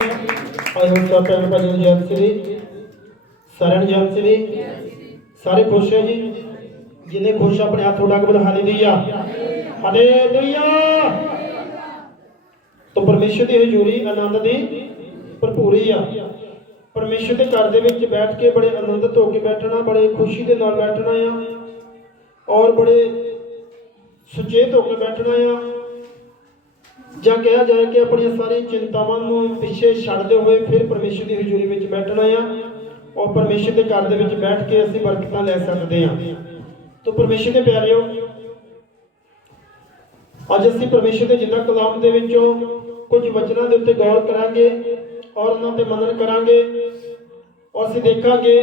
ਆਏ ਹੋ ਸਭ ਭੈਣ ਭਾਈਆਂ ਨੂੰ ਜੈ ਸ੍ਰੀ ਸਾਰਿਆਂ ਨੂੰ ਜੈ ਸ੍ਰੀ। ਸਾਰੇ ਖੁਸ਼ ਹੈ ਜੀ? ਜਿੰਨੇ ਖੁਸ਼ ਆਪਣੇ ਹੱਥ ਉਠਾ ਕੇ ਬੋਲ ਹਾਲੇਲੂਇਆ ਹਾਲੇਲੂਇਆ। तो परमेश्वर की हजूरी आनंद की भरपूरी आ। परमेश्वर के घर दे विच बैठ के बड़े आनंदित होकर बैठना, बड़े खुशी के नाल बैठना आ और बड़े सुचेत होकर बैठना आ। ਜਾਂ ਕਿਹਾ ਜਾए कि अपनी सारी चिंतावां नूं पिछे छड्डदे हुए फिर परमेश्वर की हजूरी विच बैठना आ और परमेश्वर के घर दे विच बैठ के असीं बरकतां लै सकदे हां। तो परमेश्वर के प्यारिओ, अज असीं परमेश्वर के जिंदा कलाम दे विचों कुछ वचनों के उत्ते गौर करांगे और उन्हां ते मनन करांगे और असीं देखांगे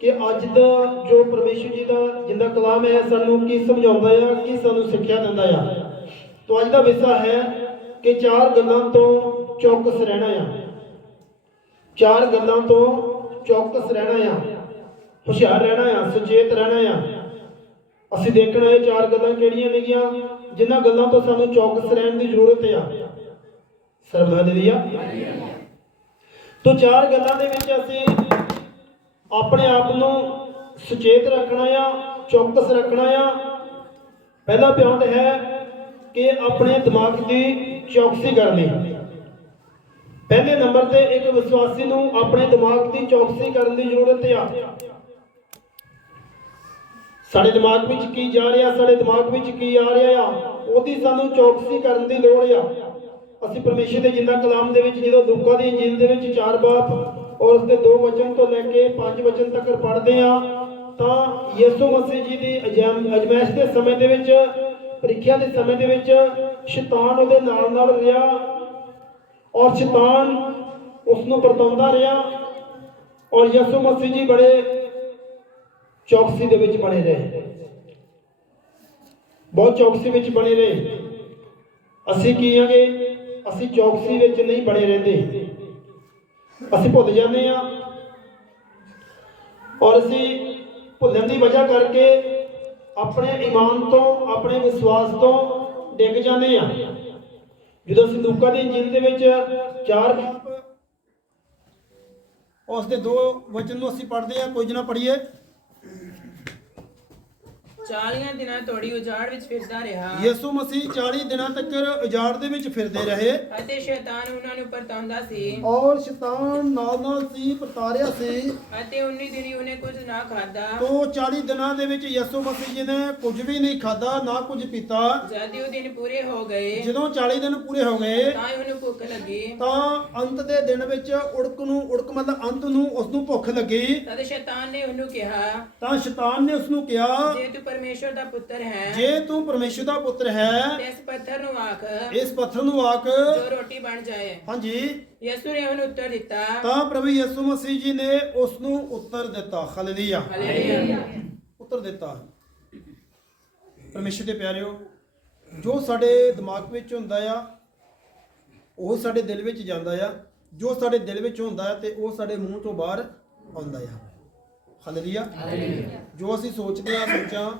कि अज दा जो परमेश्वर जी का जिंदा कलाम है सानूं की समझाउंदा आ, की सानूं सिक्ख्या दिंदा आ। तो अज दा विषय है कि चार गल्लां तो चौकस रहना आ। चार गल्लां तो चौकस रहना आ, हुशियार रहना आ, सुचेत रहना आ। असीं देखना है चार गल्लां किहड़ियां नेगियां जिन्हां गल्लां तो सानूं चौकस रहण दी जरूरत आ। सर्व हालेलुया। तो चार गल्लां दे विच असीं अपने आप नूं सुचेत रखना आ, चौकस रखना आ। पहला पॉइंट है कि अपने दिमाग की चौकसी करनी। पहले नंबर ते एक विश्वासी नूं अपने दिमाग की चौकसी करने की जरूरत आ। साडे दिमाग विच की जा रहा, साडे दिमाग विच की आ रहा आ, ओहदी सानूं चौकसी करने की लोड़ आ। असीं परमेश्वर के जिंदा कलाम दे विच जदों लूका दी इंजील दे विच 4 बाब और उसके 2 वचन तो लैके 5 वचन तक पढ़ते हैं तां यीशु मसीह जी दी अजमाइश के समय दे विच, परीक्षा के समय दे विच शैतान उहदे नाल नाल रहा और शैतान उसनूं परताउंदा रहा और यीशु मसीह जी बड़े चौकसी दे विच बने रहे, बहुत चौकसी विच बने रहे। असीं की आंगे, असीं चौकसी विच नहीं बने रहंदे, असीं भुल जाते हैं और असीं भुलण की वजह करके अपने ईमान तो, अपने विश्वास तो डिग जाते हैं। जो असीं लूका दी इंजील दे विच 4 बाब उसके 2 वचन नूं असीं पढ़दे हां। कोई जना पढ़िए। 40 ਦਿਨਾਂ ਤੋੜੀ ਉਜਾੜ ਵਿੱਚ ਫਿਰਦਾ ਰਿਹਾ। ਯਿਸੂ ਮਸੀਹ 40 ਦਿਨਾਂ ਤੱਕ ਉਜਾੜ ਦੇ ਵਿੱਚ ਫਿਰਦੇ ਰਹੇ ਅਤੇ ਸ਼ੈਤਾਨ ਉਹਨਾਂ ਨੂੰ ਪਰਤਾਉਂਦਾ ਸੀ ਔਰ ਸ਼ੈਤਾਨ ਨਾਲ ਸੀ ਪਰਤਾਰਿਆ ਸੀ ਅਤੇ 19 ਦਿਨ ਉਹਨੇ ਕੁਝ ਨਾ ਖਾਦਾ। तो 40 ਦਿਨਾਂ ਦੇ ਵਿੱਚ ਯਿਸੂ ਮਸੀਹ ਜੀ ਨੇ ਕੁਝ ਵੀ ਨਹੀਂ ਖਾਦਾ, ਨਾ ਕੁਝ ਪੀਤਾ। ਜਦ ਉਹ ਦਿਨ ਪੂਰੇ ਹੋ ਗਏ ਜਦੋਂ 40 ਦਿਨ ਪੂਰੇ ਹੋ ਗਏ ਤਾਂ ਉਹਨੂੰ ਭੁੱਖ ਲੱਗੀ। ਤਾਂ ਅੰਤ ਦੇ ਦਿਨ ਵਿੱਚ ਉੜਕ ਮਤਲਬ ਅੰਤ ਨੂੰ ਉਸ ਨੂੰ ਭੁੱਖ ਲੱਗੀ। ਤਦ ਸ਼ੈਤਾਨ ਨੇ ਉਹਨੂੰ ਕਿਹਾ, ਤਾਂ ਸ਼ੈਤਾਨ ਨੇ ਉਸ ਨੂੰ ਕਿਹਾ, ਜੇ ਤੂੰ परमेश्वर ਦਾ ਪੁੱਤਰ ਹੈ ਜੇ ਤੂੰ ਪਰਮੇਸ਼ਰ ਦਾ ਪੁੱਤਰ ਹੈ ਤੇ ਇਸ ਪੱਥਰ ਨੂੰ ਆਖ, ਇਸ ਪੱਥਰ ਨੂੰ ਆਖ ਜੋ ਰੋਟੀ ਬਣ ਜਾਏ। ਹਾਂਜੀ। ਯਿਸੂ ਨੇ ਉਹਨੂੰ ਉੱਤਰ ਦਿੱਤਾ, ਤਾਂ ਪ੍ਰਭੂ ਯਿਸੂ ਮਸੀਹ ਜੀ ਨੇ ਉਸ ਨੂੰ ਉੱਤਰ ਦਿੱਤਾ। ਹਾਲੇਲੂਇਆ, ਉੱਤਰ ਦਿੱਤਾ। ਪਰਮੇਸ਼ਰ ਦੇ ਪਿਆਰਿਓ, ਜੋ ਸਾਡੇ ਦਿਮਾਗ ਵਿੱਚ ਹੁੰਦਾ ਆ ਉਹ ਸਾਡੇ ਦਿਲ ਵਿੱਚ ਜਾਂਦਾ ਆ, ਜੋ ਸਾਡੇ ਦਿਲ ਵਿੱਚ ਹੁੰਦਾ ਹੈ ਤੇ ਉਹ ਸਾਡੇ ਮੂੰਹ ਤੋਂ ਬਾਹਰ ਆਉਂਦਾ ਆ। ਹਾਲੇਲੂਇਆ। ਜੋ ਅਸੀਂ ਸੋਚਦੇ ਹਾਂ, ਸੋਚਾਂ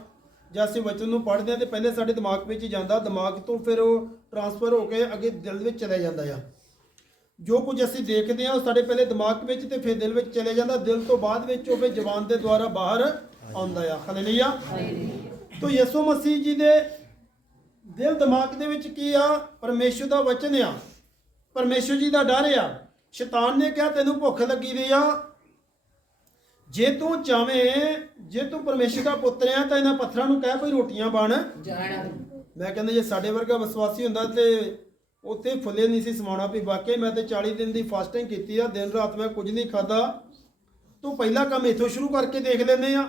ਜਾਂ ਅਸੀਂ ਵਚਨ ਨੂੰ ਪੜ੍ਹਦੇ ਹਾਂ ਤੇ ਪਹਿਲੇ ਸਾਡੇ ਦਿਮਾਗ ਵਿੱਚ ਜਾਂਦਾ, ਦਿਮਾਗ ਤੋਂ ਫਿਰ ਉਹ ਟ੍ਰਾਂਸਫਰ ਹੋ ਕੇ ਅੱਗੇ ਦਿਲ ਵਿੱਚ ਚਲਾ ਜਾਂਦਾ ਆ। ਜੋ ਕੁਝ ਅਸੀਂ ਦੇਖਦੇ ਹਾਂ ਉਹ ਸਾਡੇ ਪਹਿਲੇ ਦਿਮਾਗ ਵਿੱਚ ਤੇ ਫਿਰ ਦਿਲ ਵਿੱਚ ਚਲੇ ਜਾਂਦਾ, ਦਿਲ ਤੋਂ ਬਾਅਦ ਵਿੱਚ ਉਹ ਫਿਰ ਜ਼ੁਬਾਨ ਦੇ ਦੁਆਰਾ ਬਾਹਰ ਆਉਂਦਾ ਆ। ਹਾਲੇਲੂਇਆ। ਤੋ ਯਿਸੂ ਮਸੀਹ ਜੀ ਦੇ ਦਿਲ ਦਿਮਾਗ ਦੇ ਵਿੱਚ ਕੀ ਆ? ਪਰਮੇਸ਼ਰ ਦਾ ਵਚਨ ਆ, ਪਰਮੇਸ਼ਰ ਜੀ ਦਾ ਡਰ ਆ। ਸ਼ੈਤਾਨ ਨੇ ਕਿਹਾ ਤੈਨੂੰ ਭੁੱਖ ਲੱਗੀ ਦੀ ਆ, ਜੇ ਤੂੰ ਚਾਵੇਂ, ਜੇ ਤੂੰ ਪਰਮੇਸ਼ਰ ਦਾ ਪੁੱਤਰ ਆ ਤਾਂ ਇਹਨਾਂ ਪੱਥਰਾਂ ਨੂੰ ਕਹਿ ਕੋਈ ਰੋਟੀਆਂ ਬਣ ਜਾਣ। ਮੈਂ ਕਹਿੰਦਾ ਜੇ ਸਾਡੇ ਵਰਗਾ ਵਿਸ਼ਵਾਸੀ ਹੁੰਦਾ ਤੇ ਉੱਥੇ ਫੁੱਲੇ ਨਹੀਂ ਸੀ ਸਮਾਉਣਾ ਵੀ ਵਾਕਈ ਮੈਂ ਤੇ 40 ਦਿਨ ਦੀ ਫਾਸਟਿੰਗ ਕੀਤੀ ਆ, ਦਿਨ ਰਾਤ ਮੈਂ ਕੁਝ ਨਹੀਂ ਖਾਦਾ। ਤੂੰ ਪਹਿਲਾ ਕੰਮ ਇੱਥੋਂ ਸ਼ੁਰੂ ਕਰਕੇ ਦੇਖ ਲੈਂਦੇ ਆ,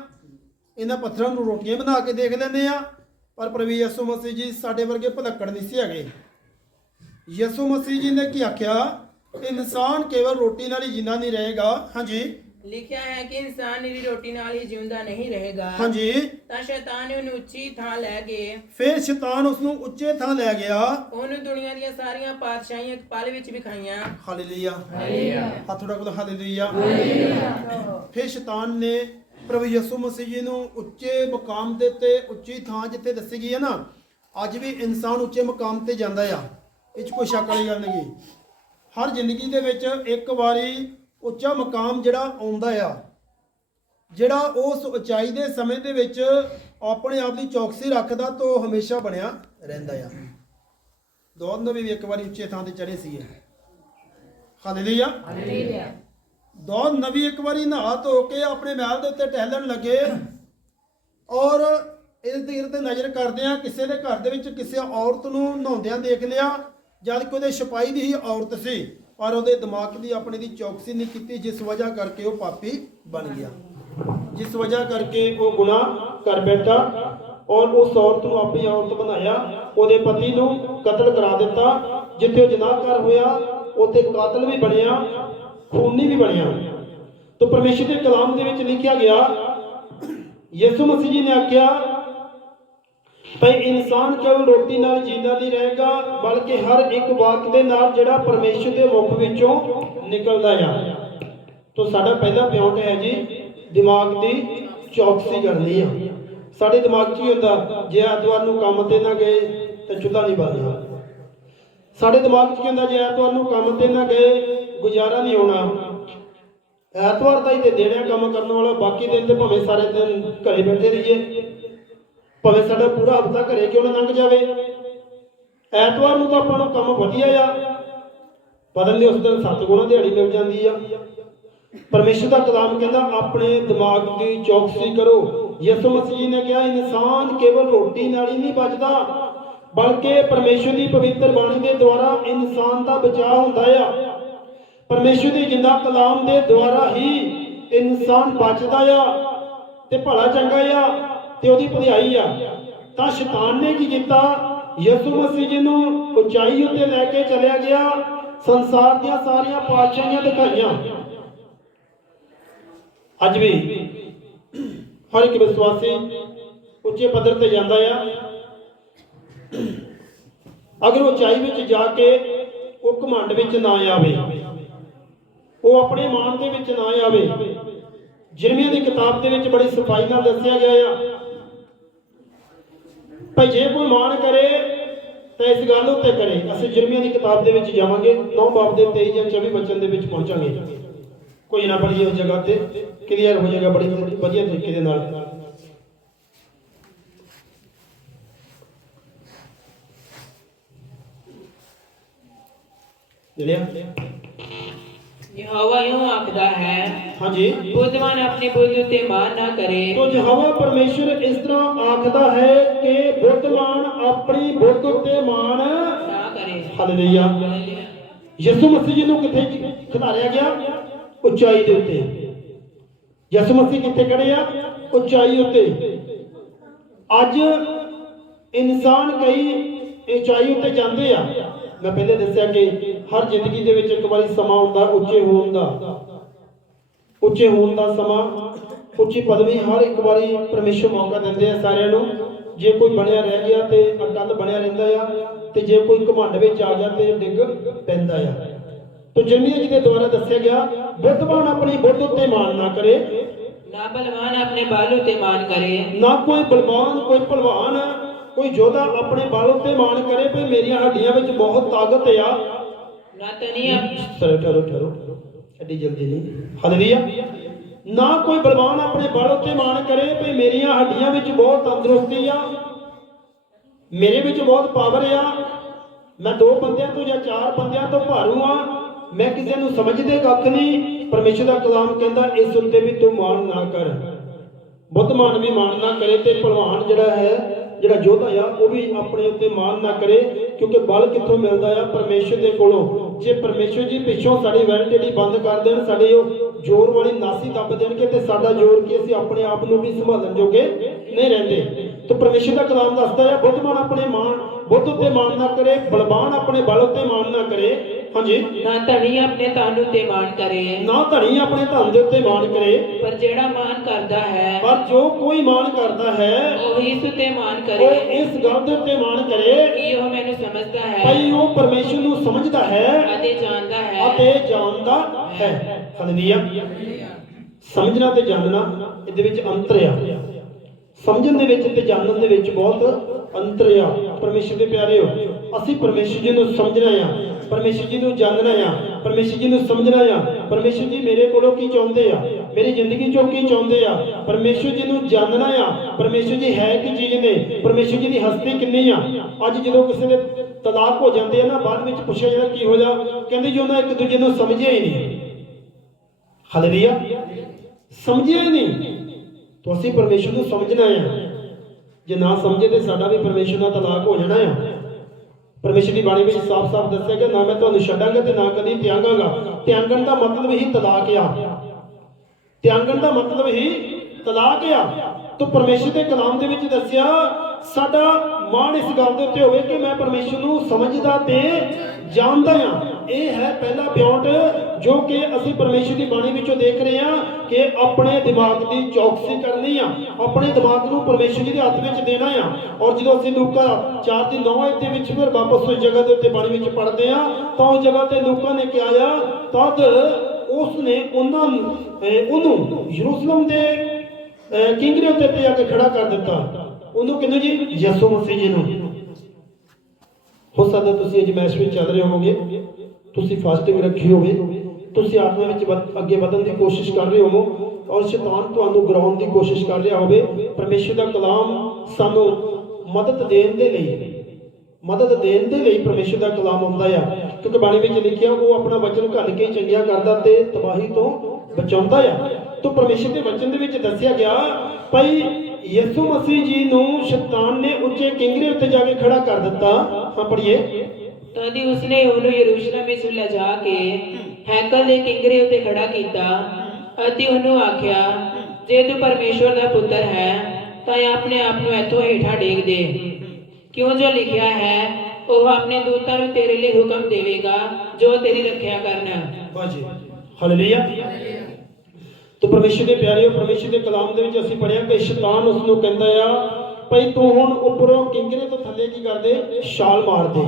ਇਹਨਾਂ ਪੱਥਰਾਂ ਨੂੰ ਰੋਟੀਆਂ ਬਣਾ ਕੇ ਦੇਖ ਲੈਂਦੇ ਆ। ਪਰ ਪ੍ਰਭੂ ਯਿਸੂ ਮਸੀਹ ਜੀ ਸਾਡੇ ਵਰਗੇ ਭੁਲੱਕੜ ਨਹੀਂ ਸੀ ਹੈਗੇ। ਯਿਸੂ ਮਸੀਹ ਜੀ ਨੇ ਕੀ ਆਖਿਆ? ਇਨਸਾਨ ਕੇਵਲ ਰੋਟੀ ਨਾਲ ਹੀ ਜਿੰਦਾ ਨਹੀਂ ਰਹੇਗਾ। ਹਾਂਜੀ, ਲਿਖਿਆ ਹੈ ਕਿ ਇਨਸਾਨ ਨਿਰੀ ਰੋਟੀ ਨਾਲ ਹੀ ਜਿਉਂਦਾ ਨਹੀਂ ਰਹੇਗਾ। ਹਾਂਜੀ। ਤਾਂ ਸ਼ੈਤਾਨ ਨੇ ਉਹਨੂੰ ਉੱਚੀ ਥਾਂ ਲੈ ਕੇ, ਫਿਰ ਸ਼ੈਤਾਨ ਉਸ ਨੂੰ ਉੱਚੇ ਥਾਂ ਲੈ ਗਿਆ। ਉਹਨੂੰ ਦੁਨੀਆ ਦੀਆਂ ਸਾਰੀਆਂ ਪਾਤਸ਼ਾਹੀਆਂ ਇੱਕ ਪਲ ਵਿੱਚ ਵਿਖਾਈਆਂ। Hallelujah, hallelujah. ਹੱਥ ਉਠਾ ਕੇ ਹਾਲੇਲੂਇਆ। ਹਾਲੇਲੂਇਆ। ਫਿਰ ਸ਼ੈਤਾਨ ਨੇ ਪ੍ਰਭੂ ਯਿਸੂ ਮਸੀਹ ਜੀ ਨੂੰ ਉੱਚੇ ਮੁਕਾਮ ਦੇ ਤੇ ਉੱਚੀ ਥਾਂ ਜਿੱਥੇ ਦੱਸੀ ਗਈ ਹੈ ਨਾ, ਅੱਜ ਵੀ ਇਨਸਾਨ ਉੱਚੇ ਮੁਕਾਮ ਤੇ ਜਾਂਦਾ ਆ, ਇਹ 'ਚ ਕੋਈ ਸ਼ੱਕ ਵਾਲੀ ਗੱਲ ਨਹੀਂ। ਹਰ ਜ਼ਿੰਦਗੀ ਦੇ ਵਿੱਚ ਇੱਕ ਵਾਰੀ ਉੱਚਾ ਮਕਾਮ ਜਿਹੜਾ ਆਉਂਦਾ ਆ, ਜਿਹੜਾ ਉਸ ਉਚਾਈ ਦੇ ਸਮੇਂ ਦੇ ਵਿੱਚ ਆਪਣੇ ਆਪ ਦੀ ਚੌਕਸੀ ਰੱਖਦਾ ਤਾਂ ਉਹ ਹਮੇਸ਼ਾ ਬਣਿਆ ਰਹਿੰਦਾ ਆ। ਦਾਊਦ ਨਬੀ ਵੀ ਇੱਕ ਵਾਰੀ ਉੱਚੇ ਥਾਂ ਤੇ ਚੜੇ ਸੀ। ਹਾਲੇਲੂਇਆ। ਦਾਊਦ ਨਬੀ ਇੱਕ ਵਾਰੀ ਨਹਾ ਧੋ ਕੇ ਆਪਣੇ ਮਹਿਲ ਦੇ ਉੱਤੇ ਟਹਿਲਣ ਲੱਗੇ ਔਰ ਇਰਦ ਗਿਰਦ ਨਜ਼ਰ ਕਰਦੇ ਆ, ਕਿਸੇ ਦੇ ਘਰ ਦੇ ਵਿੱਚ ਕਿਸੇ ਔਰਤ ਨੂੰ ਨਹਾਉਂਦਿਆਂ ਦੇਖ ਲਿਆ, ਜਦ ਕਿ ਉਹਦੇ ਸਿਪਾਹੀ ਦੀ ਹੀ ਔਰਤ ਸੀ, ਪਰ ਉਹਦੇ ਦਿਮਾਗ ਦੀ ਆਪਣੇ ਦੀ ਚੌਕਸੀ ਨਹੀਂ ਕੀਤੀ, ਜਿਸ ਵਜ੍ਹਾ ਕਰਕੇ ਉਹ ਪਾਪੀ ਬਣ ਗਿਆ, ਜਿਸ ਵਜ੍ਹਾ ਕਰਕੇ ਉਹ ਗੁਨਾਹ ਕਰ ਬੈਠਾ ਔਰ ਉਸ ਔਰਤ ਨੂੰ ਆਪਣੀ ਔਰਤ ਬਣਾਇਆ, ਉਹਦੇ ਪਤੀ ਨੂੰ ਕਤਲ ਕਰਾ ਦਿੱਤਾ। ਜਿੱਥੇ ਉਹ ਜਨਾਹਕਾਰ ਹੋਇਆ ਉੱਥੇ ਕਾਤਲ ਵੀ ਬਣਿਆ, ਖੂਨੀ ਵੀ ਬਣਿਆ। ਤਾਂ ਪਰਮੇਸ਼ਰ ਦੇ ਕਲਾਮ ਦੇ ਵਿੱਚ ਲਿਖਿਆ ਗਿਆ, ਯਿਸੂ ਮਸੀਹ ਜੀ ਨੇ ਆਖਿਆ ਭਈ ਇਨਸਾਨ ਕੇਵਲ ਰੋਟੀ ਨਾਲ ਜਿੰਦਾ ਨਹੀਂ ਰਹੇਗਾ, ਬਲਕਿ ਹਰ ਇੱਕ ਵਾਕ ਦੇ ਨਾਲ ਜਿਹੜਾ ਪਰਮੇਸ਼ਰ ਦੇ ਮੁਖ ਵਿੱਚੋਂ ਨਿਕਲਦਾ ਆ। ਤਾਂ ਸਾਡਾ ਪਹਿਲਾ ਪਿਆਉਟ ਹੈ ਜੀ ਦਿਮਾਗ ਦੀ ਚੌਕਸੀ ਕਰਨੀ ਆ। ਸਾਡੇ ਦਿਮਾਗ 'ਚ ਹੀ ਹੁੰਦਾ, ਜੇ ਐਤਵਾਰ ਨੂੰ ਕੰਮ ਤੇ ਨਾ ਗਏ ਤਾਂ ਚੁੱਲ੍ਹਾ ਨਹੀਂ ਬਾਲਣਾ। ਸਾਡੇ ਦਿਮਾਗ 'ਚ ਕੀ ਹੁੰਦਾ, ਜੇ ਐਤਵਾਰ ਨੂੰ ਕੰਮ ਤੇ ਨਾ ਗਏ ਗੁਜ਼ਾਰਾ ਨਹੀਂ ਹੋਣਾ। ਐਤਵਾਰ ਤਾਂ ਹੀ ਤੇ ਦੇਣਾ ਕੰਮ ਕਰਨ ਵਾਲਾ, ਬਾਕੀ ਦਿਨ ਤੇ ਭਾਵੇਂ ਸਾਰੇ ਦਿਨ ਘਰੇ ਬੈਠੇ ਰਹੀਏ, ਭਾਵੇਂ ਸਾਡਾ ਪੂਰਾ ਹਫ਼ਤਾ ਘਰੇ ਕਿਉਂ ਨਾ ਲੰਘ ਜਾਵੇ, ਐਤਵਾਰ ਨੂੰ ਤਾਂ ਆਪਾਂ ਨੂੰ ਕੰਮ ਵਧੀਆ ਆ, ਪਤਾ ਨਹੀਂ ਉਸ ਦਿਨ 7 ਗੁਣਾ ਦਿਹਾੜੀ ਮਿਲ ਜਾਂਦੀ ਆ। ਪਰਮੇਸ਼ਰ ਦਾ ਕਲਾਮ ਕਹਿੰਦਾ ਆਪਣੇ ਦਿਮਾਗ ਦੀ ਚੌਕਸੀ ਕਰੋ। ਯਿਸੂ ਮਸੀਹ ਨੇ ਕਿਹਾ ਇਨਸਾਨ ਕੇਵਲ ਰੋਟੀ ਨਾਲ ਹੀ ਨਹੀਂ ਬਚਦਾ, ਬਲਕਿ ਪਰਮੇਸ਼ਰ ਦੀ ਪਵਿੱਤਰ ਬਾਣੀ ਦੇ ਦੁਆਰਾ ਇਨਸਾਨ ਦਾ ਬਚਾਅ ਹੁੰਦਾ ਆ। ਪਰਮੇਸ਼ਰ ਦੇ ਜਿੰਦਾ ਕਲਾਮ ਦੇ ਦੁਆਰਾ ਹੀ ਇਨਸਾਨ ਬਚਦਾ ਆ ਤੇ ਭਲਾ ਚੰਗਾ ਆ ਤੇ ਉਹਦੀ ਭਲਾਈ ਆ। ਤਾਂ ਸ਼ੈਤਾਨ ਨੇ ਕੀ ਕੀਤਾ, ਯਿਸੂ ਮਸੀਹ ਜੀ ਨੂੰ ਉਚਾਈ ਉੱਤੇ ਲੈ ਕੇ ਚਲਿਆ ਗਿਆ, ਸੰਸਾਰ ਦੀਆਂ ਸਾਰੀਆਂ ਪਾਤਸ਼ਾਹੀਆਂ ਦਿਖਾਈਆਂ। ਅੱਜ ਵੀ ਹਰ ਇੱਕ ਵਿਸ਼ਵਾਸੀ ਉੱਚੇ ਪੱਧਰ ਤੇ ਜਾਂਦਾ ਆ, ਅਗਰ ਉਚਾਈ ਵਿੱਚ ਜਾ ਕੇ ਉਹ ਘਮੰਡ ਵਿੱਚ ਨਾ ਆਵੇ, ਉਹ ਆਪਣੇ ਮਾਣ ਦੇ ਵਿੱਚ ਨਾ ਆਵੇ। ਜਿਰਮੀਆ ਦੀ ਕਿਤਾਬ ਦੇ ਵਿੱਚ ਬੜੀ ਸਫਾਈ ਨਾਲ ਦੱਸਿਆ ਗਿਆ ਆ ਭਾਈ ਜੇ ਕੋਈ ਮਾਣ ਕਰੇ ਤਾਂ ਇਸ ਗੱਲ ਉੱਤੇ ਕਰੇ। ਅਸੀਂ ਜਿਰਮੀਆ ਦੀ ਕਿਤਾਬ ਦੇ ਵਿੱਚ ਜਾਵਾਂਗੇ, 9 ਬਾਬ ਦੇ 23 ਜਾਂ 24 ਵਚਨ ਦੇ ਵਿੱਚ ਪਹੁੰਚਾਂਗੇ। ਕੋਈ ਨਾ ਪੜੀਏ ਉਸ ਜਗ੍ਹਾ ਤੇ, ਕਲੀਅਰ ਹੋ ਜਾਏਗਾ ਬੜੀ ਵਧੀਆ ਤਰੀਕੇ ਦੇ ਨਾਲ। ਯਹੋਵਾ ਇਉਂ ਆਖਦਾ ਹੈ, ਹਾਂਜੀ, ਬੁੱਧਵਾਨ ਆਪਣੀ ਬੁੱਧ ਉਤੇ ਮਾਨ ਨਾ ਕਰੇ। ਤੋ ਯਹੋਵਾ ਪਰਮੇਸ਼ਰ ਇਸ ਤਰ੍ਹਾਂ ਆਖਦਾ ਹੈ ਕਿ ਬੁੱਧਵਾਨ ਆਪਣੀ ਬੁੱਧ ਉਤੇ ਮਾਨ ਨਾ ਕਰੇ। ਹਾਲੇਲੂਇਆ। ਯਿਸੂ ਮਸੀਹ ਜੀ ਨੂੰ ਕਿੱਥੇ ਖਿਲਾਰਿਆ ਗਿਆ? ਉਚਾਈ ਦੇ ਉੱਤੇ। ਯਿਸੂ ਮਸੀਹ ਕਿੱਥੇ ਖੜੇ ਆ? ਉਚਾਈ ਉੱਤੇ। ਅੱਜ ਇਨਸਾਨ ਕਈ ਉਚਾਈ ਉੱਤੇ ਜਾਂਦੇ ਆ। ਮੈਂ ਪਹਿਲੇ ਦੱਸਿਆ ਕਿ ਹਰ ਜ਼ਿੰਦਗੀ ਦੇ ਵਿੱਚ ਇੱਕ ਵਾਰੀ ਸਮਾਂ ਹੁੰਦਾ ਉੱਚੇ ਹੋਣ ਦਾ ਸਮਾਂ, ਉੱਚੀ ਪਦਵੀ ਹਰ ਇੱਕ ਵਾਰੀ ਪਰਮੇਸ਼ਰ ਮੌਕਾ ਦਿੰਦੇ ਆ ਸਾਰਿਆਂ ਨੂੰ। ਜੇ ਕੋਈ ਬਣਿਆ ਰਹਿ ਗਿਆ ਤੇ ਅਟੱਲ ਬਣਿਆ ਰਹਿੰਦਾ ਆ, ਤੇ ਜੇ ਕੋਈ ਘਮੰਡ ਵਿੱਚ ਆ ਗਿਆ ਤੇ ਡਿੱਗ ਪੈਂਦਾ ਆ। ਤੇ ਜਿਰਮੀਆ ਜੀ ਦੇ ਦੁਆਰਾ ਦੱਸਿਆ ਗਿਆ, ਬੁੱਧਵਾਨ ਆਪਣੀ ਬੁੱਧ ਉੱਤੇ ਮਾਣ ਨਾ ਕਰੇ, ਨਾ ਬਲਵਾਨ ਆਪਣੇ ਬਲ ਉਤੇ ਮਾਨ ਕਰੇ। ਨਾ ਕੋਈ ਬਲਵਾਨ, ਕੋਈ ਭਲਵਾਨ, ਕੋਈ ਯੋਧਾ ਆਪਣੇ ਬਲ ਉੱਤੇ ਮਾਣ ਕਰੇ ਵੀ ਮੇਰੀਆਂ ਹੱਡੀਆਂ ਵਿੱਚ ਬਹੁਤ ਤਾਕਤ ਆ। ਨਾ ਤਨੀ ਠਹਿਰੋ ਐਡੀ ਜਲਦੀ ਨਹੀਂ। ਹਾਲੇਲੂਇਆ। ਨਾ ਕੋਈ ਬਲਵਾਨ ਆਪਣੇ ਬਲ ਉੱਤੇ ਮਾਣ ਕਰੇ ਵੀ ਮੇਰੀਆਂ ਹੱਡੀਆਂ ਵਿੱਚ ਬਹੁਤ ਤੰਦਰੁਸਤੀ ਆ, ਮੇਰੇ ਵਿੱਚ ਬਹੁਤ ਪਾਵਰ ਆ, ਮੈਂ 2 ਬੰਦਿਆਂ ਤੋਂ ਜਾਂ 4 ਬੰਦਿਆਂ ਤੋਂ ਭਾਰੂ ਆ, ਮੈਂ ਕਿਸੇ ਨੂੰ ਸਮਝਦੇ ਕੱਖ ਨਹੀਂ। ਪਰਮੇਸ਼ਰ ਦਾ ਕਲਾਮ ਕਹਿੰਦਾ ਇਸ ਉੱਤੇ ਵੀ ਤੂੰ ਮਾਣ ਨਾ ਕਰ। ਬੁੱਧਮਾਨ ਵੀ ਮਾਣ ਨਾ ਕਰੇ ਤੇ ਭਲਵਾਨ ਜਿਹੜਾ ਯੋਧਾ ਆ ਉਹ ਵੀ ਆਪਣੇ ਉੱਤੇ ਮਾਣ ਨਾ ਕਰੇ, ਕਿਉਂਕਿ ਬਲ ਕਿੱਥੋਂ ਮਿਲਦਾ ਆ? ਪਰਮੇਸ਼ਰ ਦੇ ਕੋਲੋਂ। ਜੇ ਪਰਮੇਸ਼ਰ ਜੀ ਪਿੱਛੋਂ ਸਾਡੀ ਵੈਲਿਡਿਟੀ ਬੰਦ ਕਰ ਦੇਣ, ਸਾਡੇ ਉਹ ਜ਼ੋਰ ਵਾਲੀ ਨਾਸੀ ਦੱਬ ਦੇਣਗੇ ਤੇ ਸਾਡਾ ਜ਼ੋਰ ਕੀ, ਅਸੀਂ ਆਪਣੇ ਆਪ ਨੂੰ ਵੀ ਸੰਭਾਲਣ ਜੋਗੇ ਨਹੀਂ ਰਹਿੰਦੇ। ਤਾਂ ਪਰਮੇਸ਼ਰ ਦਾ ਕਲਾਮ ਦੱਸਦਾ ਹੈ ਬੁੱਧਮਾਨ ਆਪਣੇ ਬੁੱਧ ਉੱਤੇ ਮਾਣ ਨਾ ਕਰੇ, ਬਲਵਾਨ ਆਪਣੇ ਬਲ ਉੱਤੇ ਮਾਣ ਨਾ ਕਰੇ। ਹਾਂਜੀ। ਨਾ ਧਨੀ ਆਪਣੇ ਧਨ ਉਤੇ ਮਾਣ ਕਰੇ, ਨਾ ਧਨੀ ਆਪਣੇ ਧਨ ਦੇ ਉੱਤੇ ਮਾਣ ਕਰੇ, ਪਰ ਜਿਹੜਾ ਮਾਣ ਕਰਦਾ ਹੈ, ਪਰ ਜੋ ਕੋਈ ਮਾਣ ਕਰਦਾ ਹੈ ਉਹ ਇਸ ਉਤੇ ਮਾਣ ਕਰੇ ਉਹ ਇਸ ਗੱਲ ਦੇ ਉੱਤੇ ਮਾਣ ਕਰੇ ਕਿ ਉਹ ਮੈਨੂੰ ਸਮਝਦਾ ਹੈ, ਭਾਈ ਉਹ ਪਰਮੇਸ਼ਰ ਨੂੰ ਸਮਝਦਾ ਹੈ ਅਤੇ ਜਾਣਦਾ ਹੈ। ਹਾਲੇਲੂਇਆ। ਸਮਝਣਾ ਤੇ ਜਾਣਨਾ ਇਹਦੇ ਵਿੱਚ ਅੰਤਰ ਆ। ਸਮਝਣ ਦੇ ਵਿੱਚ ਤੇ ਜਾਣਨ ਦੇ ਵਿੱਚ ਬਹੁਤ ਅੰਤਰ ਆ। ਪਰਮੇਸ਼ਰ ਦੇ ਪਿਆਰਿਓ, ਅਸੀਂ ਪਰਮੇਸ਼ਰ ਜੀ ਨੂੰ ਸਮਝਣਾ ਆ। ਪਰਮੇਸ਼ਰ ਜੀ ਨੂੰ ਜਾਣਨਾ ਆ, ਪਰਮੇਸ਼ਰ ਜੀ ਨੂੰ ਸਮਝਣਾ ਆ, ਪਰਮੇਸ਼ਰ ਜੀ ਮੇਰੇ ਕੋਲੋਂ ਕੀ ਚਾਹੁੰਦੇ ਆ, ਮੇਰੀ ਜ਼ਿੰਦਗੀ ਚੋਂ ਕੀ ਚਾਹੁੰਦੇ ਆ, ਪਰਮੇਸ਼ਰ ਜੀ ਨੂੰ ਜਾਣਨਾ ਆ, ਪਰਮੇਸ਼ਰ ਜੀ ਹੈ ਕੀ ਚੀਜ਼ ਨੇ, ਪਰਮੇਸ਼ਰ ਜੀ ਦੀ ਹਸਤੀ ਕਿੰਨੀ ਆ। ਅੱਜ ਜਦੋਂ ਕਿਸੇ ਦੇ ਤਲਾਕ ਹੋ ਜਾਂਦੇ ਆ ਨਾ, ਬਾਅਦ ਵਿੱਚ ਪੁੱਛਿਆ ਜਾਂਦਾ ਕੀ ਹੋਇਆ, ਕਹਿੰਦੇ ਜੀ ਉਹਨਾਂ ਇੱਕ ਦੂਜੇ ਨੂੰ ਸਮਝਿਆ ਹੀ ਨਹੀਂ। ਹਾਲੇਲੂਇਆ, ਸਮਝਿਆ ਹੀ ਨਹੀਂ। तो ਅਸੀਂ ਪਰਮੇਸ਼ਰ ਨੂੰ ਸਮਝਣਾ ਆ, ਜੇ ਨਾ ਸਮਝੇ ਤੇ ਸਾਡਾ ਵੀ ਪਰਮੇਸ਼ਰ ਨਾਲ ਤਲਾਕ ਹੋ ਜਾਣਾ ਆ। ਪਰਮੇਸ਼ਰ ਦੀ ਬਾਣੀ ਵਿੱਚ ਸਾਫ਼-ਸਾਫ਼ ਦੱਸਿਆ ਕਿ ਨਾ ਮੈਂ ਤੁਹਾਨੂੰ ਛੱਡਾਂਗਾ ਤੇ ਨਾ ਕਦੀ ਤਿਆਗਾਂਗਾ। ਤਿਆਗਣ ਦਾ ਮਤਲਬ ਹੀ ਤਲਾਕ ਆ, ਤਿਆਗਣ ਦਾ ਮਤਲਬ ਹੀ ਤਲਾਕ ਆ। ਤਾਂ ਪਰਮੇਸ਼ਰ ਦੇ ਕਲਾਮ ਦੇ ਵਿੱਚ ਦੱਸਿਆ ਸਾਡਾ ਮਾਣ ਇਸ ਗੱਲ ਦੇ ਉੱਤੇ ਹੋਵੇ ਕਿ ਮੈਂ ਪਰਮੇਸ਼ਰ ਨੂੰ ਸਮਝਦਾ ਤੇ ਜਾਣਦਾ ਆ। ਇਹ ਹੈ ਪਹਿਲਾ ਪਿਆਉਂਟ ਜੋ ਕਿ ਅਸੀਂ ਪਰਮੇਸ਼ਰ ਦੀ ਬਾਣੀ ਵਿੱਚੋਂ ਦੇਖ ਰਹੇ ਹਾਂ ਕਿ ਆਪਣੇ ਦਿਮਾਗ ਦੀ ਚੌਕਸੀ ਕਰਨੀ ਆ, ਆਪਣੇ ਦਿਮਾਗ ਨੂੰ ਪਰਮੇਸ਼ਰ ਜੀ ਦੇ ਹੱਥ ਵਿੱਚ ਦੇਣਾ ਆ। ਔਰ ਜਦੋਂ ਅਸੀਂ ਲੂਕਾ 4:9 ਦੇ ਵਿੱਚ ਫਿਰ ਵਾਪਸ ਉਸ ਜਗ੍ਹਾ ਦੇ ਉੱਤੇ ਬਾਣੀ ਵਿੱਚ ਪੜ੍ਹਦੇ ਆ ਤਾਂ ਉਸ ਜਗ੍ਹਾ ਤੇ ਲੂਕਾ ਨੇ ਕਿਹਾ ਆ ਤਦ ਉਸ ਨੇ ਉਹਨੂੰ ਯਰੂਸ਼ਲਮ ਦੇ ਕਿੰਗਰੇ ਉੱਤੇ ਜਾ ਕੇ ਖੜਾ ਕਰ ਦਿੱਤਾ। ਉਹਨੂੰ ਕਿਹਨੂੰ ਜੀ? ਯਿਸੂ ਮਸੀਹ ਜੀ ਨੂੰ। ਹੋ ਸਕਦਾ ਤੁਸੀਂ ਅੱਜ ਮੈਚ ਵਿੱਚ ਚੱਲ ਰਹੇ ਹੋਵੋਗੇ, ਤੁਸੀਂ ਫਾਸਟਿੰਗ ਰੱਖੀ ਹੋਵੇ, ਤੁਸੀਂ ਆਤਮਾ ਵਿੱਚ ਅੱਗੇ ਵਧਣ ਦੀ ਕੋਸ਼ਿਸ਼ ਕਰ ਰਹੇ ਹੋਵੋ ਔਰ ਸ਼ੈਤਾਨ ਤੁਹਾਨੂੰ ਗਰਾਉਣ ਦੀ ਕੋਸ਼ਿਸ਼ ਕਰ ਰਿਹਾ ਹੋਵੇ। ਪਰਮੇਸ਼ਰ ਦਾ ਕਲਾਮ ਸਾਨੂੰ ਮਦਦ ਦੇਣ ਦੇ ਲਈ ਪਰਮੇਸ਼ਰ ਦਾ ਕਲਾਮ ਆਉਂਦਾ ਆ, ਕਿਉਂਕਿ ਬਾਣੀ ਵਿੱਚ ਲਿਖਿਆ ਉਹ ਆਪਣਾ ਵਚਨ ਘੱਲ ਕੇ ਚੰਗਿਆ ਕਰਦਾ ਤੇ ਤਬਾਹੀ ਤੋਂ ਬਚਾਉਂਦਾ ਆ। ਤਾਂ ਪਰਮੇਸ਼ਰ ਦੇ ਵਚਨ ਦੇ ਵਿੱਚ ਦੱਸਿਆ ਗਿਆ ਭਾਈ ਯਿਸੂ ਮਸੀਹ ਜੀ ਨੂੰ ਸ਼ੈਤਾਨ ਨੇ ਉੱਚੇ ਕਿੰਗਰੇ ਉੱਤੇ ਜਾ ਕੇ ਖੜਾ ਕਰ ਦਿੱਤਾ। ਹਾਂ ਪੜ੍ਹੀਏ। ਤਦ ਹੀ ਉਸਨੇ ਉਹਨੂੰ ਯਰੂਸ਼ਲਮ ਵਿੱਚ ਲਿਜਾ ਕੇ ਹੈਕਲ ਦੇ ਕਿੰਗਰੇ ਉੱਤੇ ਖੜਾ ਕੀਤਾ ਅਤੇ ਉਹਨੂੰ ਆਖਿਆ, ਜੇ ਤੂੰ ਪਰਮੇਸ਼ਵਰ ਦਾ ਪੁੱਤਰ ਹੈ ਤਾਂ ਆਪਣੇ ਆਪ ਨੂੰ ਇੱਥੋਂ ਹੇਠਾਂ ਡੇਗ ਦੇ, ਕਿਉਂ ਜੋ ਲਿਖਿਆ ਹੈ ਉਹ ਆਪਣੇ ਦੂਤਾਂ ਨੂੰ ਤੇਰੇ ਲਈ ਹੁਕਮ ਦੇਵੇਗਾ ਜੋ ਤੇਰੀ ਰੱਖਿਆ ਕਰਨ। ਬਾਜੀ ਹਾਲੇਲੂਇਆ। तो परमेश्वर के प्यारे, परमेश्वर के कलाम दे विच असीं पढ़िया कि शैतान उस नूं कहंदा आ भाई तू हुण उपरों किंगरे तो थल्ले की कर दे, छाल मार दे,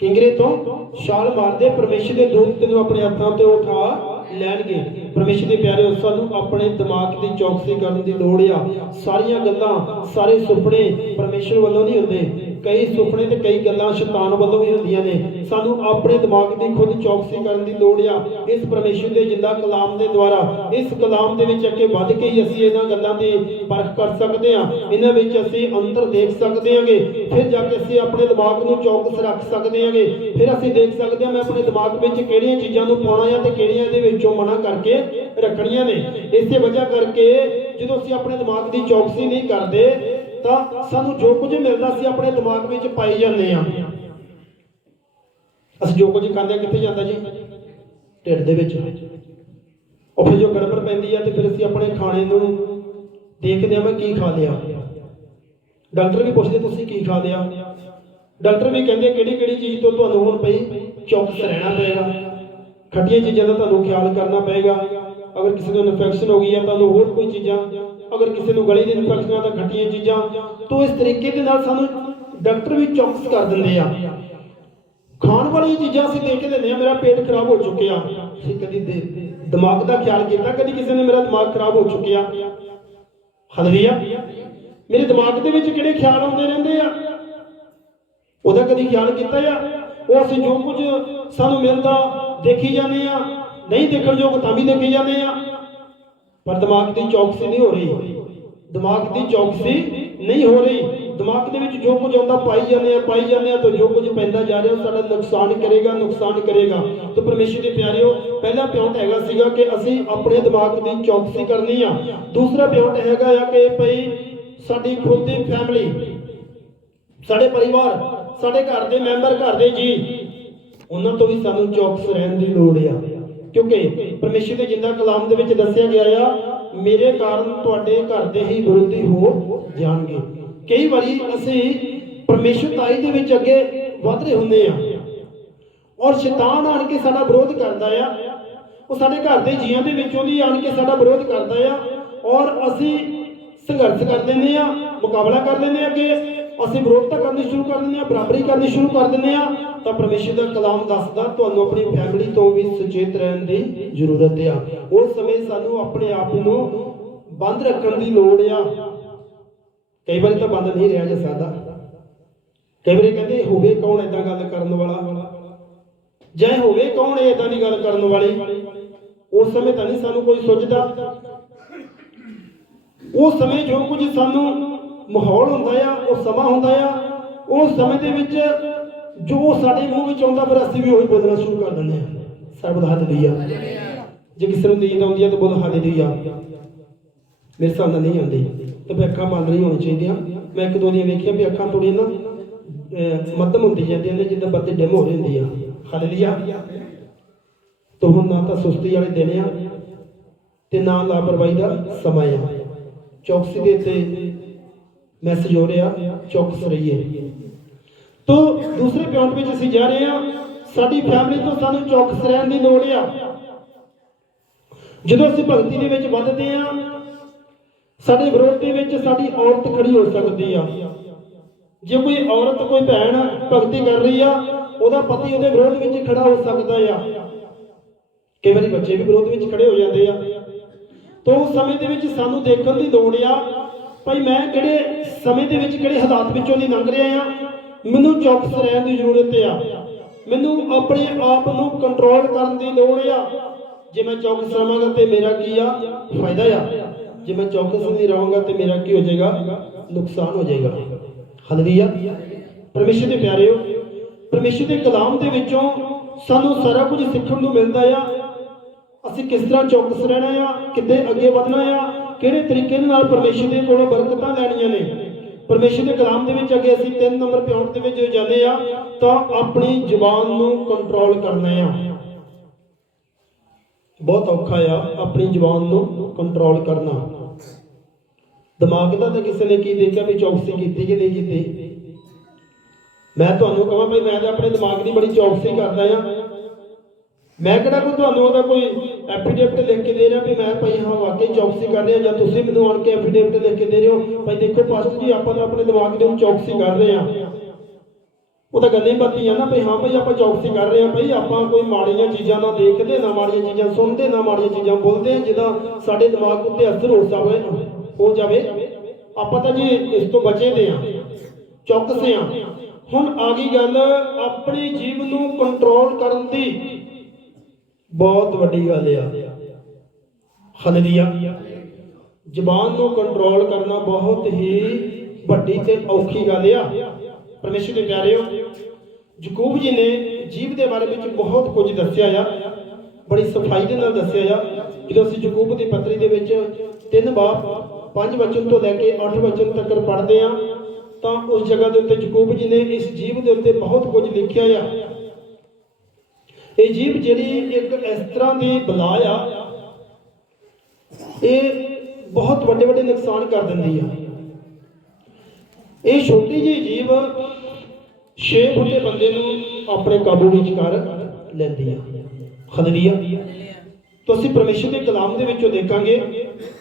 किंगरे तो छाल मार दे, परमेश्वर के दूत तैनूं अपने हत्थां ते उठा लैणगे। परमेश्वर के प्यारे, सानूं अपने दिमाग की चौकसी करने की लोड़ आ। सारियां गल्लां, सारे सुपने परमेश्वर वालों नहीं हुंदे, कई सुपने ते कई गल्लां शैतान वालों भी हुंदियां ने। सानूं अपने दिमाग की खुद चौकसी करने की लोड़ आ। इस परमेश्वर के जिंदा कलाम के द्वारा, इस कलाम दे विच अगे वध के ही असीं इन्हां गल्लां दी परख कर सकदे हां, इन्हां विच असीं अंतर देख सकदे हांगे, फिर जाके असीं अपने दिमाग नूं चौकस रख सकदे हांगे। फिर असीं देख सकदे हां मैं अपने दिमाग विच किहड़ियां चीज़ां नूं पाउणा है ते किहड़ियां इहदे विचों मना करके रखणियां ने। इसे वजह करके जो असीं अपने दिमाग की चौकसी नहीं करते तो सानू जो कुछ मिलता असीं अपने दिमाग विच पाई जांदे आ। असीं जो कुछ खांदे कित्थे जांदा जी? ढिड दे विच। और फिर जो गड़बड़ पैंदी है तो फिर असीं अपने खाने नूं देखदे आ मैं की खा लिया। डॉक्टर भी पुछदे तुसीं की खा लिया। डॉक्टर भी कहंदे किहड़ी-किहड़ी चीज़ तो तुहानूं हुण पई चौकस रहना पएगा, खट्टियां चीज़ों का तुहानूं ख्याल करना पएगा। अगर किसी को इन्फेक्शन हो गई है तो होर कोई चीज़ां, अगर किसी को गले की इन्फेक्शन है तो खट्टियां चीज़ां। तो इस तरीके के नाल सानूं डॉक्टर भी चौकस कर दिंदे आ। खाण वाली चीज़ां असीं देख के दिंदे आ मेरा पेट खराब हो चुकिया, कदी दिमाग का ख्याल किया, कदी किसी ने मेरा दिमाग खराब हो चुकिया। हालेलुया। मेरे दिमाग दे विच किहड़े ख्याल आउंदे रहिंदे आ, ਉਹਦਾ कभी ख्याल किया आ? वो असीं जो कुछ सानूं मिलदा देखी जाने आ, नहीं देखण योग तां भी देखी जाने आ, पर दिमाग की चौकसी नहीं हो रही। दिमाग की चौकसी नहीं हो रही। दिमाग के विच जो कुछ आउंदा पाई जाने आ, तो जो कुछ पैंदा जा रहा साडा नुकसान करेगा। तो परमेश्वर के प्यारिओ, पहला पॉइंट हैगा सीगा कि असीं अपने दिमाग की चौकसी करनी आ। दूसरा पॉइंट हैगा आ कि भई साडी खुद दी फैमिली, साडे परिवार, साडे घर दे मैंबर, घर दे जी, उन्हां तो भी सानूं चौकस रहण दी लोड़ आ। क्योंकि परमेश्वर के जिंदा कलाम दे विच दस्सिया गया आ मेरे कारण तुहाडे घर दे ही विरोधी हो जाणगे। कई बारी असीं परमेश्वर ताई दे विच अगे वध रहे हुंदे आ और शैतान आण के साडा विरोध करदा आ, ਉਹ ਸਾਡੇ ਘਰ ਦੇ ਜੀਆਂ ਦੇ ਵਿੱਚੋਂ ਦੀ ਆਣ ਕੇ ਸਾਡਾ ਵਿਰੋਧ ਕਰਦਾ ਆ ਔਰ ਅਸੀਂ ਸੰਘਰਸ਼ ਕਰ ਦਿੰਦੇ ਆ, ਮੁਕਾਬਲਾ ਕਰ ਲੈਂਦੇ ਆ ਕਿ ਅਸੀਂ ਵਿਰੋਧਤਾ ਕਰਨੀ ਸ਼ੁਰੂ ਕਰ ਦਿੰਦੇ ਆ, ਬਰਾਬਰੀ ਕਰਨੀ ਸ਼ੁਰੂ ਕਰ ਦਿੰਦੇ ਆ। ਤਾਂ ਪਰਮੇਸ਼ਰ ਦਾ ਕਲਾਮ ਦੱਸਦਾ ਤੁਹਾਨੂੰ ਆਪਣੀ ਫੈਮਿਲੀ ਤੋਂ ਵੀ ਸੁਚੇਤ ਰਹਿਣ ਦੀ ਜ਼ਰੂਰਤ ਆ। ਉਸ ਸਮੇਂ ਸਾਨੂੰ ਆਪਣੇ ਆਪ ਨੂੰ ਬੰਦ ਰੱਖਣ ਦੀ ਲੋੜ ਆ। ਕਈ ਵਾਰੀ ਤਾਂ ਬੰਦ ਨਹੀਂ ਰਿਹਾ ਜਾ ਸਕਦਾ। ਕਈ ਵਾਰੀ ਕਹਿੰਦੇ ਹੋਵੇ ਕੌਣ ਏਦਾਂ ਗੱਲ ਕਰਨ ਵਾਲਾ, ਜੈ ਹੋਵੇ ਕੌਣ ਇਹ ਇਦਾਂ ਦੀ ਗੱਲ ਕਰਨ ਵਾਲੀ। ਉਸ ਸਮੇਂ ਤਾਂ ਨਹੀਂ ਸਾਨੂੰ ਕੋਈ ਸੋਚਦਾ। ਉਸ ਸਮੇਂ ਜੋ ਕੁਝ ਸਾਨੂੰ ਮਾਹੌਲ ਹੁੰਦਾ ਆ, ਉਹ ਸਮਾਂ ਹੁੰਦਾ ਆ, ਉਸ ਸਮੇਂ ਦੇ ਵਿੱਚ ਜੋ ਸਾਡੇ ਮੂੰਹ ਵਿੱਚ ਆਉਂਦਾ ਫਿਰ ਅਸੀਂ ਵੀ ਉਹੀ ਬੋਲਣਾ ਸ਼ੁਰੂ ਕਰ ਦਿੰਦੇ ਹਾਂ। ਸਰਬਤ ਹਾਲੇਲੂਇਆ। ਜੇ ਕਿਸੇ ਨੂੰ ਨੀਂਦ ਆਉਂਦੀ ਹੈ ਤਾਂ ਬੋਲ ਹਾਲੇਲੂਇਆ। ਮੇਰੇ ਹਿਸਾਬ ਨਾਲ ਨਹੀਂ ਆਉਂਦੀ ਤਾਂ ਫਿਰ ਅੱਖਾਂ ਬੰਦ ਨਹੀਂ ਹੋਣੀਆਂ ਚਾਹੀਦੀਆਂ। ਮੈਂ ਇੱਕ ਦੋ ਦੀਆਂ ਵੇਖੀਆਂ ਵੀ ਅੱਖਾਂ ਥੋੜ੍ਹੀਆਂ ਨਾ ਮੱਧਮ ਹੁੰਦੀ ਜਾਂਦੀਆਂ ਨੇ, ਜਿੱਦਾਂ ਬੱਤੀ ਡਿਮ ਹੋ ਰਹੀ ਹੁੰਦੀ ਆ। ਹਾਲੇਲੂਇਆ। ਤਾਂ ਹੁਣ ਨਾ ਤਾਂ ਸੁਸਤੀ ਵਾਲੇ ਦਿਨ ਆ ਤੇ ਨਾ ਲਾਪਰਵਾਹੀ ਦਾ ਸਮਾਂ ਆ। ਚੌਕਸੀ ਦੇ ਉੱਤੇ ਮੈਸੇਜ ਹੋ ਰਿਹਾ, ਚੌਕਸ ਰਹੀਏ। ਤੋ ਦੂਸਰੇ ਪੁਆਇੰਟ ਵਿੱਚ ਅਸੀਂ ਜਾ ਰਹੇ ਹਾਂ, ਸਾਡੀ ਫੈਮਿਲੀ ਤੋਂ ਸਾਨੂੰ ਚੌਕਸ ਰਹਿਣ ਦੀ ਲੋੜ ਆ। ਜਦੋਂ ਅਸੀਂ ਭਗਤੀ ਦੇ ਵਿੱਚ ਵੱਧਦੇ ਹਾਂ, ਸਾਡੇ ਵਿਰੋਧ ਦੇ ਵਿੱਚ ਸਾਡੀ ਔਰਤ ਖੜੀ ਹੋ ਸਕਦੀ ਆ। ਜੇ ਕੋਈ ਔਰਤ, ਕੋਈ ਭੈਣ ਭਗਤੀ ਕਰ ਰਹੀ ਆ, ਉਹਦਾ ਪਤੀ ਉਹਦੇ ਵਿਰੋਧ ਵਿੱਚ ਖੜਾ ਹੋ ਸਕਦਾ ਆ। ਕਈ ਵਾਰੀ ਬੱਚੇ ਵੀ ਵਿਰੋਧ ਵਿੱਚ ਖੜੇ ਹੋ ਜਾਂਦੇ ਆ। ਤਾਂ ਉਸ ਸਮੇਂ ਦੇ ਵਿੱਚ ਸਾਨੂੰ ਦੇਖਣ ਦੀ ਲੋੜ ਆ, ਭਾਈ ਮੈਂ ਕਿਹੜੇ ਸਮੇਂ ਦੇ ਵਿੱਚ ਕਿਹੜੇ ਹਾਲਾਤ ਵਿੱਚੋਂ ਦੀ ਲੰਘ ਰਿਹਾ ਆ। ਮੈਨੂੰ ਚੌਕਸ ਰਹਿਣ ਦੀ ਜ਼ਰੂਰਤ ਆ। ਮੈਨੂੰ ਆਪਣੇ ਆਪ ਨੂੰ ਕੰਟਰੋਲ ਕਰਨ ਦੀ ਲੋੜ ਆ। ਜੇ ਮੈਂ ਚੌਕਸ ਰਹਾਂਗਾ ਤੇ ਮੇਰਾ ਕੀ ਆ ਫਾਇਦਾ ਆ। ਜੇ ਮੈਂ ਚੌਕਸ ਨਹੀਂ ਰਹਾਂਗਾ ਤੇ ਮੇਰਾ ਕੀ ਹੋ ਜਾਏਗਾ, ਨੁਕਸਾਨ ਹੋ ਜਾਏਗਾ। ਹਾਲੇਲੂਇਆ। ਪਰਮੇਸ਼ਰ ਦੇ ਪਿਆਰਿਓ, ਪਰਮੇਸ਼ਰ ਦੇ ਕਲਾਮ ਦੇ ਵਿੱਚੋਂ ਸਾਨੂੰ ਸਾਰਾ ਕੁਝ ਸਿੱਖਣ ਨੂੰ ਮਿਲਦਾ ਆ। ਅਸੀਂ ਕਿਸ ਤਰ੍ਹਾਂ ਚੌਕਸ ਰਹਿਣਾ ਆ, ਕਿੱਥੇ ਅੱਗੇ ਵਧਣਾ ਆ, ਕਿਹੜੇ ਤਰੀਕੇ ਨਾਲ ਪਰਮੇਸ਼ਰ ਦੇ ਕੋਲੋਂ ਬਰਕਤਾਂ ਲੈਣੀਆਂ ਨੇ। ਪਰਮੇਸ਼ਰ ਦੇ ਕਲਾਮ ਦੇ ਵਿੱਚ ਅੱਗੇ ਅਸੀਂ 3 ਨੰਬਰ ਪੁਆਇੰਟ ਦੇ ਵਿੱਚ ਜਾਂਦੇ ਆ, ਤਾਂ ਆਪਣੀ ਜ਼ੁਬਾਨ ਨੂੰ ਕੰਟਰੋਲ ਕਰਨਾ ਆ। ਬਹੁਤ ਔਖਾ ਆ ਆਪਣੀ ਜ਼ੁਬਾਨ ਨੂੰ ਕੰਟਰੋਲ ਕਰਨਾ। ਦਿਮਾਗ ਦਾ ਤਾਂ ਕਿਸੇ ਨੇ ਕੀ ਦੇਖਿਆ ਵੀ ਚੌਕਸੀ ਕੀਤੀ ਕਿ ਨਹੀਂ ਕੀਤੀ। ਮੈਂ ਤੁਹਾਨੂੰ ਕਹਾਂ ਭਾਈ ਮੈਂ ਤਾਂ ਆਪਣੇ ਦਿਮਾਗ ਦੀ ਬੜੀ ਚੌਕਸੀ ਕਰਦਾ ਆ। ਮੈਂ ਕਿਹੜਾ ਕੋਈ ਤੁਹਾਨੂੰ ਉਹਦਾ ਕੋਈ ਐਫੀਡੇਵਿਟ ਲਿਖ ਕੇ ਦੇ ਰਿਹਾ ਵੀ ਮੈਂ ਭਾਈ ਹਾਂ ਵਾਕਈ ਚੌਕਸੀ ਕਰ ਰਿਹਾ, ਜਾਂ ਤੁਸੀਂ ਮੈਨੂੰ ਆਣ ਕੇ ਐਫੀਡੇਵਿਟ ਲਿਖ ਕੇ ਦੇ ਰਹੇ ਹੋ ਭਾਈ ਦੇਖੋ ਪਾਸਟਰ ਜੀ ਆਪਾਂ ਤਾਂ ਆਪਣੇ ਦਿਮਾਗ ਦੇ ਨੂੰ ਚੌਕਸੀ ਕਰ ਰਹੇ ਹਾਂ। ਉਹ ਤਾਂ ਗੱਲਾਂ ਹੀ ਬਾਤੀ ਆ ਨਾ ਭਾਈ ਹਾਂ ਭਾਈ ਆਪਾਂ ਚੌਕਸੀ ਕਰ ਰਹੇ ਹਾਂ। ਭਾਈ ਆਪਾਂ ਕੋਈ ਮਾੜੀਆਂ ਚੀਜ਼ਾਂ ਨਾ ਦੇਖਦੇ, ਨਾ ਮਾੜੀਆਂ ਚੀਜ਼ਾਂ ਸੁਣਦੇ, ਨਾ ਮਾੜੀਆਂ ਚੀਜ਼ਾਂ ਬੋਲਦੇ ਜਿਹਦਾ ਸਾਡੇ ਦਿਮਾਗ ਉੱਤੇ ਅਸਰ ਹੋ ਜਾਵੇ। ਆਪਾਂ ਤਾਂ ਜੀ ਇਸ ਤੋਂ ਬਚੇ ਦੇ ਆ, ਚੌਕਸੇ ਆ। ਹੁਣ ਆ ਗਈ ਗੱਲ ਆਪਣੀ ਜੀਭ ਨੂੰ ਕੰਟਰੋਲ ਕਰਨ ਦੀ। ਬਹੁਤ ਵੱਡੀ ਗੱਲ ਆ। ਹਾਲੇਲੂਇਆ। ਜ਼ੁਬਾਨ ਨੂੰ ਕੰਟਰੋਲ ਕਰਨਾ ਬਹੁਤ ਹੀ ਵੱਡੀ ਤੇ ਔਖੀ ਗੱਲ ਆ। ਪਰਮੇਸ਼ਰ ਦੇ ਪਿਆਰਿਓ, ਯਾਕੂਬ ਜੀ ਨੇ ਜੀਭ ਦੇ ਬਾਰੇ ਵਿੱਚ ਬਹੁਤ ਕੁਝ ਦੱਸਿਆ ਆ, ਬੜੀ ਸਫਾਈ ਦੇ ਨਾਲ ਦੱਸਿਆ ਆ। ਜਦੋਂ ਅਸੀਂ ਯਾਕੂਬ ਦੀ ਪੱਤਰੀ ਦੇ ਵਿੱਚ 3 ਬਾਬ 5 ਵਚਨ ਤੋਂ ਲੈ ਕੇ 8 ਵਚਨ ਤੱਕ ਪੜ੍ਹਦੇ ਆ, ਤਾਂ ਉਸ ਜਗ੍ਹਾ ਦੇ ਉੱਤੇ ਯਾਕੂਬ ਜੀ ਨੇ ਇਸ ਜੀਭ ਦੇ ਉੱਤੇ ਬਹੁਤ ਕੁਝ ਲਿਖਿਆ ਆ। ਇਹ ਜੀਭ ਜਿਹੜੀ ਇੱਕ ਇਸ ਤਰ੍ਹਾਂ ਦੀ ਬਲਾ ਆ, ਇਹ ਬਹੁਤ ਵੱਡੇ ਵੱਡੇ ਨੁਕਸਾਨ ਕਰ ਦਿੰਦੀ ਆ। ਇਹ ਛੋਟੀ ਜਿਹੀ ਜੀਭ 6 ਫੁੱਟ ਦੇ ਬੰਦੇ ਨੂੰ ਆਪਣੇ ਕਾਬੂ ਵਿੱਚ ਕਰ ਲੈਂਦੀ ਆ। ਹਾਲੇਲੂਇਆ। तो ਅਸੀਂ परमेश्वर के कलाम ਦੇ ਵਿੱਚੋਂ ਦੇਖਾਂਗੇ,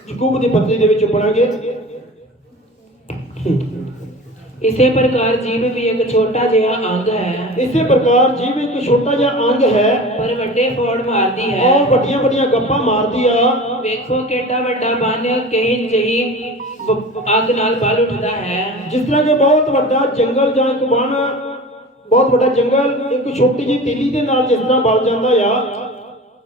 ਯਾਕੂਬ ਦੀ ਪੱਤਰੀ ਦੇ ਵਿੱਚੋਂ ਪੜਾਂਗੇ। इसे प्रकार जीभ भी एक छोटा जिहा अंग है। इसे प्रकार जीभ एक छोटा जिहा अंग है, पर वड्डे फोड़ मारदी है और वड्डियां वड्डियां गप्पां मारदी आ। वेखो केडा वड्डा बन कहीं जही अग नाल बल उठदा है। जिस तरह के बहुत वड्डा जंगल जां एक बन, बहुत वड्डा जंगल एक छोटी जी तीली दे नाल जिस तरह बल जांदा आ,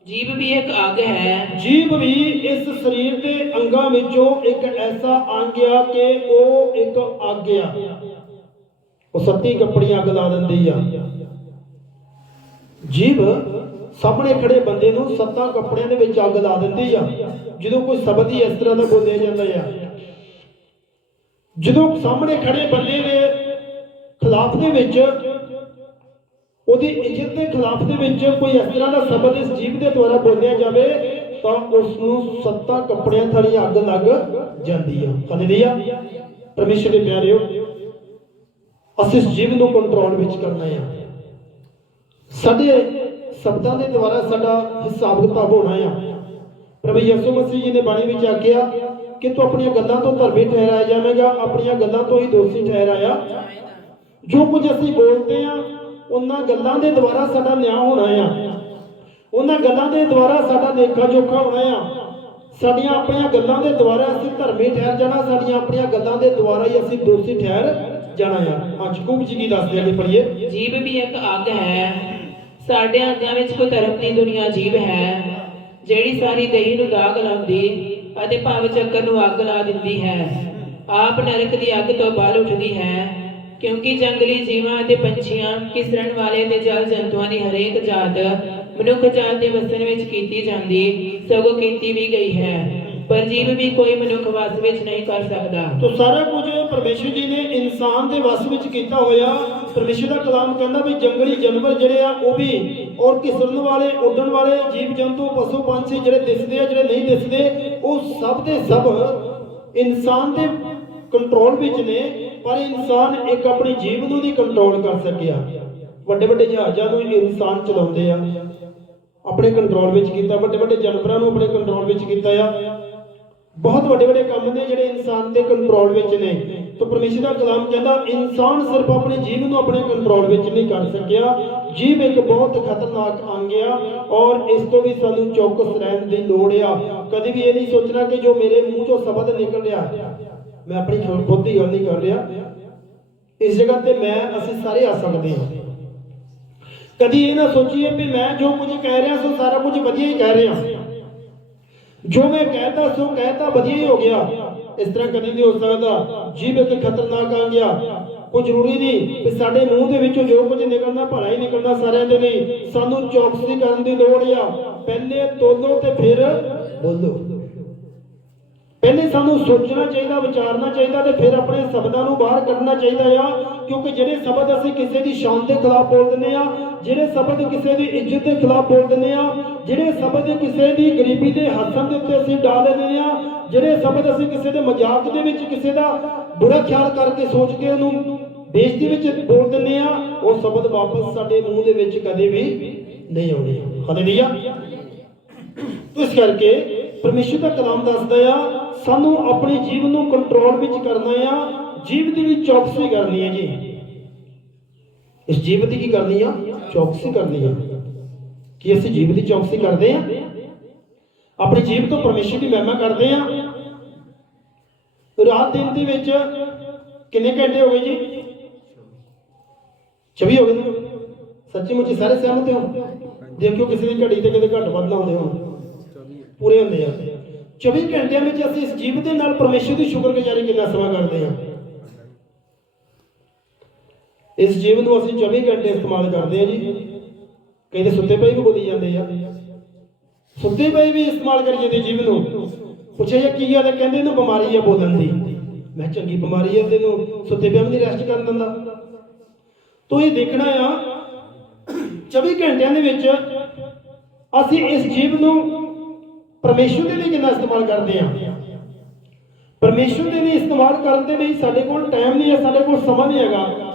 जीभ भी एक अंग है। जीभ भी इस शरीर के अंगां विचों एक ऐसा अंग आ कि ਉਹ ਇੱਕ ਅੱਗ ਆ। ਉਹ ਸੱਤੀ ਕੱਪੜੀ ਅੱਗ ਲਾ ਦਿੰਦੀ ਆ। ਜੀਭ ਸਾਹਮਣੇ ਖੜੇ ਬੰਦੇ ਨੂੰ 7 ਕੱਪੜਿਆਂ ਦੇ ਵਿੱਚ ਅੱਗ ਲਾ ਦਿੰਦੀ ਆ। ਜਦੋਂ ਕੋਈ ਸ਼ਬਦ ਹੀ ਇਸ ਤਰ੍ਹਾਂ ਦਾ ਬੋਲਿਆ ਜਾਂਦਾ ਆ, ਜਦੋਂ ਸਾਹਮਣੇ ਖੜੇ ਬੰਦੇ ਦੇ ਖਿਲਾਫ ਦੇ ਵਿੱਚ, ਉਹਦੀ ਇੱਜ਼ਤ ਦੇ ਖਿਲਾਫ ਦੇ ਵਿੱਚ ਕੋਈ ਇਸ ਤਰ੍ਹਾਂ ਦਾ ਸ਼ਬਦ ਇਸ ਜੀਭ ਦੇ ਦੁਆਰਾ ਬੋਲਿਆ ਜਾਵੇ ਤਾਂ ਉਸ ਨੂੰ 7 ਕੱਪੜਿਆਂ ਥਾਲੀ ਅੱਗ ਲੱਗ ਜਾਂਦੀ ਆ। ਹਾਲੇਲੂਇਆ। ਪਰਮੇਸ਼ਰ ਦੇ ਪਿਆਰਿਓ, ਅਸੀਂ ਇਸ ਜੀਭ ਨੂੰ ਕੰਟਰੋਲ ਵਿੱਚ ਕਰਨਾ ਆ। ਸਾਡੇ ਸ਼ਬਦਾਂ ਦੇ ਦੁਆਰਾ ਸਾਡਾ ਹਿਸਾਬ ਕਿਤਾਬ ਹੋਣਾ ਆ। ਪ੍ਰਭੂ ਯਿਸੂ ਮਸੀਹ ਜੀ ਨੇ ਬਾਣੀ ਵਿੱਚ ਆਖਿਆ ਕਿ ਤੂੰ ਆਪਣੀਆਂ ਗੱਲਾਂ ਤੋਂ ਧਰਮੀ ਠਹਿਰਾਇਆ ਜਾਵੇਗਾ, ਆਪਣੀਆਂ ਗੱਲਾਂ ਤੋਂ ਹੀ ਦੋਸ਼ੀ ਠਹਿਰਾਇਆ। ਜੋ ਕੁਝ ਅਸੀਂ ਬੋਲਦੇ ਆ ਉਹਨਾਂ ਗੱਲਾਂ ਦੇ ਦੁਆਰਾ ਸਾਡਾ ਨਿਆਂ ਹੋਣਾ ਆ। ਉਹਨਾਂ ਗੱਲਾਂ ਦੇ ਦੁਆਰਾ ਸਾਡਾ ਲੇਖਾ ਜੋਖਾ ਹੋਣਾ ਆ। ਸਾਡੀਆਂ ਆਪਣੀਆਂ ਗੱਲਾਂ ਦੇ ਦੁਆਰਾ ਅਸੀਂ ਧਰਮੀ ਠਹਿਰ ਜਾਣਾ, ਸਾਡੀਆਂ ਆਪਣੀਆਂ ਗੱਲਾਂ ਦੇ ਦੁਆਰਾ ਹੀ ਅਸੀਂ ਦੋਸ਼ੀ ਠਹਿਰ ਜਾਣਾ ਆ। ਯਾਕੂਬ ਜੀ ਕੀ ਦੱਸਦੇ ਆ, ਪੜ੍ਹੀਏ। जीभ भी एक अंग है, ਸਾਡੇ ਅੰਗਾਂ ਵਿੱਚ ਕੋਈ ਧਰਮ ਦੀ ਦੁਨੀਆ ਜੀਵ ਹੈ ਜਿਹੜੀ ਸਾਰੀ ਦੇਹੀ ਨੂੰ ਦਾਗ ਲਾਉਂਦੀ ਅਤੇ ਭਵ ਚੱਕਰ ਨੂੰ ਅੱਗ ਲਾ ਦਿੰਦੀ ਹੈ। ਆਪ ਨਰਕ ਦੀ ਅੱਗ ਤੋਂ ਬਾਹਰ ਉੱਠਦੀ ਹੈ, ਕਿਉਂਕਿ ਜੰਗਲੀ ਜੀਵਾਂ ਅਤੇ ਪੰਛੀਆਂ, ਕਿਸਰਨ ਵਾਲੇ ਤੇ ਜਲ ਜੰਤੂਆਂ ਦੀ ਹਰੇਕ ਜਾਤ ਮਨੁੱਖ ਜਾਤ ਦੇ ਵਸਣ ਵਿੱਚ ਕੀਤੀ ਜਾਂਦੀ, ਸਗੋਂ ਕੀਤੀ ਵੀ ਗਈ ਹੈ, ਪਰ ਜੀਵ ਵੀ ਕੋਈ ਮਨੁੱਖ ਵਸ ਵਿੱਚ ਨਹੀਂ ਕਰ ਸਕਦਾ। ਤੋ ਸਾਰਾ ਕੁਝ ਪਰਮੇਸ਼ਰ ਜੀ ਨੇ ਇਨਸਾਨ ਦੇ ਵਸ ਵਿੱਚ ਕੀਤਾ ਹੋਇਆ। ਪਰਮੇਸ਼ਰ ਦਾ ਕਲਾਮ ਕਹਿੰਦਾ ਵੀ ਜੰਗਲੀ ਜਾਨਵਰ ਜਿਹੜੇ ਆ ਉਹ ਵੀ, ਔਰ ਕਿਸਰਨ ਵਾਲੇ, ਉੱਡਣ ਵਾਲੇ ਜੀਵ ਜੰਤੂ, ਪਸ਼ੂ ਪੰਛੀ ਜਿਹੜੇ ਦਿਸਦੇ ਆ, ਜਿਹੜੇ ਨਹੀਂ ਦਿਸਦੇ, ਉਹ ਸਭ ਦੇ ਸਭ ਇਨਸਾਨ ਦੇ ਕੰਟਰੋਲ ਵਿੱਚ ਨੇ। ਪਰ ਇਨਸਾਨ ਇੱਕ ਆਪਣੀ ਜੀਵ ਨੂੰ ਨਹੀਂ ਕੰਟਰੋਲ ਕਰ ਸਕਿਆ। ਵੱਡੇ ਵੱਡੇ ਜਹਾਜ਼ਾਂ ਨੂੰ ਇਨਸਾਨ ਚਲਾਉਂਦੇ ਆ, ਆਪਣੇ ਕੰਟਰੋਲ ਵਿੱਚ ਕੀਤਾ। ਵੱਡੇ ਵੱਡੇ ਜਾਨਵਰਾਂ ਨੂੰ ਆਪਣੇ ਕੰਟਰੋਲ ਵਿੱਚ ਕੀਤਾ ਆ। ਬਹੁਤ ਵੱਡੇ ਵੱਡੇ ਕੰਮ ਨੇ ਜਿਹੜੇ ਇਨਸਾਨ ਦੇ ਕੰਟਰੋਲ ਵਿੱਚ ਨੇ। ਤਾਂ ਪਰਮੇਸ਼ਰ ਦਾ ਕਲਾਮ ਕਹਿੰਦਾ ਇਨਸਾਨ ਸਿਰਫ ਆਪਣੀ ਜੀਵ ਨੂੰ ਆਪਣੇ ਕੰਟਰੋਲ ਵਿੱਚ ਨਹੀਂ ਕਰ ਸਕਿਆ। ਜੀਵ ਇੱਕ ਬਹੁਤ ਖਤਰਨਾਕ ਅੰਗ ਆ, ਔਰ ਇਸ ਤੋਂ ਵੀ ਸਾਨੂੰ ਚੌਕਸ ਰਹਿਣ ਦੀ ਲੋੜ ਆ। ਕਦੇ ਵੀ ਇਹ ਨਹੀਂ ਸੋਚਣਾ ਕਿ ਜੋ ਮੇਰੇ ਮੂੰਹ ਚੋਂ ਸ਼ਬਦ ਨਿਕਲ ਰਿਹਾ, ਮੈਂ ਆਪਣੀ ਖੁਦ ਦੀ ਗੱਲ ਨਹੀਂ ਕਰ ਰਿਹਾ, ਇਸ ਜਗ੍ਹਾ ਤੇ ਅਸੀਂ ਸਾਰੇ ਆ ਸਕਦੇ ਹਾਂ। ਕਦੀ ਇਹ ਨਾ ਸੋਚੀਏ ਵੀ ਮੈਂ ਜੋ ਕੁਝ ਕਹਿ ਰਿਹਾ ਸੋ ਸਾਰਾ ਕੁਝ ਵਧੀਆ ਹੀ ਕਹਿ ਰਿਹਾ, ਜੋ ਮੈਂ ਕਹਿਤਾ ਸੋ ਕਹਿਤਾ ਵਧੀਆ ਹੀ ਹੋ ਗਿਆ। ਇਸ ਤਰ੍ਹਾਂ ਕਦੇ ਨਹੀਂ ਹੋ ਸਕਦਾ। ਜੀਵ ਇੱਕ ਖਤਰਨਾਕ ਅੰਗ ਆ। ਕੋਈ ਜ਼ਰੂਰੀ ਨਹੀਂ ਕਿ ਸਾਡੇ ਮੂੰਹ ਦੇ ਵਿੱਚੋਂ ਜੋ ਕੁਝ ਨਿਕਲਣਾ ਭਲਾ ਹੀ ਨਿਕਲਣਾ ਸਾਰਿਆਂ ਦੇ ਲਈ। ਸਾਨੂੰ ਚੌਕਸੀ ਕਰਨ ਦੀ ਲੋੜ ਆ। ਪਹਿਲੇ ਤੋਲੋ ਤੇ ਫਿਰ ਬੋਲੋ। ਪਹਿਲੇ ਸਾਨੂੰ ਸੋਚਣਾ ਚਾਹੀਦਾ, ਵਿਚਾਰਨਾ ਚਾਹੀਦਾ, ਤੇ ਫਿਰ ਆਪਣੇ ਸ਼ਬਦਾਂ ਨੂੰ ਬਾਹਰ ਕੱਢਣਾ ਚਾਹੀਦਾ ਆ। ਕਿਉਂਕਿ ਜਿਹੜੇ ਸ਼ਬਦ ਅਸੀਂ ਕਿਸੇ ਦੀ ਸ਼ਾਨ ਦੇ ਖਿਲਾਫ ਬੋਲ ਦਿੰਦੇ ਆ, ਜਿਹੜੇ ਸ਼ਬਦ ਕਿਸੇ ਦੀ ਇੱਜ਼ਤ ਦੇ ਖਿਲਾਫ ਬੋਲ ਦਿੰਦੇ ਆ, ਜਿਹੜੇ ਸ਼ਬਦ ਕਿਸੇ ਦੀ ਗਰੀਬੀ ਦੇ ਹੱਸਣ ਦੇ ਉੱਤੇ ਅਸੀਂ ਡਾਲ ਦਿੰਦੇ ਆ, ਜਿਹੜੇ ਸ਼ਬਦ ਅਸੀਂ ਕਿਸੇ ਦੇ ਮਜ਼ਾਕ ਦੇ ਵਿੱਚ ਕਿਸੇ ਦਾ ਬੁਰਾ ਖਿਆਲ ਕਰਕੇ ਸੋਚ ਕੇ ਉਹਨੂੰ ਬੇਇੱਜ਼ਤੀ ਵਿੱਚ ਬੋਲ ਦਿੰਦੇ ਆ, ਉਹ ਸ਼ਬਦ ਵਾਪਸ ਸਾਡੇ ਮੂੰਹ ਦੇ ਵਿੱਚ ਕਦੇ ਵੀ ਨਹੀਂ ਆਉਣੇ। ਹਾਲੇਲੂਇਆ। ਇਸ ਕਰਕੇ ਪਰਮੇਸ਼ਰ ਦਾ ਕਲਾਮ ਦੱਸਦਾ ਆ ਸਾਨੂੰ ਆਪਣੀ ਜੀਵ ਨੂੰ ਕੰਟਰੋਲ ਵਿੱਚ ਕਰਨਾ ਆ। ਜੀਵ ਦੀ ਵੀ ਚੌਕਸੀ ਕਰਨੀ ਹੈ ਜੀ। ਇਸ ਜੀਵ ਦੀ ਕੀ ਕਰਨੀ ਆ? ਚੌਕਸੀ ਕਰਨੀ ਆ। ਕੀ ਅਸੀਂ ਜੀਵ ਦੀ ਚੌਕਸੀ ਕਰਦੇ ਆ? ਆਪਣੀ ਜੀਵ ਤੋਂ ਪਰਮੇਸ਼ਰ ਦੀ ਮਹਿਮਾ ਕਰਦੇ ਆ। ਰਾਤ ਦਿਨ ਦੇ ਵਿੱਚ ਕਿੰਨੇ ਘੰਟੇ ਹੋ ਗਏ ਜੀ? 24 ਹੋ ਗਏ ਨੇ। ਸੱਚੀ ਮੁੱਚੀ ਸਾਰੇ ਸਹਿਮਤ ਹੋ? ਦੇਖਿਓ ਕਿਸੇ ਦੀ ਘੜੀ ਤੇ ਕਿਤੇ ਘੱਟ ਵੱਧ ਨਾ ਹੁੰਦੇ ਹੋਣ, ਪੂਰੇ ਹੁੰਦੇ ਆ। 24 ਘੰਟਿਆਂ ਵਿੱਚ ਅਸੀਂ ਇਸ ਜੀਵ ਦੇ ਨਾਲ ਪਰਮੇਸ਼ਰ ਦੀ ਸ਼ੁਕਰਗੁਜ਼ਾਰੀ ਕਿੰਨਾ ਸਮਾਂ ਕਰਦੇ ਹਾਂ? ਇਸ ਜੀਵ ਨੂੰ ਅਸੀਂ 24 ਘੰਟੇ ਇਸਤੇਮਾਲ ਕਰਦੇ ਹਾਂ ਜੀ। ਕਹਿੰਦੇ ਸੁੱਤੇ ਪਏ ਵੀ ਬੋਲੀ ਜਾਂਦੇ ਆ, ਸੁੱਤੇ ਪਏ ਵੀ ਇਸਤੇਮਾਲ ਕਰੀ ਜਾਂਦੇ ਜੀਵ ਨੂੰ। ਪੁੱਛਿਆ ਜੀ ਕੀ ਗੱਲ ਹੈ? ਕਹਿੰਦੇ ਇਹਨੂੰ ਬਿਮਾਰੀ ਆ ਬੋਲਣ ਦੀ। ਮੈਂ ਚੰਗੀ ਬਿਮਾਰੀ ਆ, ਤੈਨੂੰ ਸੁੱਤੇ ਪਿਆ ਵੀ ਨਹੀਂ ਰੈਸਟ ਕਰਨ ਦਿੰਦਾ। ਤੋ ਇਹ ਦੇਖਣਾ ਆ 24 ਘੰਟਿਆਂ ਦੇ ਵਿੱਚ ਅਸੀਂ ਇਸ ਜੀਵ ਨੂੰ ਪਰਮੇਸ਼ਰ ਦੇ ਲਈ ਕਿੰਨਾ ਇਸਤੇਮਾਲ ਕਰਦੇ ਹਾਂ। ਪਰਮੇਸ਼ਰ ਦੇ ਲਈ ਇਸਤੇਮਾਲ ਕਰਨ ਦੇ ਲਈ ਸਾਡੇ ਕੋਲ ਟਾਈਮ ਨਹੀਂ ਹੈ, ਸਾਡੇ ਕੋਲ ਸਮਾਂ ਨਹੀਂ ਹੈਗਾ।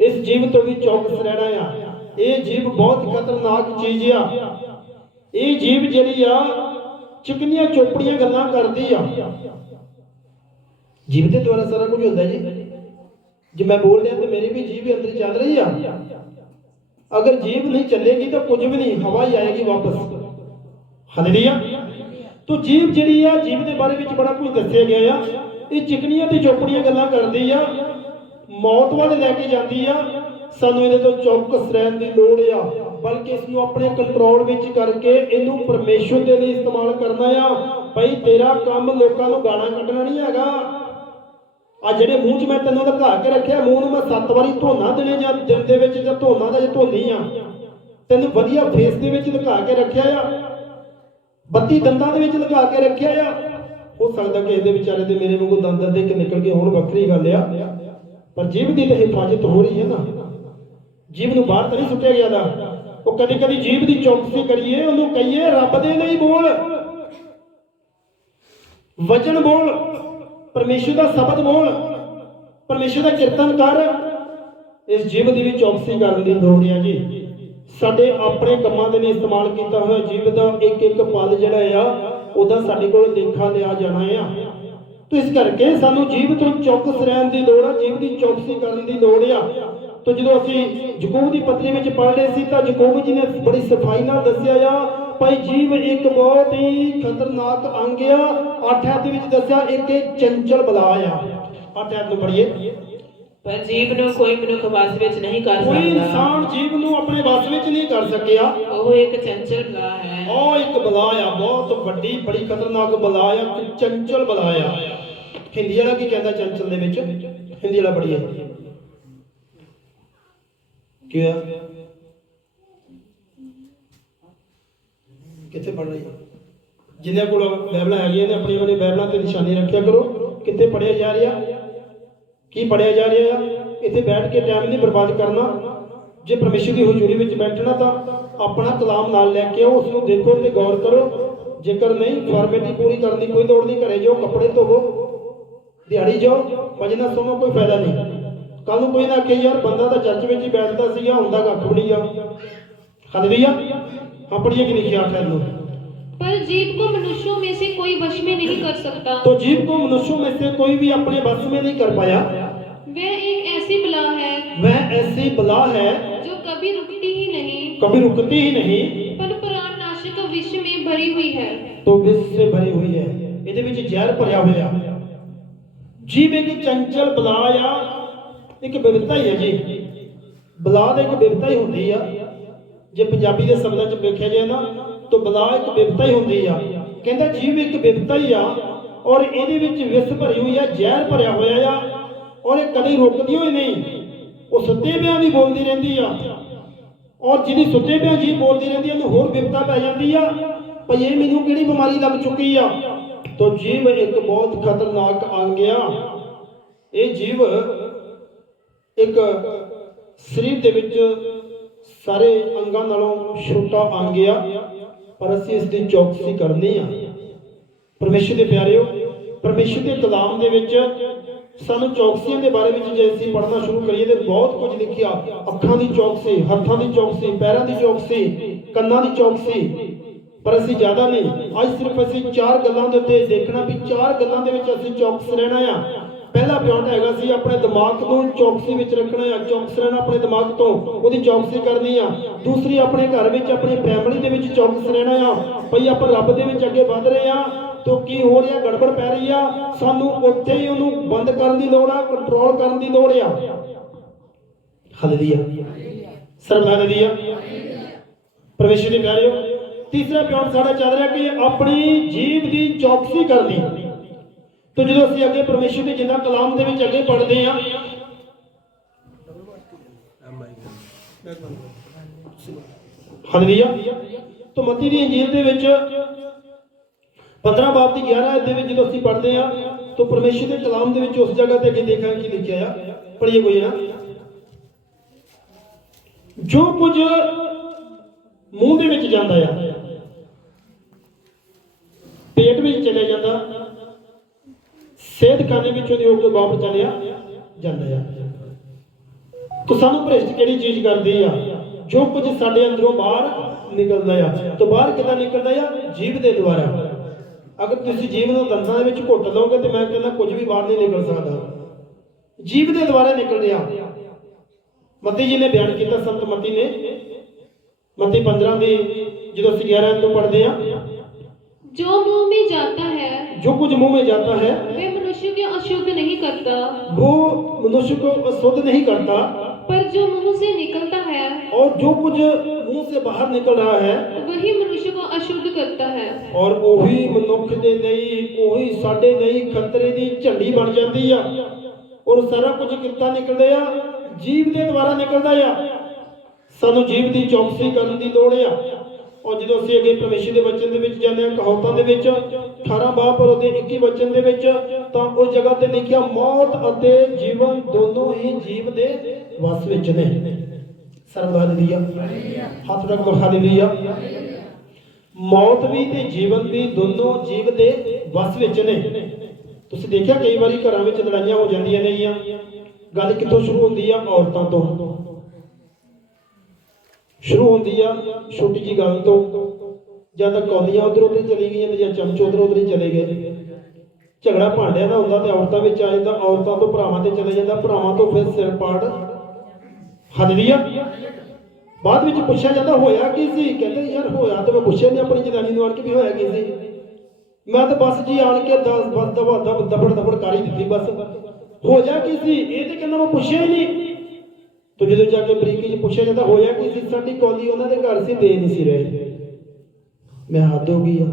ਇਸ ਜੀਵ ਤੋਂ ਵੀ ਚੌਕਸ ਰਹਿਣਾ ਆ। ਇਹ ਜੀਵ ਬਹੁਤ ਖਤਰਨਾਕ ਚੀਜ਼ ਆ। ਇਹ ਜੀਵ ਜਿਹੜੀ ਆ ਚਿਕਨੀਆਂ ਚੋਪੜੀਆਂ ਗੱਲਾਂ ਕਰਦੀ ਆ। ਜੀਵ ਦੇ ਦੁਆਰਾ ਸਾਰਾ ਕੁਝ ਹੁੰਦਾ ਜੀ। ਜੇ ਮੈਂ ਬੋਲ ਰਿਹਾ ਤੇ ਮੇਰੀ ਵੀ ਜੀਭ ਅੰਦਰ ਚੱਲ ਰਹੀ ਆ। ਅਗਰ ਜੀਭ ਨਹੀਂ ਚੱਲੇਗੀ ਤਾਂ ਕੁਝ ਵੀ ਨਹੀਂ, ਹਵਾ ਹੀ ਆਏਗੀ ਵਾਪਸ। ਹਾਲੇਲੂਇਆ। ਤੋ ਜੀਭ ਜਿਹੜੀ ਆ, ਜੀਭ ਦੇ ਬਾਰੇ ਵਿੱਚ ਬੜਾ ਕੁਝ ਦੱਸਿਆ ਗਿਆ ਆ। ਇਹ ਚਿਕਨੀਆਂ ਤੇ ਚੋਪੜੀਆਂ ਗੱਲਾਂ ਕਰਦੀ ਆ, ਮੌਤ ਵੱਲ ਲੈ ਕੇ ਜਾਂਦੀ ਆ। ਸਾਨੂੰ ਇਹਦੇ ਤੋਂ ਚੌਕਸ ਰਹਿਣ ਦੀ ਲੋੜ ਆ, ਬਲਕਿ ਇਸ ਨੂੰ ਆਪਣੇ ਕੰਟਰੋਲ ਵਿੱਚ ਕਰਕੇ ਇਹਨੂੰ ਪਰਮੇਸ਼ਰ ਦੇ ਲਈ ਇਸਤੇਮਾਲ ਕਰਨਾ ਆ। ਭਾਈ ਤੇਰਾ ਕੰਮ ਲੋਕਾਂ ਨੂੰ ਗਾਲਾਂ ਕੱਢਣਾ ਨਹੀਂ ਹੈਗਾ। ਆ ਜਿਹੜੇ ਮੂੰਹ 'ਚ ਮੈਂ ਤੈਨੂੰ ਲਗਾ ਕੇ ਰੱਖਿਆ, ਮੂੰਹ ਨੂੰ ਮੈਂ 7 ਵਾਰੀ ਧੋਣਾ ਦਿਨੇ ਜਾਂ ਦਿਨ ਦੇ ਵਿੱਚ, ਜਾਂ ਧੋਣਾ ਦਾ ਜੇ ਧੋਨੀ ਆ, ਤੈਨੂੰ ਵਧੀਆ ਫੇਸ ਦੇ ਵਿੱਚ ਲਗਾ ਕੇ ਰੱਖਿਆ ਆ, 32 ਦੰਦਾਂ ਦੇ ਵਿੱਚ ਲਗਾ ਕੇ ਰੱਖਿਆ ਆ। ਹੋ ਸਕਦਾ ਕਿ ਇਹਦੇ ਵਿਚਾਰੇ ਦੇ ਮੇਰੇ ਵਾਂਗੂ ਦੰਦ ਦੇ ਕੇ ਨਿਕਲ ਕੇ ਹੁਣ ਵੱਖਰੀ ਗੱਲ ਆ, ਪਰ ਜੀਭ ਦੀ ਤਾਂ ਹਿਫਾਜ਼ਤ ਹੋ ਰਹੀ ਹੈ ਨਾ। ਜੀਭ ਨੂੰ ਬਾਹਰ ਤਾਂ ਨਹੀਂ ਸੁੱਟਿਆ ਗਿਆ ਦਾ। ਉਹ ਕਦੀ ਕਦੀ ਜੀਭ ਦੀ ਚੌਕਸੀ ਕਰੀਏ, ਉਹਨੂੰ ਕਹੀਏ ਰੱਬ ਦੇ ਲਈ ਬੋਲ, ਵਚਨ ਬੋਲ, ਪਰਮੇਸ਼ਰ ਦਾ ਸ਼ਬਦ ਬੋਲ, ਪਰਮੇਸ਼ਰ ਦਾ ਕੀਰਤਨ ਕਰ। ਇਸ ਜੀਭ ਦੀ ਵੀ ਚੌਕਸੀ ਕਰਨ ਦੀ ਲੋੜ ਹੈ ਜੀ। ਸਾਡੇ ਆਪਣੇ ਕੰਮਾਂ ਦੇ ਲਈ ਇਸਤੇਮਾਲ ਕੀਤਾ ਹੋਇਆ ਜੀਭ ਦਾ ਇੱਕ ਇੱਕ ਪਲ ਜਿਹੜਾ ਆ, ਉਹਦਾ ਸਾਡੇ ਕੋਲ ਦੇਖਾ ਲਿਆ ਜਾਣਾ ਆ। तो इस करके सानू जीव तो चौकस रहने की लोड़ है, जीव की चौकसी करने की लोड़ आ। तो जो असी जकूब की पत्री में पढ़ रहे थे तो जकूब जी ने बड़ी सफाई नाल दस्सिया आ भाई जीव एक बहुत ही खतरनाक अंग आ। 8 अध्याय दस्सिया एक चंचल बला आ। 8 अध्याय पढ़िए, ਪਰ ਜੀਵ ਨੂੰ ਕੋਈ ਮਨੁੱਖ ਵਸ ਵਿੱਚ ਨਹੀਂ ਕਰ ਕੋਈ ਸਕਦਾ। ਇਨਸਾਨ ਜੀਵ ਨੂੰ ਆਪਣੇ ਵੱਸ ਵਿੱਚ ਨਹੀਂ ਕਰ ਸਕਿਆ। ਉਹ ਇੱਕ ਚੰਚਲ ਬਲਾ ਹੈ। ਉਹ ਇੱਕ ਬਲਾ ਆ, ਬਹੁਤ ਵੱਡੀ ਬੜੀ ਖਤਰਨਾਕ ਬਲਾ ਆ, ਇੱਕ ਚੰਚਲ ਬਲਾ ਆ। ਹਿੰਦੀ ਵਾਲਾ ਕੀ ਕਹਿੰਦਾ ਚੰਚਲ ਦੇ ਵਿੱਚ? ਹਿੰਦੀ ਵਾਲਾ ਪੜ੍ਹੀਏ ਕੀ ਆ, ਕਿੱਥੇ ਪੜ੍ਹ ਰਹੀ ਹੈ? ਜਿਨ੍ਹਾਂ ਕੋਲ ਬਾਈਬਲਾਂ ਹੈਗੀਆਂ ਨੇ ਆਪਣੀ ਆਪਣੀ ਬਾਈਬਲਾਂ ਤੇ ਨਿਸ਼ਾਨੀ ਰੱਖਿਆ ਕਰੋ, ਕਿੱਥੇ ਪੜ੍ਹਿਆ ਜਾ ਰਿਹਾ, ਕੀ ਪੜ੍ਹਿਆ ਜਾ ਰਿਹਾ ਆ। ਇੱਥੇ ਬੈਠ ਕੇ ਟਾਈਮ ਨਹੀਂ ਬਰਬਾਦ ਕਰਨਾ। ਜੇ ਪਰਮੇਸ਼ਰ ਦੀ ਹਜ਼ੂਰੀ ਵਿੱਚ ਬੈਠਣਾ ਤਾਂ ਆਪਣਾ ਕਲਾਮ ਨਾਲ ਲੈ ਕੇ ਆਓ, ਉਸ ਨੂੰ ਦੇਖੋ ਤੇ ਗੌਰ ਕਰੋ। ਜੇਕਰ ਨਹੀਂ ਫਾਰਮੈਲਿਟੀ ਪੂਰੀ ਕਰਨ ਦੀ ਕੋਈ ਲੋੜ ਨਹੀਂ, ਘਰੇ ਜਾਓ, ਕੱਪੜੇ ਧੋਵੋ, ਦਿਹਾੜੀ ਜਾਓ, ਭਜਨ ਸੁਣੋ, ਕੋਈ ਫਾਇਦਾ ਨਹੀਂ। ਕੱਲ ਨੂੰ ਕੋਈ ਨਾ ਕਹੇ ਯਾਰ ਬੰਦਾ ਤਾਂ ਚਰਚ ਵਿੱਚ ਹੀ ਬੈਠਦਾ ਸੀਗਾ, ਹੁੰਦਾ ਕੱਖ ਵੀ ਨਹੀਂ ਆ। ਹਾਲੇਲੂਇਆ। ਆਪਣੀ ਕੀ ਲਿਖਿਆ ਆਖਿਰ ਨੂੰ, पर जीव को मनुष्यों में से कोई वश में नहीं कर सकता। तो जीव को मनुष्यों में से कोई भी अपने वश में नहीं कर पाया। वह एक ऐसी बला है, वह ऐसी बला है जो कभी रुकती ही नहीं, कभी रुकती ही नहीं, पर प्राणनाशक विष में भरी हुई है। तो विष से भरी हुई है। ਇਹਦੇ ਵਿੱਚ ਜ਼ਹਿਰ ਭਰਿਆ ਹੋਇਆ। ਜੀਵ ਇੱਕ ਚੰਚਲ ਬਲਾ ਆ, ਇੱਕ ਵਿਵਸਥਾ ਹੀ ਹੈ ਜੀ। ਬਲਾ ਦੀ ਇੱਕ ਵਿਵਸਥਾ ਹੀ ਹੁੰਦੀ ਆ। ਜੇ ਪੰਜਾਬੀ ਦੇ ਸ਼ਬਦਾਂ 'ਚ ਵੇਖਿਆ ਜਾਏ ਨਾ ਤਾਂ ਬਲਾ ਇੱਕ ਵਿਵਸਥਾ ਹੀ ਹੁੰਦੀ ਆ। ਕਹਿੰਦਾ ਜੀਵ ਇੱਕ ਵਿਵਸਥਾ ਹੀ ਆ ਔਰ ਇਹਦੇ ਵਿੱਚ ਵਿষ ਭਰੀ ਹੋਈ ਆ, ਜ਼ਹਿਰ ਭਰਿਆ ਹੋਇਆ ਆ ਔਰ ਇਹ ਕਦੇ ਰੁਕਦੀ ਹੋਈ ਨਹੀਂ। ਉਹ ਸੁੱਤੇ ਪਿਆਂ ਦੀ ਬੋਲਦੀ ਰਹਿੰਦੀ ਆ ਔਰ ਜਿਹਦੀ ਸੁੱਤੇ ਪਿਆਂ ਜੀ ਬੋਲਦੀ ਰਹਿੰਦੀ ਆ, ਉਹਨੂੰ ਹੋਰ ਵਿਵਸਥਾ ਪੈ ਜਾਂਦੀ ਆ ਭਈ ਇਹ ਮੈਨੂੰ ਕਿਹੜੀ ਬਿਮਾਰੀ ਲੱਗ ਚੁੱਕੀ ਆ। तो जीव एक बहुत खतरनाक अंग आ। ये जीव एक शरीर दे विच सारे अंगां नालों छोटा अंग आ, पर असीं इस दी चौकसी करनी आ। परमेश्वर दे प्यारेओ, परमेश्वर दे कलाम दे विच सानूं चौकसियां दे बारे विच जे असीं पढ़ना शुरू करिए तो बहुत कुछ लिखिआ। अखां दी चौकसी, हत्थां दी चौकसी, पैरां दी चौकसी, ਕੰਨਾਂ ਦੀ ਚੌਕਸੀ। पर असीं ज़्यादा नहीं, अज सिर्फ असीं 4 गल्लां दे उत्ते देखना भी 4 गल्लां दे विच असीं चौकस रहना आ। पहला पॉइंट हैगा सी अपने दिमाग नूं चौकसी विच रखना आ, चौकस रहना अपने दिमाग तो, ओहदी चौकसी करनी आ। दूसरी अपने घर विच अपनी फैमिली दे विच चौकस रहना आ भई आपां रब दे विच अगे वध रहे आ तो की हो रहा, गड़बड़ पै रही आ, सानूं उत्थे ही ओहनूं बंद करन दी लोड़ आ, कंट्रोल करन दी लोड़ आ। हालेलुया, सर्व हालेलुया। परमेश्वर दे प्यारेओ, तीसरा पॉइंट साडा चल रहा कि अपनी जीव की चौकसी करनी। तो जो असीं अगे परमेश्वर के जिन्ना कलाम दे विच अगे पढ़ते हैं, हालेलुया। तो मत्ती दी इंजील दे विच 15 बाब की 11 आयत दे विच जो असीं पढ़ते हैं तो परमेश्वर के कलाम दे विच उस जगह ते अगे देखा कि लिखिआ आ, पढ़िए कोई ना। जो कुछ मूँह दे विच जांदा आ, पेट में चले जाता, सेहत खाने में वापस चलिया जाता है। तो सानू भ्रिष्ट किहड़ी चीज करदी आ, जो कुछ साडे अंदरों बाहर निकलदा आ। तो बाहर किदां निकलदा आ? जीभ दे द्वारा। अगर तुसीं जीभ नूं दंदां दे विच घुट लओगे तो मैं कहना कुछ भी बाहर नहीं निकल सकदा, जीभ दे द्वारा निकल रहा। मत्ती जी ने बयान किया, संत मत्ती ने, मत्ती 15 दी जो 11 तो पढ़ते हैं, जो मुंह में जाता है, जो कुछ मुंह में जाता है वह मनुष्य को अशुद्ध नहीं करता, वो मनुष्य को अशुद्ध नहीं करता, पर जो मुंह से निकलता है और जो कुछ मुंह से बाहर निकल रहा है वही मनुष्य को अशुद्ध करता है। और वही मनुष्य दे लई, वही साडे लई खतरे दी झंडी बन जाती आ। और सारा कुछ कित्ता निकलदा आ? जीव दे द्वारा निकलदा आ। सानू जीव दी चौकसी करन दी लोड़ आ। और जो असीं अगे परमेश्वर के वचन के जाने कहावतां दे विच 18 बाब और उहदे 21 वचन दे विच तां उस जगह ते लिखिआ मौत अते जीवन दोनों ही जीव दे वस विच ने। सर्व हालेलुया, हाथ रख लो हालेलुया। मौत भी ते जीवन भी दोनों जीव दे वस विच ने। तुसीं देखिआ कई वारी घरां विच लड़ाइयां हो जांदियां नेगीआं। गल कित्थों शुरू हुंदी आ? औरतां तो शुरू होती है, छोटी जी गल तो जब तक कौलियां उधर उधर चली गई या चमचे उधर उधर ही चले गए। झगड़ा भांडिया का होंदा ते औरतां विच आ जांदा, औरतां तो भरावां ते चले जांदा, भरावां तो फिर सिर पाड़। हालेलुया। बाद विच पुछया जांदा होया की सी? कहंदे यार होया तो मैं पुछया नहीं अपनी जनानी नूं आण के भी होया की सी? मैं तो बस जी आण के 10 बस दबड़ दबड़ कर ही दित्ती बस। ਹੋਇਆ ਕੀ ਸੀ ਇਹ ਤੇ ਕਹਿੰਦਾ ਮੈਂ ਪੁੱਛਿਆ ਹੀ ਨਹੀਂ। ਤੋ ਜਦੋਂ ਜਾ ਕੇ ਬਰੀਕੀ ਚ ਪੁੱਛਿਆ ਜਾਂਦਾ ਹੋਇਆ ਕੀ ਸੀ, ਸਾਡੀ ਕੌਲੀ ਉਹਨਾਂ ਦੇ ਘਰ ਸੀ, ਦੇ ਨਹੀਂ ਸੀ ਰਹੇ। ਮੈਂ ਹੱਦ ਹੋ ਗਈ ਆ।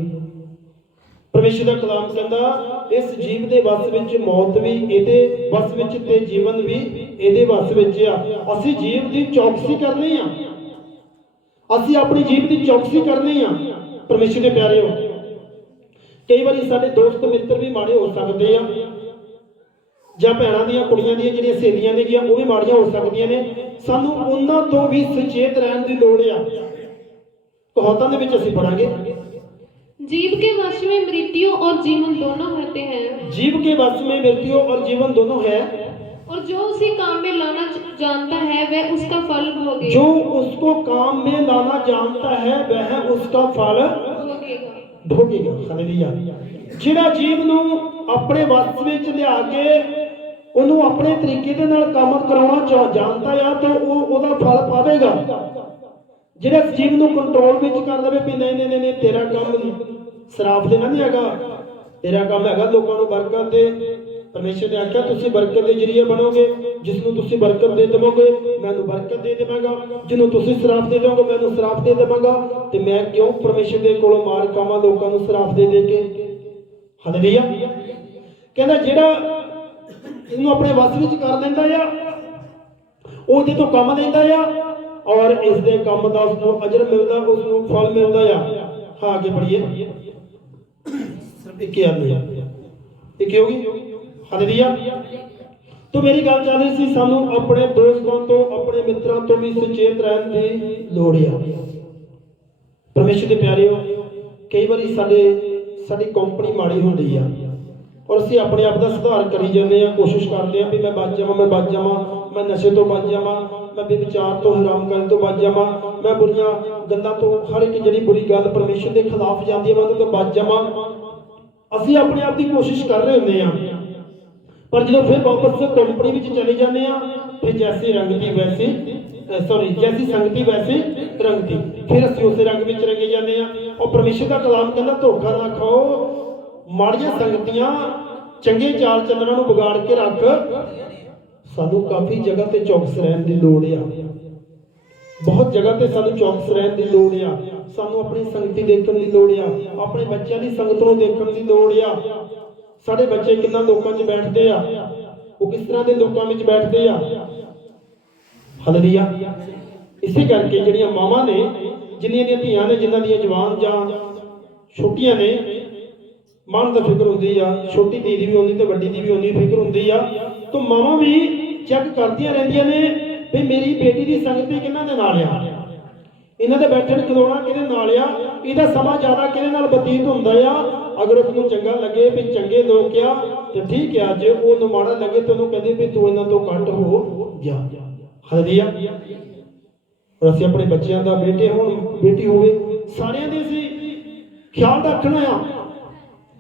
ਪਰਮੇਸ਼ਰ ਦਾ ਕਲਾਮ ਕਹਿੰਦਾ ਇਸ ਜੀਵ ਦੇ ਵਸ ਵਿੱਚ ਮੌਤ ਵੀ ਇਹਦੇ ਵਸ ਵਿੱਚ ਤੇ ਜੀਵਨ ਵੀ ਇਹਦੇ ਵਸ ਵਿੱਚ ਆ। ਅਸੀਂ ਜੀਵ ਦੀ ਚੌਕਸੀ ਕਰਨੀ ਆ, ਅਸੀਂ ਆਪਣੀ ਜੀਵ ਦੀ ਚੌਕਸੀ ਕਰਨੀ ਆ। ਪਰਮੇਸ਼ਰ ਦੇ ਪਿਆਰਿਓ, ਕਈ ਵਾਰੀ ਸਾਡੇ ਦੋਸਤ ਮਿੱਤਰ ਵੀ ਮਾੜੇ ਹੋ ਸਕਦੇ ਆ, ਜਾਂ ਭੈਣਾਂ ਦੀਆਂ ਕੁੜੀਆਂ ਦੀਆਂ ਜਿਹੜੀਆਂ ਸਹੇਲੀਆਂ ਨੇਗੀਆਂ ਉਹ ਵੀ ਮਾੜੀਆਂ ਹੋ ਸਕਦੀਆਂ ਨੇ। ਸਾਨੂੰ ਉਹਨਾਂ ਤੋਂ ਵੀ ਸੁਚੇਤ ਰਹਿਣ ਦੀ ਲੋੜ ਆ। ਕਹਾਵਤਾਂ ਦੇ ਵਿੱਚ ਅਸੀਂ ਪੜਾਂਗੇ जीव के वश में मृत्यु और जीवन दोनों होते हैं, जीव के वश में मृत्यु और जीवन दोनों है, और जो उसी काम में लाना जानता है वह उसका फल भोगेगा। जो उसको काम में लाना जानता है वह उसका फल भोगेगा। हालेलुया। ਜਿਹੜਾ ਜੀਵ ਨੂੰ ਆਪਣੇ ਵਸ ਵਿੱਚ ਲਿਆ ਕੇ ਉਹਨੂੰ ਆਪਣੇ ਤਰੀਕੇ ਦੇ ਨਾਲ ਕੰਮ ਕਰਾਉਣਾ ਜਾਣਦਾ ਆ ਤਾਂ ਉਹ ਉਹਦਾ ਫਲ ਪਾਵੇਗਾ। ਜਿਹੜਾ ਜੀਵ ਨੂੰ ਕੰਟਰੋਲ ਵਿੱਚ ਕਰ ਲਵੇ ਵੀ ਨਹੀਂ ਤੇਰਾ ਕੰਮ ਸ਼ਰਾਬ ਦੇਣਾ ਨਹੀਂ ਹੈਗਾ, ਤੇਰਾ ਕੰਮ ਹੈਗਾ ਲੋਕਾਂ ਨੂੰ ਬਰਕਤ ਦੇ। ਪਰਮੇਸ਼ਰ ਨੇ ਆਖਿਆ ਤੁਸੀਂ ਬਰਕਤ ਦੇ ਜਰੀਏ ਬਣੋਗੇ, ਜਿਸ ਨੂੰ ਤੁਸੀਂ ਬਰਕਤ ਦੇ ਦੇਵੋਗੇ ਮੈਨੂੰ ਬਰਕਤ ਦੇ ਦੇਵਾਂਗਾ, ਜਿਹਨੂੰ ਤੁਸੀਂ ਸ਼ਰਾਬ ਦੇ ਦੇਵੋਗੇ ਮੈਨੂੰ ਸ਼ਰਾਬ ਦੇ ਦੇਵਾਂਗਾ। ਤੇ ਮੈਂ ਕਿਉਂ ਪਰਮੇਸ਼ਰ ਦੇ ਕੋਲੋਂ ਮਾਰ ਖਾਵਾਂ ਲੋਕਾਂ ਨੂੰ ਸ਼ਰਾਬ ਦੇ ਦੇ ਕੇ। ਹਾਲੇਲੂਇਆ। ਕਹਿੰਦਾ ਜਿਹੜਾ ਇਹਨੂੰ ਆਪਣੇ ਵਸ ਵਿੱਚ ਕਰ ਲੈਂਦਾ ਆ ਉਹਦੇ ਤੋਂ ਕੰਮ ਲੈਂਦਾ ਆ ਔਰ ਇਸ ਦੇ ਕੰਮ ਦਾ ਉਸ ਨੂੰ ਅਜਰ ਮਿਲਦਾ, ਉਸ ਨੂੰ ਫਲ ਮਿਲਦਾ ਆ। ਹਾਂ ਅੱਗੇ ਪੜੀਏ। ਸਿਰਫ ਇੱਕ ਯਾਦ ਨਹੀਂ ਇੱਕ ਹੋਗੀ। ਹਾਲੇਲੂਇਆ। तो मेरी गल चल रही सी सानू अपने दोस्तों तो अपने मित्रों तो भी सुचेत रहन दी लोड़ आ। परमेश्वर दे प्यारेओ, कई बारी साडी कंपनी माड़ी हुंदी आ और असीं अपने आप दा सुधार करी जांदे आ, कोशिश करते हैं भी मैं बच जावां, मैं नशे तो बच जावां, मैं बेविचार तो हराम करन तो बच जावां, मैं बुरियां गल्लां तो हर एक जिहड़ी बुरी गल परमेश्वर दे खिलाफ जांदी है मैं उहदे तो बच जावां। असीं अपने आप दी कोशिश कर रहे हुंदे आ, पर जो फिर वापस कंपनी में चले जाने फिर जैसी रंगती वैसी जैसी संगति वैसी रंगती, फिर असं उस रंग में रंगे जाने। और परमेश्वर का कलाम कहना धोखा ना खाओ, माड़ियां संगतियां चंगे चाल चलना बिगाड़ के रख। सानू काफ़ी जगह ते चौकस रहन की लोड़ आ, बहुत जगह ते सानू चौकस रहन की लोड़ आ। सानू अपनी संगति देखने की लोड़ आ, अपने बच्चों की संगत को देखने की लोड़ आ। साढ़े बच्चे किन्ना लोकां च बैठते आ, वो किस तरह के लोकां विच बैठते आ। हालेलुया। इसे करके जिहड़ियां मावां ने जिन्नियां दी धीआं ने जिन्हां दी जवान जां छोटियां ने मन दा फिक्र हुंदी आ, छोटी धी दी भी होंदी ते वड्डी दी भी होंदी फिक्र हुंदी आ। तो मावां भी चेक करदियां रहिंदियां ने भी मेरी बेटी दी संगति किन्हां दे नाल आ, इन्हां दे बैठण खलोणा किहदे नाल आ, इहदा समां ज़्यादा किहदे नाल बतीत हुंदा आ। अगर उसको चंगा लगे भी चंगे लोग क्या तो ठीक है, जे वो माड़ा लगे तो उन्होंने कहते भी तू इन्हां तो कट हो जा। हालेलुया। और असीं अपने बच्चों का बेटे होण बेटी होवे सारियां दी असीं ख्याल रखना आ,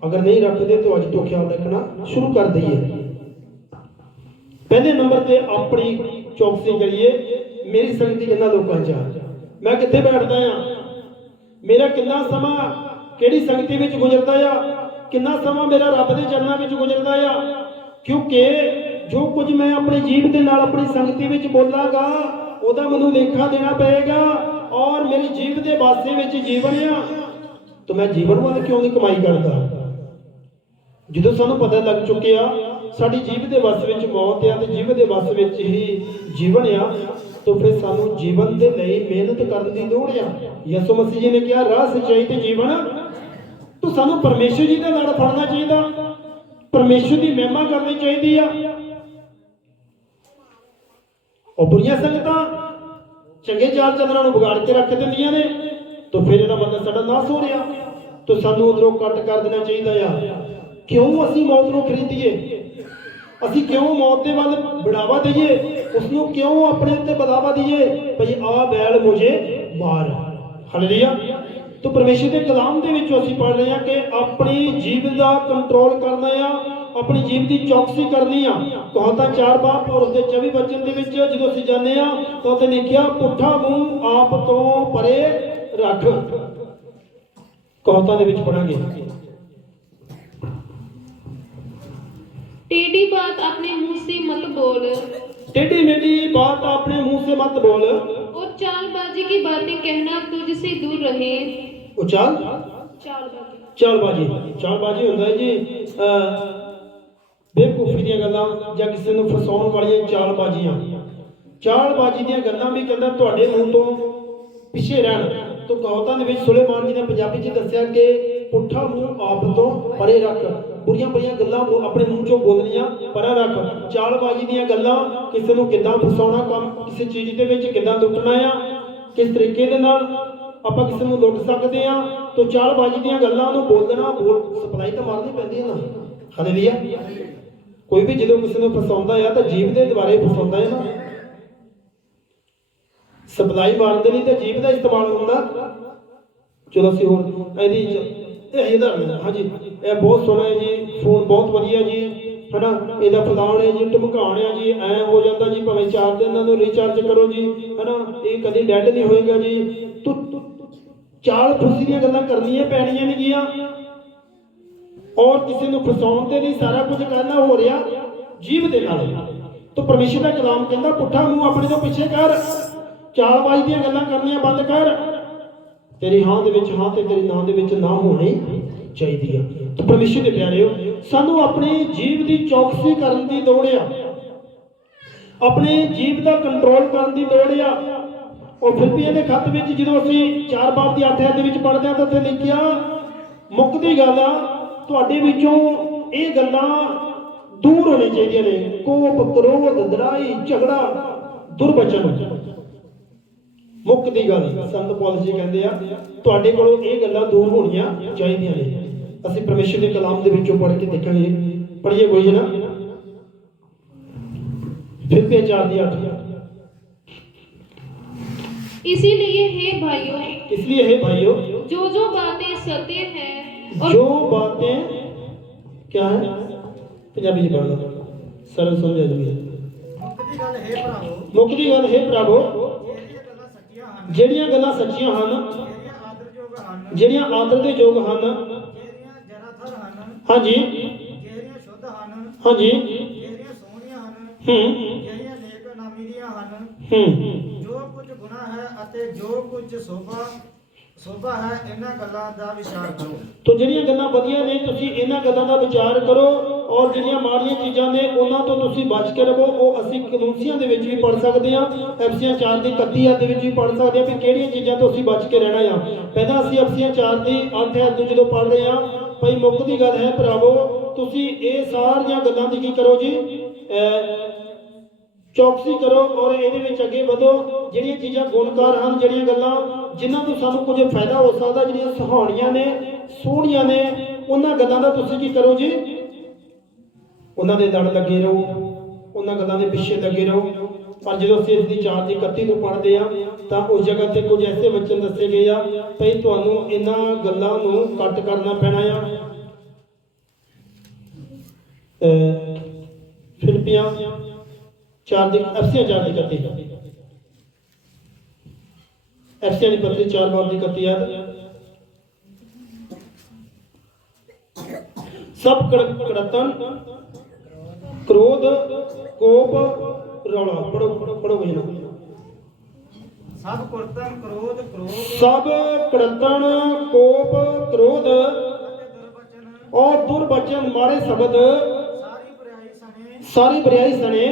अगर नहीं रखते तो अज तो ख्याल रखना शुरू कर दईए। पहले नंबर ते अपनी चौकसी करिए, मेरी संगति किन्ना लोकां च आ, मैं कित्थे बैठदा आ, मेरा किन्ना समा किहड़ी संगति विच गुजरदा आ, किन्ना समा मेरा रब दे चरनां विच गुजरदा आ। क्योंकि जो कुछ मैं अपने जीव दे नाल अपनी संगति विच बोलांगा ओदा मैनूं लेखा देना पएगा। और मेरे जीव दे वास्ते विच जीवन आ तो मैं जीवन वाले क्यों नहीं कमाई करदा। ਜਦੋਂ ਸਾਨੂੰ पता लग चुकिया साडी जीव दे वस विच मौत आ ते जीव दे वस विच ही जीवन आ, तो फिर सानू जीवन दे लई मेहनत करने की लोड़ आ। यसु मसीह जी ने कहा राह सच्चाई ते जीवन, तो सानू परमेश्वर जी दे लड़ फड़ना चाहिए, परमेश्वर की महिमा करनी चाहिए आ। और बुरियां संगतां चंगे चाल चलना बिगाड़ के रख दिंदियां ने, तो फिर इहदा मतलब साडा नाश हो रहा, तो सानू उधरों कट कर देना चाहिए आ। क्यों असीं मौत नूं खरीदीए, असीं क्यों मौत दे वल बढ़ावा दईए, उसनूं क्यों अपने उत्ते बढ़ावा दईए भई आ बैल मुझे मार। हालेलुया। तो परमेश्वर के कलाम दे विच असीं पढ़ रहे हैं कि अपनी जीव का कंट्रोल करना आ, अपनी जीव की चौकसी करनी आ। कहावतां 4 बाब और उसके 24 वचन दे विच जदों असीं जाने आ तो उत्ते लिखिया पुट्ठा मूंह आप तो परे रख। कहावतां दे विच पढ़ांगे टेढ़ी बात अपने मुंह से मत बोल टेढ़ी मेढ़ी बात अपने मुंह से मत बोल। और चालबाजी की बातें कहना तुझसे दूर रहे। उचाल चालबाजी चालबाजी ਹੁੰਦਾ ਹੈ ਜੀ ਬੇਵਕੂਫੀ ਦੀਆਂ ਗੱਲਾਂ ਜਾਂ ਕਿਸੇ ਨੂੰ ਫਸਾਉਣ ਵਾਲੀਆਂ ਚਾਲਬਾਜੀ ਦੀਆਂ ਗੱਲਾਂ ਵੀ ਕਹਿੰਦਾ ਤੁਹਾਡੇ ਮੂੰਹ ਤੋਂ ਪਿੱਛੇ ਰਹਿਣ। ਤੋ ਕਹਾਵਤਾਂ ਦੇ ਵਿੱਚ ਸੁਲੇਮਾਨ ਜੀ ਨੇ ਪੰਜਾਬੀ 'ਚ ਦੱਸਿਆ ਕਿ ਪੁੱਠਾ ਮੂੰਹ ਆਪ ਤੋਂ ਪਰੇ ਰੱਖ, ਬੁਰੀਆਂ ਗੱਲਾਂ ਆਪਣੇ ਮੂੰਹ ਚੋਂ ਬੋਲਣੀਆਂ ਪਰਾਂ ਰੱਖ। ਚਾਲਬਾਜੀ ਦੀਆਂ ਗੱਲਾਂ ਕਿਸੇ ਨੂੰ ਕਿੱਦਾਂ ਫਸਾਉਣਾ, ਕੰਮ ਕਿਸੇ ਚੀਜ਼ ਦੇ ਵਿੱਚ ਕਿੱਦਾਂ ਲੁੱਟਣਾ ਆ, ਕਿਸ ਤਰੀਕੇ ਦੇ ਨਾਲ ਆਪਾਂ ਕਿਸੇ ਨੂੰ ਲੁੱਟ ਸਕਦੇ ਆ। ਤੋ ਚਾਲਬਾਜੀ ਦੀਆਂ ਗੱਲਾਂ ਨੂੰ ਬੋਲਣਾ ਸਪਲਾਈ ਤਾਂ ਮਾਰਨੀ ਪੈਂਦੀ ਹੈ ਨਾ। ਹਾਲੇਲੂਇਆ। ਕੋਈ ਵੀ ਜਦੋਂ ਕਿਸੇ ਨੂੰ ਫਸਾਉਂਦਾ ਆ ਤਾਂ ਜੀਭ ਦੇ ਦੁਆਰੇ ਫਸਾਉਂਦਾ ਹੈ ਨਾ। ਸਪਲਾਈ ਮਾਰਨ ਦੇ ਲਈ ਤਾਂ ਜੀਭ ਦਾ ਇਸਤੇਮਾਲ ਹੁੰਦਾ। ਚਲੋ ਅਸੀਂ ਹੋਰ ਇਹਦਾ ਹਾਂਜੀ ਇਹ ਬਹੁਤ ਸੋਹਣਾ ਹੈ ਜੀ, ਫੋਨ ਬਹੁਤ ਵਧੀਆ ਜੀ ਹਨਾ, ਇਹਦਾ ਫਲਾਣ ਹੈ ਜੀ, ਢਮਕਾਣ ਹੈ ਜੀ, ਐ ਹੋ ਜਾਂਦਾ ਜੀ, ਭਾਵੇਂ 4 ਦਿਨਾਂ ਨੂੰ ਰੀਚਾਰਜ ਕਰੋ ਜੀ ਹਨਾ, ਇਹ ਕਦੇ ਡੈਡ ਨਹੀਂ ਹੋਏਗਾ ਜੀ। ਤੂੰ ਚਾਲ ਖੁਸ਼ੀ ਦੀਆਂ ਗੱਲਾਂ ਕਰਨੀਆਂ ਪੈਣੀਆਂ ਨੇ ਗੀਆਂ। ਔਰ ਕਿਸੇ ਨੂੰ ਫਸਾਉਣ ਦੇ ਲਈ ਸਾਰਾ ਕੁਝ ਕਰਨਾ ਹੋ ਰਿਹਾ ਜੀਭ ਦੇ ਨਾਲ। ਤੋ ਪਰਮੇਸ਼ਰ ਦਾ ਕਲਾਮ ਕਹਿੰਦਾ ਪੁੱਠਾ ਮੂੰਹ ਆਪਣੇ ਤੋਂ ਪਿੱਛੇ ਕਰ, ਚਾਲਬਾਜ਼ੀ ਦੀਆਂ ਗੱਲਾਂ ਕਰਨੀਆਂ ਬੰਦ ਕਰ। ਤੇਰੀ ਹਾਂ ਦੇ ਵਿੱਚ ਹਾਂ ਤੇ ਤੇਰੀ ਨਾ ਦੇ ਵਿੱਚ ਨਾ ਹੋਣੀ ਚਾਹੀਦੀ ਆ। ਤੋ ਪਰਮੇਸ਼ਰ ਦੇ ਪਿਆਰਿਓ, ਸਾਨੂੰ ਆਪਣੀ ਜੀਭ ਦੀ ਚੌਕਸੀ ਕਰਨ ਦੀ ਲੋੜ ਆ, ਆਪਣੀ ਜੀਭ ਦਾ ਕੰਟਰੋਲ ਕਰਨ ਦੀ ਲੋੜ ਆ। ਉਹ ਫਿਲਿੱਪੀਆਂ ਦੇ ਖੱਤ ਵਿੱਚ ਜਦੋਂ ਅਸੀਂ 4 ਬਾਬ ਦੀ 8 ਦੇ ਵਿੱਚ ਪੜ੍ਹਦੇ ਹਾਂ ਤਾਂ ਉੱਥੇ ਲਿਖਿਆ ਮੁੱਕਦੀ ਗੱਲ ਆ ਤੁਹਾਡੇ ਵਿੱਚੋਂ ਇਹ ਗੱਲਾਂ ਦੂਰ ਹੋਣੀ ਚਾਹੀਦੀਆਂ ਨੇ, ਕੋਪ, ਕ੍ਰੋਧ, ਲੜਾਈ, ਝਗੜਾ, ਦੁਰਵਚਨ। ਮੁੱਕਦੀ ਗੱਲ ਸੰਤ ਪੌਲੁਸ ਜੀ ਕਹਿੰਦੇ ਆ ਤੁਹਾਡੇ ਕੋਲੋਂ ਇਹ ਗੱਲਾਂ ਦੂਰ ਹੋਣੀਆਂ ਚਾਹੀਦੀਆਂ ਨੇ। ਅਸੀਂ ਪਰਮੇਸ਼ਰ ਦੇ ਕਲਾਮ ਦੇ ਵਿੱਚੋਂ ਪੜ੍ਹ ਕੇ ਦੇਖਾਂਗੇ। ਪੜ੍ਹੀਏ ਕੋਈ ਨਾ ਫਿਲਿੱਪੀਆਂ 4 ਦੀ 8। इसलिए हे भाइयों जो बातें सत्य हैं और जो बातें क्या है पंजाबी में पढ़ लो सरल समझ आ जाएगी। मुक्ति गल है भरावो ਜਿਹੜੀਆਂ ਗੱਲਾਂ ਸੱਚੀਆਂ ਹਨ, ਜਿਹੜੀਆਂ ਆਦਰ ਦੇ ਯੋਗ ਹਨ, ਹਾਂਜੀ ਜਿਹੜੀਆਂ ਸ਼ੁੱਧ ਹਨ, ਹਾਂਜੀ ਜਿਹੜੀਆਂ ਸੋਹਣੀਆਂ ਹਨ, ਜਿਹੜੀਆਂ ਨੇਕ ਨਾਮੀ ਦੀਆਂ ਹਨ, ਜੋ ਕੁਝ ਗੁਨਾਹ ਹੈ ਅਤੇ ਜੋ ਕੁਝ ਸੋਭਾ ਹੈ, ਇਹਨਾਂ ਗੱਲਾਂ ਦਾ ਵਿਚਾਰ ਕਰੋ। ਤੋ ਜਿਹੜੀਆਂ ਗੱਲਾਂ ਵਧੀਆ ਨੇ ਤੁਸੀਂ ਇਹਨਾਂ ਗੱਲਾਂ ਦਾ ਵਿਚਾਰ ਕਰੋ, ਔਰ ਜਿਹੜੀਆਂ ਮਾੜੀਆਂ ਚੀਜ਼ਾਂ ਨੇ ਉਹਨਾਂ ਤੋਂ ਤੁਸੀਂ ਬਚ ਕੇ ਰਹੋ। ਉਹ ਅਸੀਂ ਕਲੂਸੀਆਂ ਦੇ ਵਿੱਚ ਵੀ ਪੜ੍ਹ ਸਕਦੇ ਹਾਂ, ਐਫਸੀਆਂ 4 ਦੀ 31 ਦੇ ਵਿੱਚ ਵੀ ਪੜ੍ਹ ਸਕਦੇ ਹਾਂ ਵੀ ਕਿਹੜੀਆਂ ਚੀਜ਼ਾਂ ਤੋਂ ਅਸੀਂ ਬਚ ਕੇ ਰਹਿਣਾ ਆ। ਪਹਿਲਾਂ ਅਸੀਂ ਐਫਸੀਆਂ 4 ਦੀ 8 ਨੂੰ ਜਦੋਂ ਪੜ੍ਹ ਰਹੇ ਹਾਂ, ਭਾਈ ਮੁੱਕਦੀ ਗੱਲ ਹੈ ਭਰਾਵੋ ਤੁਸੀਂ ਇਹ ਸਾਰੀਆਂ ਗੱਲਾਂ ਦੀ ਕੀ ਕਰੋ ਜੀ, ਚੌਕਸੀ ਕਰੋ ਔਰ ਇਹਦੇ ਵਿੱਚ ਅੱਗੇ ਵਧੋ। ਜਿਹੜੀਆਂ ਚੀਜ਼ਾਂ ਗੁਣਕਾਰ ਹਨ, ਜਿਹੜੀਆਂ ਗੱਲਾਂ ਜਿਨ੍ਹਾਂ ਤੋਂ ਸਾਨੂੰ ਕੁਝ ਫਾਇਦਾ ਹੋ ਸਕਦਾ, ਜਿਹੜੀਆਂ ਸੁਹਾਣੀਆਂ ਨੇ, ਸੋਹਣੀਆਂ ਨੇ, ਉਹਨਾਂ ਗੱਲਾਂ ਦਾ ਤੁਸੀਂ ਕੀ ਕਰੋ ਜੀ, ਉਹਨਾਂ ਦੇ ਲੜ ਲੱਗੇ ਰਹੋ, ਉਹਨਾਂ ਗੱਲਾਂ ਦੇ ਪਿੱਛੇ ਲੱਗੇ ਰਹੋ। ਪਰ ਜਦੋਂ ਅਸੀਂ ਇਸ ਦੀ 4 ਦੀ 31 ਨੂੰ ਪੜ੍ਹਦੇ ਹਾਂ ਤਾਂ ਉਸ ਜਗ੍ਹਾ ਤੇ ਕੁਝ ਐਸੇ ਵਚਨ ਦੱਸੇ ਗਏ ਆ ਭਈ ਤੁਹਾਨੂੰ ਇਹਨਾਂ ਗੱਲਾਂ ਨੂੰ ਕੱਟ ਕਰਨਾ ਪੈਣਾ ਆ। ਫਿਲਿੱਪੀਆਂ 4 ਦੀ ਐਫਸੀਆਂ 4 ਦੀ 31 ਐਫਸੀਆਂ ਦੀ ਪੱਤਰੀ 4 ਬਾਬ ਦੀ 31 ਯਾਦ सब कड़तन, क्रोध, कोप, रौला। पढ़ो भैया। सब कुड़तन, सब कड़तन, कोप, क्रोध और दुर्वचन, माड़े शब्द, सारी बुराई सने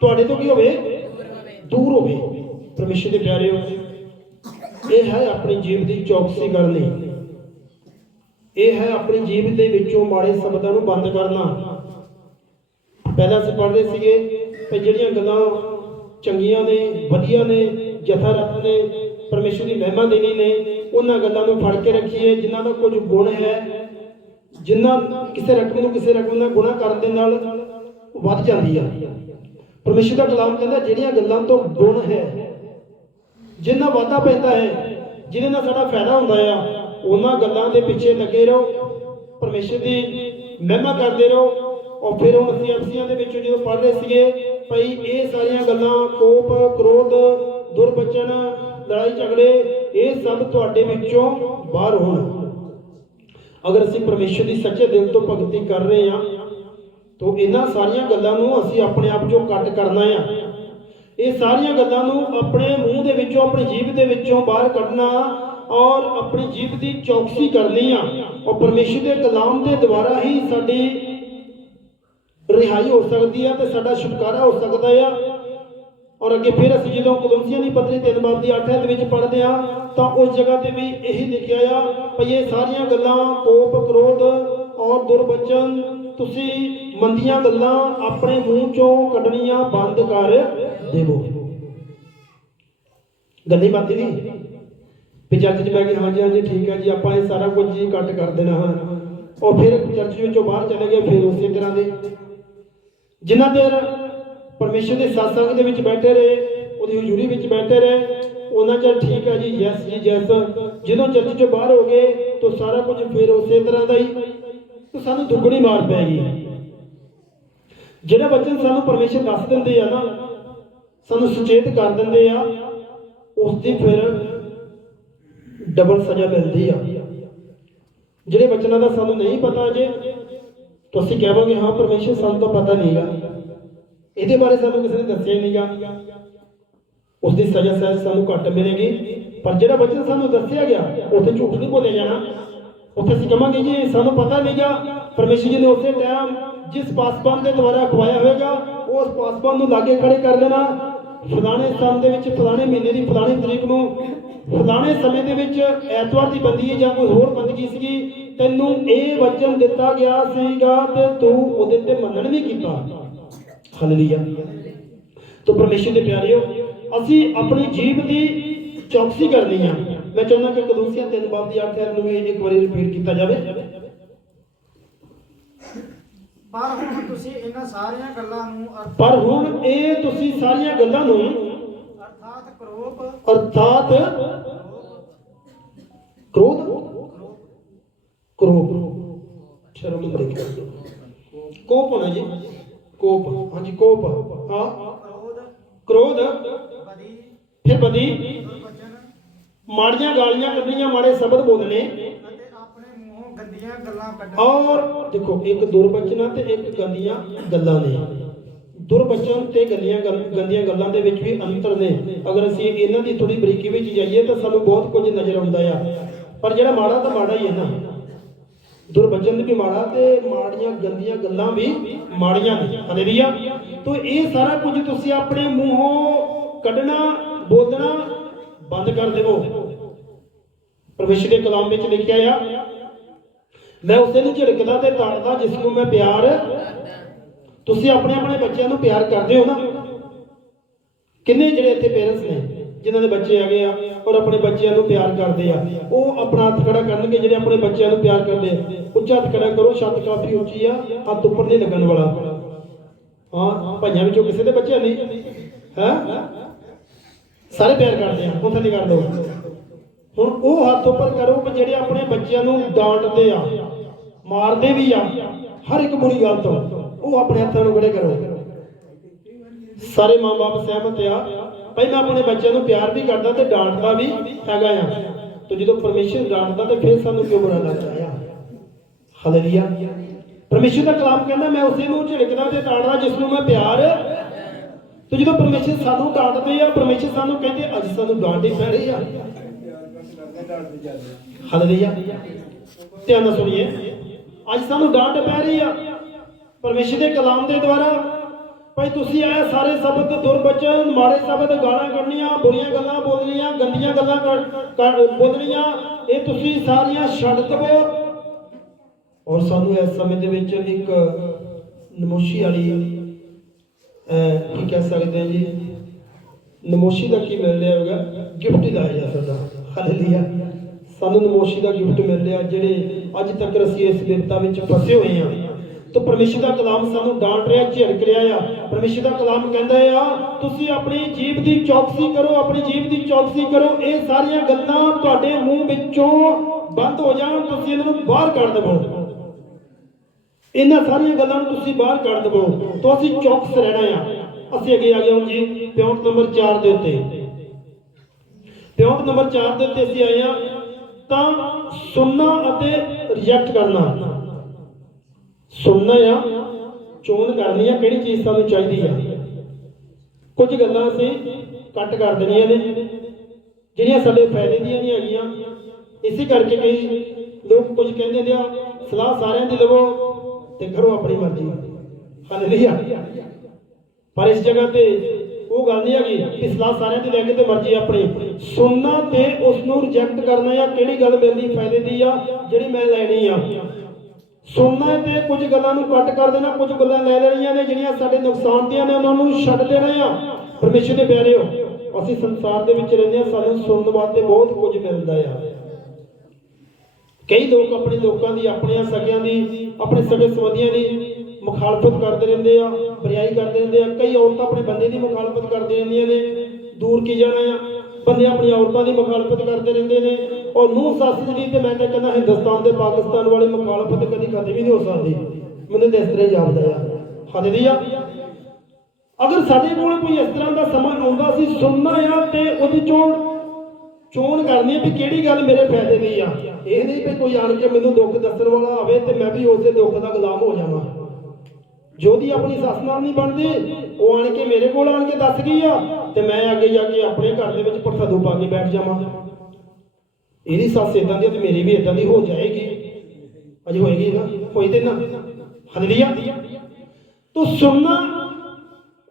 ਤੁਹਾਡੇ ਤੋਂ ਕੀ ਹੋਵੇ, ਦੂਰ ਹੋਵੇ। ਪਰਮੇਸ਼ਰ ਦੇ ਪਿਆਰਿਓ, ਇਹ ਹੈ ਆਪਣੀ ਜੀਭ ਦੀ ਚੌਕਸੀ ਕਰਨੀ, ਇਹ ਹੈ ਆਪਣੀ ਜੀਭ ਦੇ ਵਿੱਚੋਂ ਮਾੜੇ ਸ਼ਬਦਾਂ ਨੂੰ ਬੰਦ ਕਰਨਾ। ਪਹਿਲਾਂ ਅਸੀਂ ਪੜ੍ਹ ਰਹੇ ਸੀਗੇ ਕਿ ਜਿਹੜੀਆਂ ਗੱਲਾਂ ਚੰਗੀਆਂ ਨੇ, ਵਧੀਆ ਨੇ, ਯਥਾਰਥ ਨੇ, ਪਰਮੇਸ਼ਰ ਦੀ ਮਹਿਮਾ ਦੇਣੀ ਨੇ, ਉਹਨਾਂ ਗੱਲਾਂ ਨੂੰ ਫੜ ਕੇ ਰੱਖੀਏ। ਜਿਨ੍ਹਾਂ ਦਾ ਕੁਝ ਗੁਣ ਹੈ, ਜਿਨ੍ਹਾਂ ਕਿਸੇ ਰਕਮ ਨੂੰ ਕਿਸੇ ਰਕਮ ਨਾਲ ਗੁਣਾ ਕਰਨ ਦੇ ਨਾਲ ਵੱਧ ਜਾਂਦੀ ਆ। ਪਰਮੇਸ਼ਰ ਦਾ ਕਲਾਮ ਕਹਿੰਦਾ ਜਿਹੜੀਆਂ ਗੱਲਾਂ ਤੋਂ ਗੁਣ ਹੈ, ਜਿਨ੍ਹਾਂ ਵਾਧਾ ਪੈਂਦਾ ਹੈ, ਜਿਹਦੇ ਨਾਲ ਸਾਡਾ ਫਾਇਦਾ ਹੁੰਦਾ ਆ, ਉਹਨਾਂ ਗੱਲਾਂ ਦੇ ਪਿੱਛੇ ਲੱਗੇ ਰਹੋ, ਪਰਮੇਸ਼ਰ ਦੀ ਮਹਿਮਾ ਕਰਦੇ ਰਹੋ। ਔਰ ਫਿਰ ਹੁਣ ਅਸੀਂ ਐਫਸੀਆਂ ਦੇ ਵਿੱਚ ਜਦੋਂ ਪੜ੍ਹ ਰਹੇ ਸੀਗੇ ਭਾਈ ਇਹ ਸਾਰੀਆਂ ਗੱਲਾਂ, ਕੋਪ, ਕ੍ਰੋਧ, ਦੁਰਵਚਨ, ਲੜਾਈ ਝਗੜੇ, ਇਹ ਸਭ ਤੁਹਾਡੇ ਵਿੱਚੋਂ ਬਾਹਰ ਹੋਣ। ਅਗਰ ਅਸੀਂ ਪਰਮੇਸ਼ਰ ਦੀ ਸੱਚੇ ਦਿਲ ਤੋਂ ਭਗਤੀ ਕਰ ਰਹੇ ਹਾਂ ਤੋ ਇਹਨਾਂ ਸਾਰੀਆਂ ਗੱਲਾਂ ਨੂੰ ਅਸੀਂ ਆਪਣੇ ਆਪ ਚੋਂ ਕੱਟ ਕਰਨਾ ਆ। ਇਹ ਸਾਰੀਆਂ ਗੱਲਾਂ ਨੂੰ ਆਪਣੇ ਮੂੰਹ ਦੇ ਵਿੱਚੋਂ, ਆਪਣੀ ਜੀਭ ਦੇ ਵਿੱਚੋਂ ਬਾਹਰ ਕੱਢਣਾ ਔਰ ਆਪਣੀ ਜੀਭ ਦੀ ਚੌਕਸੀ ਕਰਨੀ ਆ। ਔਰ ਪਰਮੇਸ਼ਰ ਦੇ ਕਲਾਮ ਦੇ ਦੁਆਰਾ ਹੀ ਸਾਡੀ ਰਿਹਾਈ ਹੋ ਸਕਦੀ ਆ ਤੇ ਸਾਡਾ ਛੁਟਕਾਰਾ ਹੋ ਸਕਦਾ ਆ। ਔਰ ਅੱਗੇ ਫਿਰ ਅਸੀਂ ਜਦੋਂ ਕਲੋਸੀਆਂ ਦੀ ਪੱਤਰੀ 3 ਬਾਬ ਦੀ 8 ਦੇ ਵਿੱਚ ਪੜ੍ਹਦੇ ਆ ਤਾਂ ਉਸ ਜਗ੍ਹਾ ਤੇ ਵੀ ਇਹੀ ਲਿਖਿਆ ਆ ਭਈ ਇਹ ਸਾਰੀਆਂ ਗੱਲਾਂ, ਕੋਪ, ਕ੍ਰੋਧ ਔਰ ਦੁਰਬਚਨ, ਤੁਸੀਂ ਮੰਦੀਆਂ ਗੱਲਾਂ ਆਪਣੇ ਮੂੰਹ ਚੋਂ ਕੱਢਣੀਆਂ ਬੰਦ ਕਰ ਦੇਵੋ। ਗੱਲੀ ਬਾਤੀ ਨਹੀਂ ਵੀ ਚਰਚ 'ਚ ਬਹਿ ਕੇ ਹਾਂਜੀ ਹਾਂਜੀ ਠੀਕ ਹੈ ਜੀ ਆਪਾਂ ਇਹ ਸਾਰਾ ਕੁਝ ਜੀ ਕੱਟ ਕਰ ਦੇਣਾ ਹਾਂ, ਉਹ ਫਿਰ ਚਰਚ ਵਿੱਚੋਂ ਬਾਹਰ ਚਲੇ ਗਏ ਫਿਰ ਉਸੇ ਤਰ੍ਹਾਂ ਦੇ। ਜਿਨ੍ਹਾਂ ਦੇਰ ਪਰਮੇਸ਼ਰ ਦੇ ਸਤਸੰਗ ਦੇ ਵਿੱਚ ਬੈਠੇ ਰਹੇ, ਉਹਦੀ ਹਜ਼ੂਰੀ ਵਿੱਚ ਬੈਠੇ ਰਹੇ, ਉਹਨਾਂ ਚਿਰ ਠੀਕ ਹੈ ਜੀ, ਯੈਸ ਜੀ ਯੈਸ। ਜਦੋਂ ਚਰਚ 'ਚੋਂ ਬਾਹਰ ਹੋ ਗਏ ਤਾਂ ਸਾਰਾ ਕੁਝ ਫਿਰ ਉਸੇ ਤਰ੍ਹਾਂ ਦਾ ਹੀ। ਤਾਂ ਸਾਨੂੰ ਦੁੱਗਣੀ ਮਾਰ ਪੈ ਗਈ। ਜਿਹੜਾ ਵਚਨ ਸਾਨੂੰ ਪਰਮੇਸ਼ਰ ਦੱਸ ਦਿੰਦੇ ਆ ਨਾ, ਸਾਨੂੰ ਸੁਚੇਤ ਕਰ ਦਿੰਦੇ ਆ, ਉਸ ਦੀ ਫਿਰ ਡਬਲ ਸਜ਼ਾ ਮਿਲਦੀ ਆ। ਜਿਹੜੇ ਵਚਨਾਂ ਦਾ ਸਾਨੂੰ ਨਹੀਂ ਪਤਾ ਅਜੇ, ਤਾਂ ਅਸੀਂ ਕਹਾਂਗੇ ਹਾਂ ਪਰਮੇਸ਼ਰ ਸਾਨੂੰ ਤਾਂ ਪਤਾ ਨਹੀਂਗਾ, ਇਹਦੇ ਬਾਰੇ ਸਾਨੂੰ ਕਿਸੇ ਨੇ ਦੱਸਿਆ ਹੀ ਨਹੀਂਗਾ, ਉਸ ਦੀ ਸਜ਼ਾ ਸ਼ਾਇਦ ਸਾਨੂੰ ਘੱਟ ਮਿਲੇਗੀ। ਪਰ ਜਿਹੜਾ ਵਚਨ ਸਾਨੂੰ ਦੱਸਿਆ ਗਿਆ ਉੱਥੇ ਝੂਠ ਨਹੀਂ ਬੋਲਿਆ ਜਾਣਾ। ਉੱਥੇ ਅਸੀਂ ਕਹਾਂਗੇ ਜੀ ਸਾਨੂੰ ਪਤਾ ਨਹੀਂਗਾ, ਪਰਮੇਸ਼ਰ ਜੀ ਨੇ ਉਸੇ ਟਾਈਮ ਜਿਸ ਪਾਸਬਾਨ ਦੇ ਦੁਆਰਾ ਖਵਾਇਆ ਹੋਵੇਗਾ ਉਸ ਪਾਸਬਾਨ ਨੂੰ ਲਾਗੇ ਖੜੇ ਕਰ ਦੇਣਾ। ਫਲਾਣੇ ਸਥਾਨ ਦੇ ਵਿੱਚ, ਫਲਾਣੇ ਮਹੀਨੇ ਦੀ ਫਲਾਣੀ ਤਰੀਕ ਨੂੰ, ਫਲਾਣੇ ਸਮੇਂ ਦੇ ਵਿੱਚ ਐਤਵਾਰ ਦੀ ਬੰਦਗੀ ਜਾਂ ਕੋਈ ਹੋਰ ਬੰਦਗੀ ਸੀਗੀ, ਤੈਨੂੰ ਇਹ ਵਚਨ ਦਿੱਤਾ ਗਿਆ ਸੀਗਾ ਤੇ ਤੂੰ ਉਹਦੇ ਤੇ ਮੰਨਣ ਨਹੀਂ ਕੀਤਾ। ਹਾਲੇਲੂਇਆ। ਤੋ ਪਰਮੇਸ਼ਰ ਦੇ ਪਿਆਰਿਓ, ਅਸੀਂ ਆਪਣੀ ਜੀਭ ਦੀ ਚੌਕਸੀ ਕਰਨੀ ਆ। ਮੈਂ ਚਾਹੁੰਦਾ ਕਿ ਕਲੋਸੀਆਂ 3 ਬਾਬ ਦੀ 8 ਨੂੰ ਇੱਕ ਵਾਰੀ ਰਿਪੀਟ ਕੀਤਾ ਜਾਵੇ। ਪਰ ਹੁਣ ਤੁਸੀਂ ਇਹਨਾਂ ਸਾਰੀਆਂ ਗੱਲਾਂ ਨੂੰ ਪਰ ਹੁਣ ਇਹ ਤੁਸੀਂ ਸਾਰੀਆਂ ਗੱਲਾਂ ਨੂੰ ਅਰਥਾਤ ਕਰੋਪ, ਅਰਥਾਤ ਕ੍ਰੋਧ, ਕ੍ਰੋਧ ਸ਼ਰਮ ਦੇ ਕੇ ਕੋਪ ਹੋਣਾ ਜੀ, ਕੋਪ, ਹਾਂਜੀ ਕੋਪ, ਹਾਂ ਕ੍ਰੋਧ, ਬਦੀ, ਫਿਰ ਬਦੀ, ਦੁਰਵਚਨ ਮਾੜੀਆਂ ਗਾਲੀਆਂ ਕੱਢਣੀਆਂ, ਮਾੜੇ ਸ਼ਬਦ ਬੋਲਣੇ ਅਤੇ ਆਪਣੇ ਮੂੰਹੋਂ ਗੰਦੀਆਂ ਗੱਲਾਂ ਕੱਢਣੀਆਂ। ਔਰ ਦੇਖੋ ਇੱਕ ਦੁਰਬਚਨਾਂ ਤੇ ਇੱਕ ਗੰਦੀਆਂ ਗੱਲਾਂ ਨੇ। ਦੁਰਬਚਨ ਤੇ ਗੰਦੀਆਂ ਗੱਲਾਂ ਦੇ ਵਿੱਚ ਵੀ ਅੰਤਰ ਨੇ। ਅਗਰ ਅਸੀਂ ਇਹਨਾਂ ਦੀ ਥੋੜੀ ਬਰੀਕੀ ਵਿੱਚ ਜਾਈਏ ਤਾਂ ਸਾਨੂੰ ਬਹੁਤ ਕੁਝ ਨਜ਼ਰ ਆਉਂਦਾ ਆ। ਪਰ ਜਿਹੜਾ ਮਾੜਾ ਤਾਂ ਮਾੜਾ ਹੀ ਹੈ ਨਾ, ਦੁਰਬਚਨ ਵੀ ਮਾੜਾ ਤੇ ਮਾੜੀਆਂ ਗੰਦੀਆਂ ਗੱਲਾਂ ਵੀ ਮਾੜੀਆਂ ਨੇ। ਹਾਲੇਲੂਇਆ। ਤੋ ਇਹ ਸਾਰਾ ਕੁਝ ਤੁਸੀਂ ਆਪਣੇ ਮੂੰਹੋਂ ਕੱਢਣਾ, ਬੋਲਣਾ ਬੰਦ ਕਰ ਦੇਵੋ। ਪਰਮੇਸ਼ਰ ਦੇ ਕਲਾਮ ਵਿੱਚ ਲਿਖਿਆ ਆ, ਮੈਂ ਉਸੇ ਨੂੰ ਝਿੜਕਦਾ ਤੇ ਤਾੜਦਾ ਜਿਸ ਨੂੰ ਮੈਂ ਪਿਆਰ। ਤੁਸੀਂ ਆਪਣੇ ਆਪਣੇ ਬੱਚਿਆਂ ਨੂੰ ਪਿਆਰ ਕਰਦੇ ਹੋ ਨਾ? ਕਿੰਨੇ ਜਿਹੜੇ ਇੱਥੇ ਪੇਰੈਂਟਸ ਨੇ ਜਿਨ੍ਹਾਂ ਦੇ ਬੱਚੇ ਹੈਗੇ ਆ ਔਰ ਆਪਣੇ ਬੱਚਿਆਂ ਨੂੰ ਪਿਆਰ ਕਰਦੇ ਆ, ਉਹ ਆਪਣਾ ਹੱਥ ਖੜਾ ਕਰਨਗੇ ਜਿਹੜੇ ਆਪਣੇ ਬੱਚਿਆਂ ਨੂੰ ਪਿਆਰ ਕਰਦੇ ਆ। ਉੱਚਾ ਹੱਥ ਖੜਾ ਕਰੋ, ਛੱਤ ਕਾਫੀ ਉੱਚੀ ਆ, ਹੱਥ ਉੱਪਰ ਨਹੀਂ ਲੱਗਣ ਵਾਲਾ। ਹਾਂ, ਭਾਈਆਂ ਵਿੱਚੋਂ ਕਿਸੇ ਦੇ ਬੱਚੇ ਨਹੀਂ ਹੈ? ਸਾਰੇ ਪਿਆਰ ਕਰਦੇ ਆ, ਉਹ ਥੱਲੇ ਕਰ ਲਓ। ਹੁਣ ਉਹ ਹੱਥ ਉੱਪਰ ਕਰੋ ਕਿ ਜਿਹੜੇ ਆਪਣੇ ਬੱਚਿਆਂ ਨੂੰ ਡਾਂਟਦੇ ਆ, ਮਾਰਦੇ ਵੀ ਆ ਹਰ ਇੱਕ ਬੁਰੀ ਗੱਲ ਤੋਂ, ਉਹ ਆਪਣੇ ਹੱਥਾਂ ਨੂੰ ਖੜੇ ਕਰੋ। ਸਾਰੇ ਮਾਂ-ਬਾਪ ਸਹਿਮਤ ਆ, ਪਹਿਲਾਂ ਆਪਣੇ ਬੱਚਿਆਂ ਨੂੰ ਪਿਆਰ ਵੀ ਕਰਦਾ ਤੇ ਡਾਂਟਦਾ ਵੀ ਹੈਗਾ ਆ। ਤੇ ਜਦੋਂ ਪਰਮੇਸ਼ਰ ਡਾਂਟਦਾ ਤੇ ਫਿਰ ਸਾਨੂੰ ਕਿਉਂ ਬੁਰਾ ਲੱਗਦਾ ਆ? ਹਾਲੇਲੂਇਆ। ਪਰਮੇਸ਼ਰ ਦਾ ਕਲਾਮ ਕਹਿੰਦਾ ਮੈਂ ਉਸੇ ਨੂੰ ਝਿੜਕਦਾ ਤੇ ਤਾੜਦਾ ਜਿਸ ਨੂੰ ਮੈਂ ਪਿਆਰ। ਤੇ ਜਦੋਂ ਪਰਮੇਸ਼ਰ ਸਾਨੂੰ ਡਾਂਟਦੇ ਆ, ਪਰਮੇਸ਼ਰ ਸਾਨੂੰ ਕਹਿੰਦੇ ਅੱਜ ਸਾਨੂੰ ਡਾਂਟ ਹੀ ਪੈ ਰਹੀ ਆ। ਹਾਲੇਲੂਇਆ। ਧਿਆਨ ਨਾਲ ਸੁਣੀਏ, ਅੱਜ ਸਾਨੂੰ ਡਾਂਟ ਪੈ ਰਹੀ ਆ ਪਰਮੇਸ਼ਰ ਦੇ ਕਲਾਮ ਦੇ ਦੁਆਰਾ। ਭਾਈ ਤੁਸੀਂ ਇਹ ਸਾਰੇ ਸ਼ਬਦ, ਦੁਰਬਚਨ, ਮਾੜੇ ਸ਼ਬਦ, ਗਾਲਾਂ ਕੱਢਣੀਆਂ, ਬੁਰੀਆਂ ਗੱਲਾਂ ਬੋਲਣੀਆਂ, ਗੰਦੀਆਂ ਗੱਲਾਂ ਬੋਲਣੀਆਂ, ਇਹ ਤੁਸੀਂ ਸਾਰੀਆਂ ਛੱਡ ਦਵੋ। ਔਰ ਸਾਨੂੰ ਇਸ ਸਮੇਂ ਦੇ ਵਿੱਚ ਇੱਕ ਨਮੋਸ਼ੀ ਵਾਲੀ ਕੀ ਕਹਿ ਸਕਦੇ ਹਾਂ ਜੀ, ਨਮੋਸ਼ੀ ਦਾ ਕੀ ਮਿਲ ਰਿਹਾ ਹੋਗਾ? ਗਿਫਟ ਦਿਲਾਇਆ ਜਾ ਸਕਦਾ। ਹਾਲੇਲੂਇਆ। ਸਾਨੂੰ ਨਮੋਸ਼ੀ ਦਾ ਗਿਫਟ ਮਿਲ ਰਿਹਾ, ਜਿਹੜੇ ਅੱਜ ਤੱਕ ਅਸੀਂ ਇਸ ਬਿਪਤਾ ਵਿੱਚ ਫਸੇ ਹੋਏ ਹਾਂ। तो परमेश्वर का कलाम सानू डांट रहा, झिड़क रहा आ। परमेश्वर का कलाम कहता है आ तुसी अपनी जीभ की चौकसी करो, अपनी जीभ की चौकसी करो। ये सारिया गल्लां तुहाडे मूंह विचों बंद हो जाण, तुसी इन्हां नूं बाहर कढ दवो। इन्हां सारिया गल्लां नूं तुसी बाहर कढ दवो तो असीं चौकस रहना आ। असीं अगे आ गए हुण जी पॉइंट नंबर 4 दे उत्ते। पॉइंट नंबर 4 दे उत्ते असीं आए आ तां सुनना अते रिजेक्ट करना। सुनना या ਚੋਣ ਕਰਨੀ ਆ ਕਿਹੜੀ ਚੀਜ਼ ਸਾਨੂੰ ਚਾਹੀਦੀ ਆ। ਕੁਝ ਗੱਲਾਂ ਅਸੀਂ ਕੱਟ ਕਰ ਦੇਣੀਆਂ ਨੇ ਜਿਹੜੀਆਂ ਸਾਡੇ ਫਾਇਦੇ ਦੀਆਂ ਨਹੀਂ ਹੈਗੀਆਂ। ਇਸੇ ਕਰਕੇ ਕਈ ਲੋਕ ਕੁਝ ਕਹਿੰਦੇ ਨੇ ਆ ਸਲਾਹ ਸਾਰਿਆਂ ਦੀ ਲਵੋ ਤੇ ਕਰੋ ਆਪਣੀ ਮਰਜ਼ੀ। ਹਾਲੇਲੂਇਆ। ਪਰ ਇਸ ਜਗ੍ਹਾ ਤੇ ਉਹ ਗੱਲ ਨਹੀਂ ਹੈਗੀ ਕਿ ਸਲਾਹ ਸਾਰਿਆਂ ਦੀ ਲੈ ਕੇ ਤੇ ਮਰਜ਼ੀ ਆਪਣੀ। ਸੁਣਨਾ ਤੇ ਉਸ ਨੂੰ ਰਿਜੈਕਟ ਕਰਨਾ ਆ ਕਿਹੜੀ ਗੱਲ ਮੇਰੀ ਫਾਇਦੇ ਦੀ ਆ ਜਿਹੜੀ ਮੈਂ ਲੈਣੀ ਆ। ਸੁਣਨਾ ਤੇ ਕੁਝ ਗੱਲਾਂ ਨੂੰ ਕੱਟ ਕਰ ਦੇਣਾ, ਕੁਝ ਗੱਲਾਂ ਲੈ ਲੈਣੀਆਂ ਨੇ ਜਿਹੜੀਆਂ ਸਾਡੇ ਨੁਕਸਾਨ ਦੀਆਂ ਨੇ ਉਹਨਾਂ ਨੂੰ ਛੱਡ ਦੇਣਾ ਆ। ਪਰਮੇਸ਼ਰ ਦੇ ਪਿਆਰਿਓ, ਅਸੀਂ ਸੰਸਾਰ ਦੇ ਵਿੱਚ ਰਹਿੰਦੇ ਆ, ਸਾਨੂੰ ਸੁਣਨ ਵਾਸਤੇ ਬਹੁਤ ਕੁਝ ਮਿਲਦਾ ਆ। ਕਈ ਲੋਕ ਆਪਣੇ ਲੋਕਾਂ ਦੀ, ਆਪਣੀਆਂ ਸਕਿਆਂ ਦੀ, ਆਪਣੇ ਸਗੇ ਸੰਬੰਧੀਆਂ ਦੀ ਮੁਖਾਲਫਤ ਕਰਦੇ ਰਹਿੰਦੇ ਆ, ਬਰਿਆਈ ਕਰਦੇ ਰਹਿੰਦੇ ਆ। ਕਈ ਔਰਤਾਂ ਆਪਣੇ ਬੰਦੇ ਦੀ ਮੁਖਾਲਫਤ ਕਰਦੇ ਰਹਿੰਦੀਆਂ ਨੇ। ਦੂਰ ਕੀ ਜਾਣਾ ਆ, ਬੰਦੇ ਆਪਣੀਆਂ ਔਰਤਾਂ ਦੀ ਮੁਖਾਲਫਤ ਕਰਦੇ ਰਹਿੰਦੇ ਨੇ। ਔਰ ਨੂੰਹ ਸੱਸ ਦੀ ਤੇ ਮੈਂ ਤਾਂ ਕਹਿੰਦਾ ਹਿੰਦੁਸਤਾਨ ਤੇ ਪਾਕਿਸਤਾਨ ਵਾਲੀ ਮੁਖਾਲਫਤ ਕਦੀ ਖਤਮ ਹੀ ਨਹੀਂ ਹੋ ਸਕਦੀ। ਮੈਨੂੰ ਤਾਂ ਇਸ ਤਰ੍ਹਾਂ ਹੀ ਜਾਪਦਾ ਆ। ਹਾਲੇਲੂਇਆ। ਅਗਰ ਸਾਡੇ ਕੋਲ ਕੋਈ ਇਸ ਤਰ੍ਹਾਂ ਦਾ ਸਮਾਂ ਆਉਂਦਾ ਸੀ ਸੁਣਨਾ ਆ ਤੇ ਉਹਦੀ ਚੋਣ ਕਰਨੀ ਵੀ ਕਿਹੜੀ ਗੱਲ ਮੇਰੇ ਫਾਇਦੇ ਦੀ ਆ। ਇਹ ਨਹੀਂ ਵੀ ਕੋਈ ਆਣ ਕੇ ਮੈਨੂੰ ਦੁੱਖ ਦੱਸਣ ਵਾਲਾ ਆਵੇ ਤੇ ਮੈਂ ਵੀ ਉਸੇ ਦੁੱਖ ਦਾ ਗੁਲਾਮ ਹੋ ਜਾਵਾਂ। ਜੋਦੀ ਆਪਣੀ ਸੱਸ ਨਾਲ ਨਹੀਂ ਬਣਦੀ, ਉਹ ਆਣ ਕੇ ਮੇਰੇ ਕੋਲ ਆਣ ਕੇ ਦੱਸ ਗਈ ਆ ਤੇ ਮੈਂ ਅੱਗੇ ਜਾ ਕੇ ਆਪਣੇ ਘਰ ਦੇ ਵਿੱਚ ਪ੍ਰਸਾਦੂ ਪਾ ਕੇ ਬੈਠ ਜਾਵਾਂ। ਇਹਦੀ ਸੱਸ ਇਦਾਂ ਦੀ ਤੇ ਮੇਰੀ ਵੀ ਇਦਾਂ ਦੀ ਹੋ ਜਾਏਗੀ। ਅਜੇ ਹੋਏਗੀ ਨਾ, ਹੋਈ ਤੇ ਨਾ। ਹਾਲੇਲੂਇਆ। ਤੋ ਸੁਣਨਾ,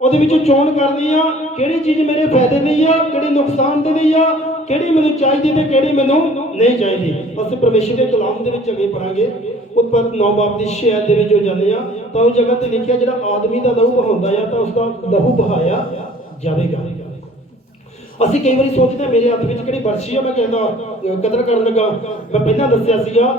ਉਹਦੇ ਵਿੱਚੋਂ ਚੋਣ ਕਰਨੀ ਆ ਕਿਹੜੀ ਚੀਜ਼ ਮੇਰੇ ਫਾਇਦੇ ਦੀ ਆ, ਕਿਹੜੀ ਨੁਕਸਾਨ ਦੀ ਆ, ਕਿਹੜੀ ਮੈਨੂੰ ਚਾਹੀਦੀ ਤੇ ਕਿਹੜੀ ਮੈਨੂੰ ਨਹੀਂ ਚਾਹੀਦੀ। ਅਸੀਂ ਪਰਮੇਸ਼ਰ ਦੇ ਕਲਾਮ ਦੇ ਵਿੱਚ ਅੱਗੇ ਪੜਾਂਗੇ। ਉਤਪਤ 9 ਬਾਬ ਦੀ 6 ਦੇ ਵਿੱਚ ਜੋ ਜਾਂਦੇ ਆ ਤਾਂ ਉਹ ਜਗ੍ਹਾ ਤੇ ਲਿਖਿਆ ਜਿਹੜਾ ਆਦਮੀ ਦਾ ਲਹੂ ਬਹਾਉਂਦਾ ਆ ਤਾਂ ਉਸਦਾ ਲਹੂ ਬਹਾਇਆ ਜਾਵੇਗਾ। ਅਸੀਂ ਕਈ ਵਾਰੀ ਸੋਚਦੇ ਮੇਰੇ ਹੱਥ ਵਿੱਚ ਕਿਹੜੀ ਬਰਸ਼ੀ ਆ, ਮੈਂ ਕਹਿੰਦਾ ਕਦਰ ਕਰਨ ਲੱਗਾ। ਮੈਂ ਪਹਿਲਾਂ ਦੱਸਿਆ ਸੀਗਾ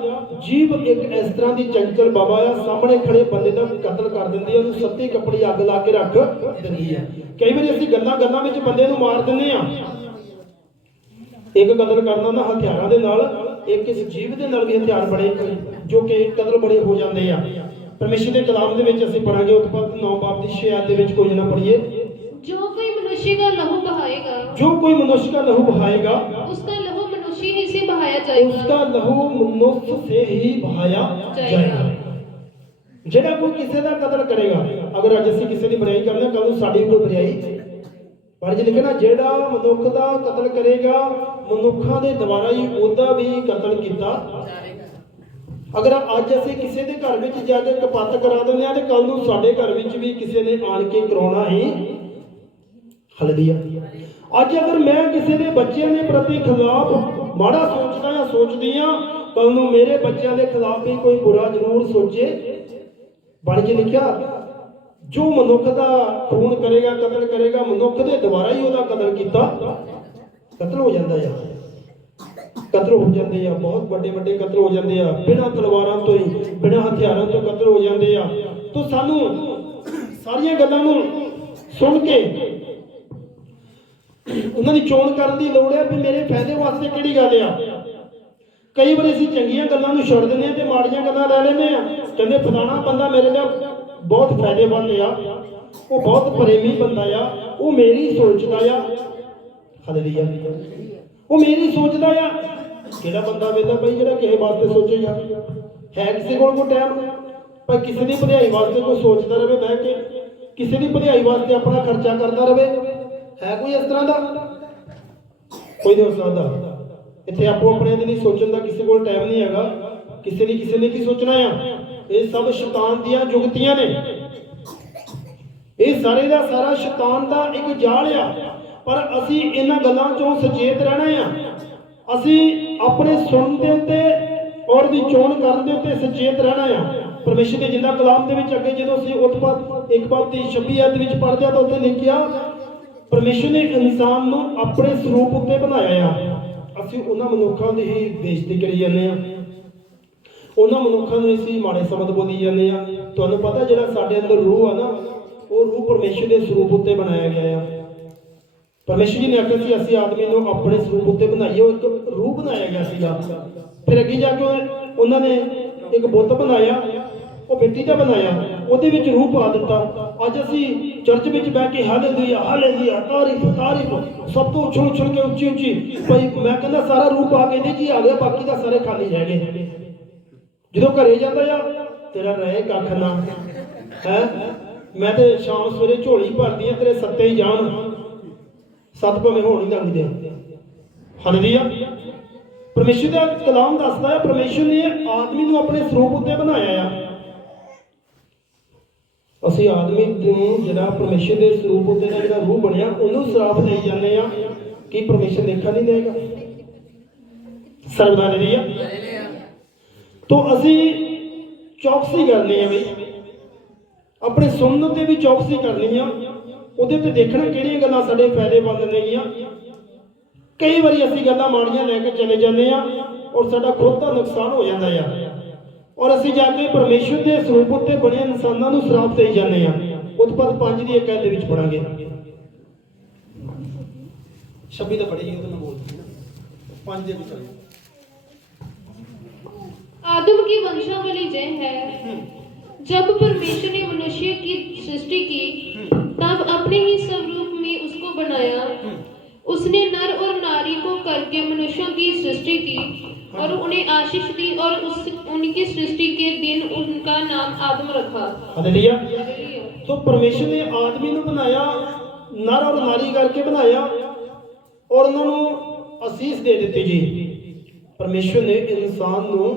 ਜੀਭ ਇੱਕ ਇਸ ਤਰ੍ਹਾਂ ਦੀ ਚੰਚਲ ਬਾਬਾ ਆ, ਸਾਹਮਣੇ ਖੜੇ ਬੰਦੇ ਦਾ ਕਤਲ ਕਰ ਦਿੰਦੀ ਆ, ਉਹਨੂੰ ਸੱਤੀ ਕੱਪੜੀ ਅੱਗ ਲਾ ਕੇ ਰੱਖ ਦਿੰਦੀ ਆ। ਕਈ ਵਾਰੀ ਅਸੀਂ ਗੱਲਾਂ ਵਿੱਚ ਬੰਦੇ ਨੂੰ ਮਾਰ ਦਿੰਦੇ ਆ। ਇੱਕ ਕਤਲ ਕਰਨਾ ਨਾ ਹਥਿਆਰਾਂ ਦੇ ਨਾਲ, ਇੱਕ ਇਸ ਜੀਭ ਦੇ ਨਾਲ ਵੀ ਹਥਿਆਰ ਬੜੇ ਜੋ ਕਿ ਕਤਲ ਬੜੇ ਹੋ ਜਾਂਦੇ ਆ। ਪਰਮੇਸ਼ਰ ਦੇ ਕਲਾਮ ਦੇ ਵਿੱਚ ਅਸੀਂ ਪੜਾਂਗੇ ਉਤਪਤ 9 ਬਾਬ ਦੀ 6 ਦੇ ਵਿੱਚ ਕੋਈ ਨਾ ਪੜੀਏ। जो कोई मनुष्य का लहू बहाएगा, जो कोई मनुष्य का लहू बहाएगा, उसका लहू मनुष्य ही से बहाया जाएगा, उसका लहू मनुष्य से ही बहाया जाएगा। ਜਿਹੜਾ ਕੋਈ ਕਿਸੇ ਦਾ ਕਤਲ ਕਰੇਗਾ, ਅਗਰ ਅੱਜ ਅਸੀਂ ਕਿਸੇ ਦੀ ਬੁਰਾਈ ਕਰਨੇ ਕੱਲ ਨੂੰ ਸਾਡੀ ਕੋਈ ਬੁਰਾਈ ਪਰ ਜੇ ਲਿਖਣਾ ਜਿਹੜਾ ਮਨੁੱਖ ਦਾ ਕਤਲ ਕਰੇਗਾ ਮਨੁੱਖਾਂ ਦੇ ਦੁਆਰਾ ਹੀ ਉਹਦਾ ਵੀ ਕਤਲ ਕੀਤਾ ਜਾਵੇਗਾ। ਅਗਰ ਅੱਜ ਅਸੀਂ ਕਿਸੇ ਦੇ ਘਰ ਵਿੱਚ ਜਾ ਕੇ ਕਪੱਤ ਕਰਾ ਦਿੰਦੇ ਆ ਤੇ ਕੱਲ ਨੂੰ ਸਾਡੇ ਘਰ ਵਿੱਚ ਵੀ ਕਿਸੇ ਨੇ ਆਣ ਕੇ ਕਰਾਉਣਾ ਹੀ। ਹਾਲੇਲੂਇਆ। ਅੱਜ ਅਗਰ ਮੈਂ ਕਿਸੇ ਦੇ ਬੱਚਿਆਂ ਦੇ ਪ੍ਰਤੀ ਖਿਲਾਫ ਮਾੜਾ ਸੋਚਦਾ ਜਾਂ ਸੋਚਦੀ ਆ ਕੱਲ ਨੂੰ ਮੇਰੇ ਬੱਚਿਆਂ ਦੇ ਖਿਲਾਫ ਵੀ ਕੋਈ ਬੁਰਾ ਜ਼ਰੂਰ ਸੋਚੇ। ਬਣ ਕੇ ਲਿਖਿਆ ਜੋ ਮਨੁੱਖ ਦਾ ਖੂਨ ਕਰੇਗਾ, ਕਤਲ ਕਰੇਗਾ, ਮਨੁੱਖ ਦੇ ਦੁਆਰਾ ਹੀ ਉਹਦਾ ਕਤਲ ਕੀਤਾ ਕਤਲ ਹੋ ਜਾਂਦਾ ਆ। ਕਤਲ ਹੋ ਜਾਂਦੇ ਆ, ਬਹੁਤ ਵੱਡੇ ਵੱਡੇ ਕਤਲ ਹੋ ਜਾਂਦੇ ਆ, ਬਿਨਾਂ ਤਲਵਾਰਾਂ ਤੋਂ ਹੀ, ਬਿਨਾਂ ਹਥਿਆਰਾਂ ਤੋਂ ਕਤਲ ਹੋ ਜਾਂਦੇ ਆ। ਤਾਂ ਸਾਨੂੰ ਸਾਰੀਆਂ ਗੱਲਾਂ ਨੂੰ ਸੁਣ ਕੇ ਉਹਨਾਂ ਦੀ ਚੋਣ ਕਰਨ ਦੀ ਲੋੜ ਹੈ ਵੀ ਮੇਰੇ ਫਾਇਦੇ ਵਾਸਤੇ ਕਿਹੜੀ ਗੱਲ ਆ। ਕਈ ਵਾਰ ਅਸੀਂ ਚੰਗੀਆਂ ਗੱਲਾਂ ਨੂੰ ਛੱਡ ਦਿੰਦੇ ਆ ਤੇ ਮਾੜੀਆਂ ਗੱਲਾਂ ਲੈ ਲੈਂਦੇ ਆ। ਕਹਿੰਦੇ ਫਲਾਣਾ ਬੰਦਾ ਮੇਰੇ ਲਈ ਬਹੁਤ ਫਾਇਦੇਮੰਦ ਆ, ਉਹ ਬਹੁਤ ਪ੍ਰੇਮੀ ਬੰਦਾ ਆ, ਉਹ ਮੇਰੀ ਸੋਚਦਾ ਆ। ਹਾਲੇਲੂਇਆ। ਉਹ ਮੇਰੀ ਸੋਚਦਾ ਆ। ਕਿਹੜਾ ਬੰਦਾ ਵੇਦਾ ਭਾਈ ਜਿਹੜਾ ਕਿਸੇ ਵਾਸਤੇ ਸੋਚੇਗਾ? ਹੈ ਕਿਸੇ ਕੋਲ ਕੋਈ ਟਾਈਮ ਪਰ ਕਿਸੇ ਦੀ ਭਲਾਈ ਵਾਸਤੇ ਕੋਈ ਸੋਚਦਾ ਰਹੇ ਬਹਿ ਕੇ, ਕਿਸੇ ਦੀ ਭਲਾਈ ਵਾਸਤੇ ਆਪਣਾ ਖਰਚਾ ਕਰਦਾ ਰਹੇ? ਹੈ ਕੋਈ ਇਸ ਤਰ੍ਹਾਂ ਦਾ? ਕੋਈ ਨਹੀਂ ਹੋ ਸਕਦਾ। ਇੱਥੇ ਆਪੋ ਆਪਣੇ ਦੇ ਲਈ ਸੋਚਣ ਦਾ ਕਿਸੇ ਕੋਲ ਟਾਈਮ ਨਹੀਂ ਹੈਗਾ। ਕਿਸੇ ਨੇ ਕੀ ਸੋਚਣਾ ਆ? ਇਹ ਸਭ ਸ਼ੈਤਾਨ ਦੀਆਂ ਜੁਗਤੀਆਂ ਨੇ। ਇਹ ਸਾਰੇ ਦਾ ਸਾਰਾ ਸ਼ੈਤਾਨ ਦਾ ਇੱਕ ਜਾਲ ਆ। ਪਰ ਅਸੀਂ ਇਹਨਾਂ ਗੱਲਾਂ ਚੋਂ ਸੁਚੇਤ ਰਹਿਣਾ ਆ। ਅਸੀਂ ਆਪਣੇ ਸੁਣਨ ਦੇ ਉੱਤੇ ਔਰ ਦੀ ਚੋਣ ਕਰਨ ਦੇ ਉੱਤੇ ਸੁਚੇਤ ਰਹਿਣਾ ਆ। ਪਰਮੇਸ਼ਰ ਦੇ ਜਿੰਦਾ ਕਲਾਮ ਦੇ ਵਿੱਚ ਅੱਗੇ ਜਦੋਂ ਅਸੀਂ ਉਤਪਤ 1 ਬਾਬ ਦੀ 26 ਆਇਤ ਵਿੱਚ ਪੜ੍ਹਦੇ ਆ ਤਾਂ ਉੱਥੇ ਲਿਖਿਆ ਪਰਮੇਸ਼ਰ ਨੇ ਇਨਸਾਨ ਨੂੰ ਆਪਣੇ ਸਰੂਪ ਉੱਤੇ ਬਣਾਇਆ ਆ। ਅਸੀਂ ਉਹਨਾਂ ਮਨੁੱਖਾਂ ਦੀ ਹੀ ਬੇਇੱਜ਼ਤੀ ਕਰੀ ਜਾਂਦੇ ਆ। ਉਹਨਾਂ ਮਨੁੱਖਾਂ ਨੂੰ ਅਸੀਂ ਮਾੜੇ ਸ਼ਬਦ ਬੋਲੀ ਜਾਂਦੇ ਆ। ਤੁਹਾਨੂੰ ਪਤਾ ਜਿਹੜਾ ਸਾਡੇ ਅੰਦਰ ਰੂਹ ਆ ਨਾ, ਉਹ ਰੂਹ ਪਰਮੇਸ਼ਰ ਦੇ ਸਰੂਪ ਉੱਤੇ ਬਣਾਇਆ ਗਿਆ ਆ। ਪਰਮੇਸ਼ਰ ਜੀ ਨੇ ਆਖਿਆ ਸੀ ਅਸੀਂ ਆਦਮੀ ਨੂੰ ਆਪਣੇ ਸਰੂਪ ਉੱਤੇ ਬਣਾਈਏ। ਉਹ ਇੱਕ ਰੂਹ ਬਣਾਇਆ ਗਿਆ ਸੀਗਾ। ਫਿਰ ਅੱਗੇ ਜਾ ਕੇ ਉਹਨਾਂ ਨੇ ਇੱਕ ਬੁੱਤ ਬਣਾਇਆ, ਉਹ ਮਿੱਟੀ ਦਾ ਬਣਾਇਆ, ਉਹਦੇ ਵਿੱਚ ਰੂਹ ਪਾ ਦਿੱਤਾ। ਅੱਜ ਅਸੀਂ ਚਰਚ ਵਿੱਚ ਬਹਿ ਕੇ ਹਾਲੇਲੂਇਆ ਹਾਲੇਲੂਇਆ ਤਾਰੀਫ ਸਭ ਤੋਂ ਉਛਲ ਕੇ ਉੱਚੀ ਭਾਈ ਮੈਂ ਕਹਿੰਦਾ ਸਾਰਾ ਰੂਹ ਪਾ ਕੇ ਇਹਦੇ 'ਚ ਹੀ ਆ ਗਿਆ, ਬਾਕੀ ਦਾ ਸਾਰੇ ਖਾਲੀ ਰਹਿ ਗਏ। ਜਦੋਂ ਘਰੇ ਜਾਂਦਾ ਆ ਤੇਰਾ ਰਹੇ ਕੱਖ ਨਾ। ਹੈ ਮੈਂ ਤੇ ਸ਼ਾਮ ਸਵੇਰੇ ਝੋਲੀ ਭਰਦੀ ਆ ਤੇਰੇ ਸੱਤੇ ਹੀ ਜਾਣ, ਸੱਤ ਭਾਵੇਂ ਹੋਣ ਹੀ ਲੱਗਦੇ ਆ। ਹਾਲੇਲੂਇਆ। ਪਰਮੇਸ਼ਰ ਦਾ ਕਲਾਮ ਦੱਸਦਾ ਹੈ ਪਰਮੇਸ਼ਰ ਨੇ ਆਦਮੀ ਨੂੰ ਆਪਣੇ ਸਰੂਪ ਉੱਤੇ ਬਣਾਇਆ ਆ। ਅਸੀਂ ਆਦਮੀ ਨੂੰ ਜਿਹੜਾ ਪਰਮੇਸ਼ਰ ਦੇ ਸਰੂਪ ਉੱਤੇ ਦਾ ਜਿਹੜਾ ਰੂਹ ਬਣਿਆ ਉਹਨੂੰ ਸਰਾਪ ਲਈ ਜਾਂਦੇ ਆ ਕਿ ਪਰਮੇਸ਼ਰ ਦੇਖਾ ਨਹੀਂ ਦੇਗਾ। ਸਰਬਦਾ ਲਈ ਆ ਤੋ ਅਸੀਂ ਚੌਕਸੀ ਕਰਨੀ ਆ ਬਈ, ਆਪਣੇ ਸੁਣਨ ਤੇ ਵੀ ਚੌਕਸੀ ਕਰਨੀ ਆ, ਉਹਦੇ ਤੇ ਦੇਖਣਾ ਕਿਹੜੀਆਂ ਗੱਲਾਂ ਸਾਡੇ ਫਾਇਦੇਮੰਦ ਨੇਗੀਆਂ। ਕਈ ਵਾਰੀ ਅਸੀਂ ਗੱਲਾਂ ਮਾੜੀਆਂ ਲੈ ਕੇ ਚਲੇ ਜਾਂਦੇ ਆ ਔਰ ਸਾਡਾ ਖੁਦ ਦਾ ਨੁਕਸਾਨ ਹੋ ਜਾਂਦਾ ਆ, ਔਰ ਅਸੀਂ ਜਾ ਕੇ ਪਰਮੇਸ਼ਰ ਦੇ ਸਰੂਪ ਉੱਤੇ ਬਣੇ ਇਨਸਾਨਾਂ ਨੂੰ ਸਰਾਪ ਦੇਈ ਜਾਂਦੇ ਆ। ਉਤਪਤ 5 ਦੀ ਇਕਾਈ ਦੇ ਵਿੱਚ ਪੜਾਂਗੇ। 26 ਤਾਂ ਪੜ੍ਹੀ ਉਹ ਤਾਂ ਮੈਂ ਬੋਲਦੀ ਨਾ 5 ਦੇ ਵਿੱਚ आदम की वंशावली यह है, जब परमेश्वर ने मनुष्य की सृष्टि की तब अपने ही स्वरूप में उसको बनाया। उसने नर और नारी को करके मनुष्यों की सृष्टि की और उन्हें आशीष दी और उनकी सृष्टि के दिन उनका नाम आदम रखा। हालेलुया। तो परमेश्वर ने आदमी ਨੂੰ ਬਣਾਇਆ, ਨਰ ਔਰ ਨਾਰੀ ਕਰਕੇ ਬਣਾਇਆ ਔਰ ਉਹਨਾਂ ਨੂੰ ਅਸੀਸ ਦੇ ਦਿੱਤੀ ਜੀ। ਪਰਮੇਸ਼ਰ ਨੇ ਇਨਸਾਨ ਨੂੰ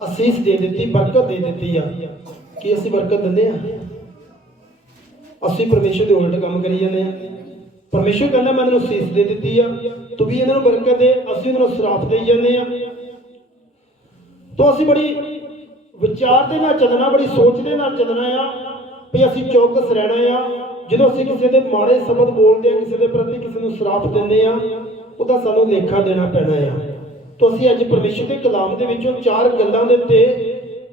ਅਸੀਸ ਦੇ ਦਿੱਤੀ, ਬਰਕਤ ਦੇ ਦਿੱਤੀ ਆ। ਕਿ ਅਸੀਂ ਬਰਕਤ ਦਿੰਦੇ ਆ? ਅਸੀਂ ਪਰਮੇਸ਼ਰ ਦੇ ਉਲਟ ਕੰਮ ਕਰੀ ਜਾਂਦੇ ਆ। ਪਰਮੇਸ਼ਰ ਕਹਿੰਦਾ ਮੈਂ ਇਹਨਾਂ ਨੂੰ ਅਸੀਸ ਦੇ ਦਿੱਤੀ ਆ, ਤੂੰ ਵੀ ਇਹਨਾਂ ਨੂੰ ਬਰਕਤ ਦੇ, ਅਸੀਂ ਇਹਨਾਂ ਨੂੰ ਸਰਾਪ ਦੇਈ ਜਾਂਦੇ ਆ। ਤਾਂ ਅਸੀਂ ਬੜੀ ਵਿਚਾਰ ਦੇ ਨਾਲ ਚੱਲਣਾ, ਬੜੀ ਸੋਚ ਦੇ ਨਾਲ ਚੱਲਣਾ ਆ ਵੀ ਅਸੀਂ ਚੌਕਸ ਰਹਿਣਾ ਆ। ਜਦੋਂ ਅਸੀਂ ਕਿਸੇ ਦੇ ਮਾੜੇ ਸ਼ਬਦ ਬੋਲਦੇ ਆ, ਕਿਸੇ ਦੇ ਪ੍ਰਤੀ ਕਿਸੇ ਨੂੰ ਸਰਾਪ ਦਿੰਦੇ ਆ, ਉਹਦਾ ਸਾਨੂੰ ਲੇਖਾ ਦੇਣਾ ਪੈਣਾ ਆ। तो ਅਸੀਂ ਅੱਜ ਪਰਮੇਸ਼ਰ ਦੇ ਕਲਾਮ ਦੇ ਵਿੱਚੋਂ 4 ਗੱਲਾਂ ਦੇ ਉੱਤੇ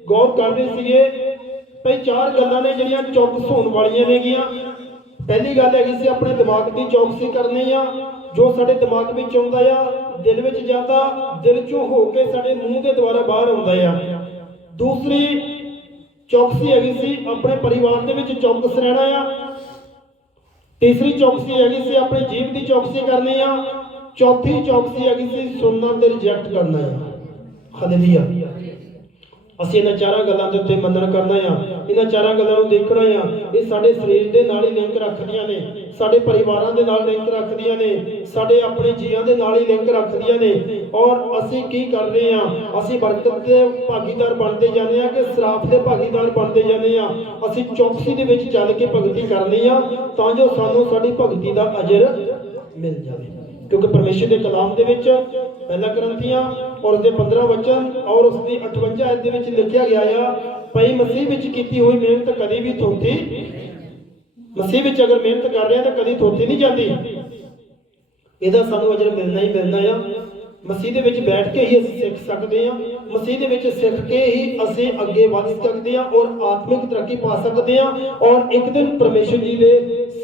ਗੌਰ ਕਰ ਰਹੇ ਸੀਗੇ ਭਈ 4 ਗੱਲਾਂ ਨੇ ਜਿਹੜੀਆਂ ਚੌਕਸ ਹੋਣ ਵਾਲੀਆਂ ਨੇਗੀਆਂ। ਪਹਿਲੀ ਗੱਲ ਹੈਗੀ ਸੀ ਆਪਣੇ ਦਿਮਾਗ ਦੀ ਚੌਕਸੀ ਕਰਨੀ ਆ। ਜੋ ਸਾਡੇ ਦਿਮਾਗ ਵਿੱਚ ਆਉਂਦਾ ਆ, ਦਿਲ ਵਿੱਚ ਜਾਂਦਾ, ਦਿਲ ਚੋਂ ਹੋ ਕੇ ਸਾਡੇ ਮੂੰਹ ਦੇ ਦੁਆਰਾ ਬਾਹਰ ਆਉਂਦਾ ਆ। ਦੂਸਰੀ ਚੌਕਸੀ ਹੈਗੀ ਸੀ ਆਪਣੇ ਪਰਿਵਾਰ ਦੇ ਵਿੱਚ ਚੌਕਸ ਰਹਿਣਾ ਆ। ਤੀਸਰੀ ਚੌਕਸੀ ਹੈਗੀ ਸੀ ਆਪਣੀ ਜੀਭ ਦੀ ਚੌਕਸੀ ਕਰਨੀ ਆ। ਚੌਥੀ ਚੌਕਸੀ ਹੈਗੀ ਸੀ ਸੁਣਨਾ ਤੇ ਰਿਜੈਕਟ ਕਰਨਾ ਆ। ਹਾਲੇਲੂਇਆ। ਅਸੀਂ ਇਹਨਾਂ 4 ਗੱਲਾਂ ਦੇ ਉੱਤੇ ਮੰਨਣ ਕਰਨਾ ਆ, ਇਹਨਾਂ 4 ਗੱਲਾਂ ਨੂੰ ਦੇਖਣਾ ਆ। ਇਹ ਸਾਡੇ ਸਰੀਰ ਦੇ ਨਾਲ ਹੀ ਲਿੰਕ ਰੱਖਦੀਆਂ ਨੇ, ਸਾਡੇ ਪਰਿਵਾਰਾਂ ਦੇ ਨਾਲ ਲਿੰਕ ਰੱਖਦੀਆਂ ਨੇ, ਸਾਡੇ ਆਪਣੇ ਜੀਆਂ ਦੇ ਨਾਲ ਹੀ ਲਿੰਕ ਰੱਖਦੀਆਂ ਨੇ। ਔਰ ਅਸੀਂ ਕੀ ਕਰ ਰਹੇ ਆ? ਅਸੀਂ ਬਰਕਤ ਦੇ ਭਾਗੀਦਾਰ ਬਣਦੇ ਜਾਂਦੇ ਆ ਕਿ ਸਰਾਪ ਦੇ ਭਾਗੀਦਾਰ ਬਣਦੇ ਜਾਂਦੇ ਆ। ਅਸੀਂ ਚੌਕਸੀ ਦੇ ਵਿੱਚ ਚੱਲ ਕੇ ਭਗਤੀ ਕਰਨੀ ਆ ਤਾਂ ਜੋ ਸਾਨੂੰ ਸਾਡੀ ਭਗਤੀ ਦਾ ਅਜਰ ਮਿਲ ਜਾਵੇ। ਕਿਉਂਕਿ ਪਰਮੇਸ਼ਰ ਦੇ ਕਲਾਮ ਦੇ ਵਿੱਚ ਪਹਿਲਾ ਕਰੰਥੀਆਂ ਔਰ ਉਸਦੇ 15 ਵਚਨ ਔਰ ਉਸਦੀ 58 ਆਇਤ ਦੇ ਵਿੱਚ ਲਿਖਿਆ ਗਿਆ ਆ ਭਈ ਮਸੀਹ ਵਿੱਚ ਕੀਤੀ ਹੋਈ ਮਿਹਨਤ ਕਦੀ ਵੀ ਥੋਥੀ, ਮਸੀਹ ਵਿੱਚ ਅਗਰ ਮਿਹਨਤ ਕਰ ਰਹੇ ਆ ਤਾਂ ਕਦੀ ਥੋਥੀ ਨਹੀਂ ਜਾਂਦੀ। ਇਹਦਾ ਸਾਨੂੰ ਅਜਰ ਮਿਲਣਾ ਹੀ ਮਿਲਣਾ ਆ। ਮਸੀਹ ਦੇ ਵਿੱਚ ਬੈਠ ਕੇ ਹੀ ਅਸੀਂ ਸਿੱਖ ਸਕਦੇ ਆ, ਮਸੀਹ ਦੇ ਵਿੱਚ ਸਿੱਖ ਕੇ ਹੀ ਅਸੀਂ ਅੱਗੇ ਵਧ ਸਕਦੇ ਆ ਔਰ ਆਤਮਿਕ ਤਰੱਕੀ ਪਾ ਸਕਦੇ ਆ ਔਰ ਇੱਕ ਦਿਨ ਪਰਮੇਸ਼ਰ ਜੀ ਦੇ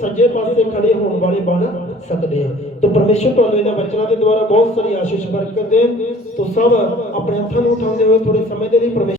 ਸੱਜੇ ਪਾਸੇ ਖੜੇ ਹੋਣ ਵਾਲੇ ਬਣ ਸਕਦੇ ਆ। तो परमेश्वर ਤੁਹਾਨੂੰ ਇਹਨਾਂ ਬਚਨਾਂ ਦੇ ਦੁਆਰਾ ਬਹੁਤ ਸਾਰੀ ਆਸ਼ੀਸ਼ ਬਰਕਤ ਦੇਣ। तो सब अपने हत्थों ਨੂੰ ਉਠਾਉਂਦੇ ਹੋਏ ਥੋੜੇ ਸਮੇਂ ਦੇ ਲਈ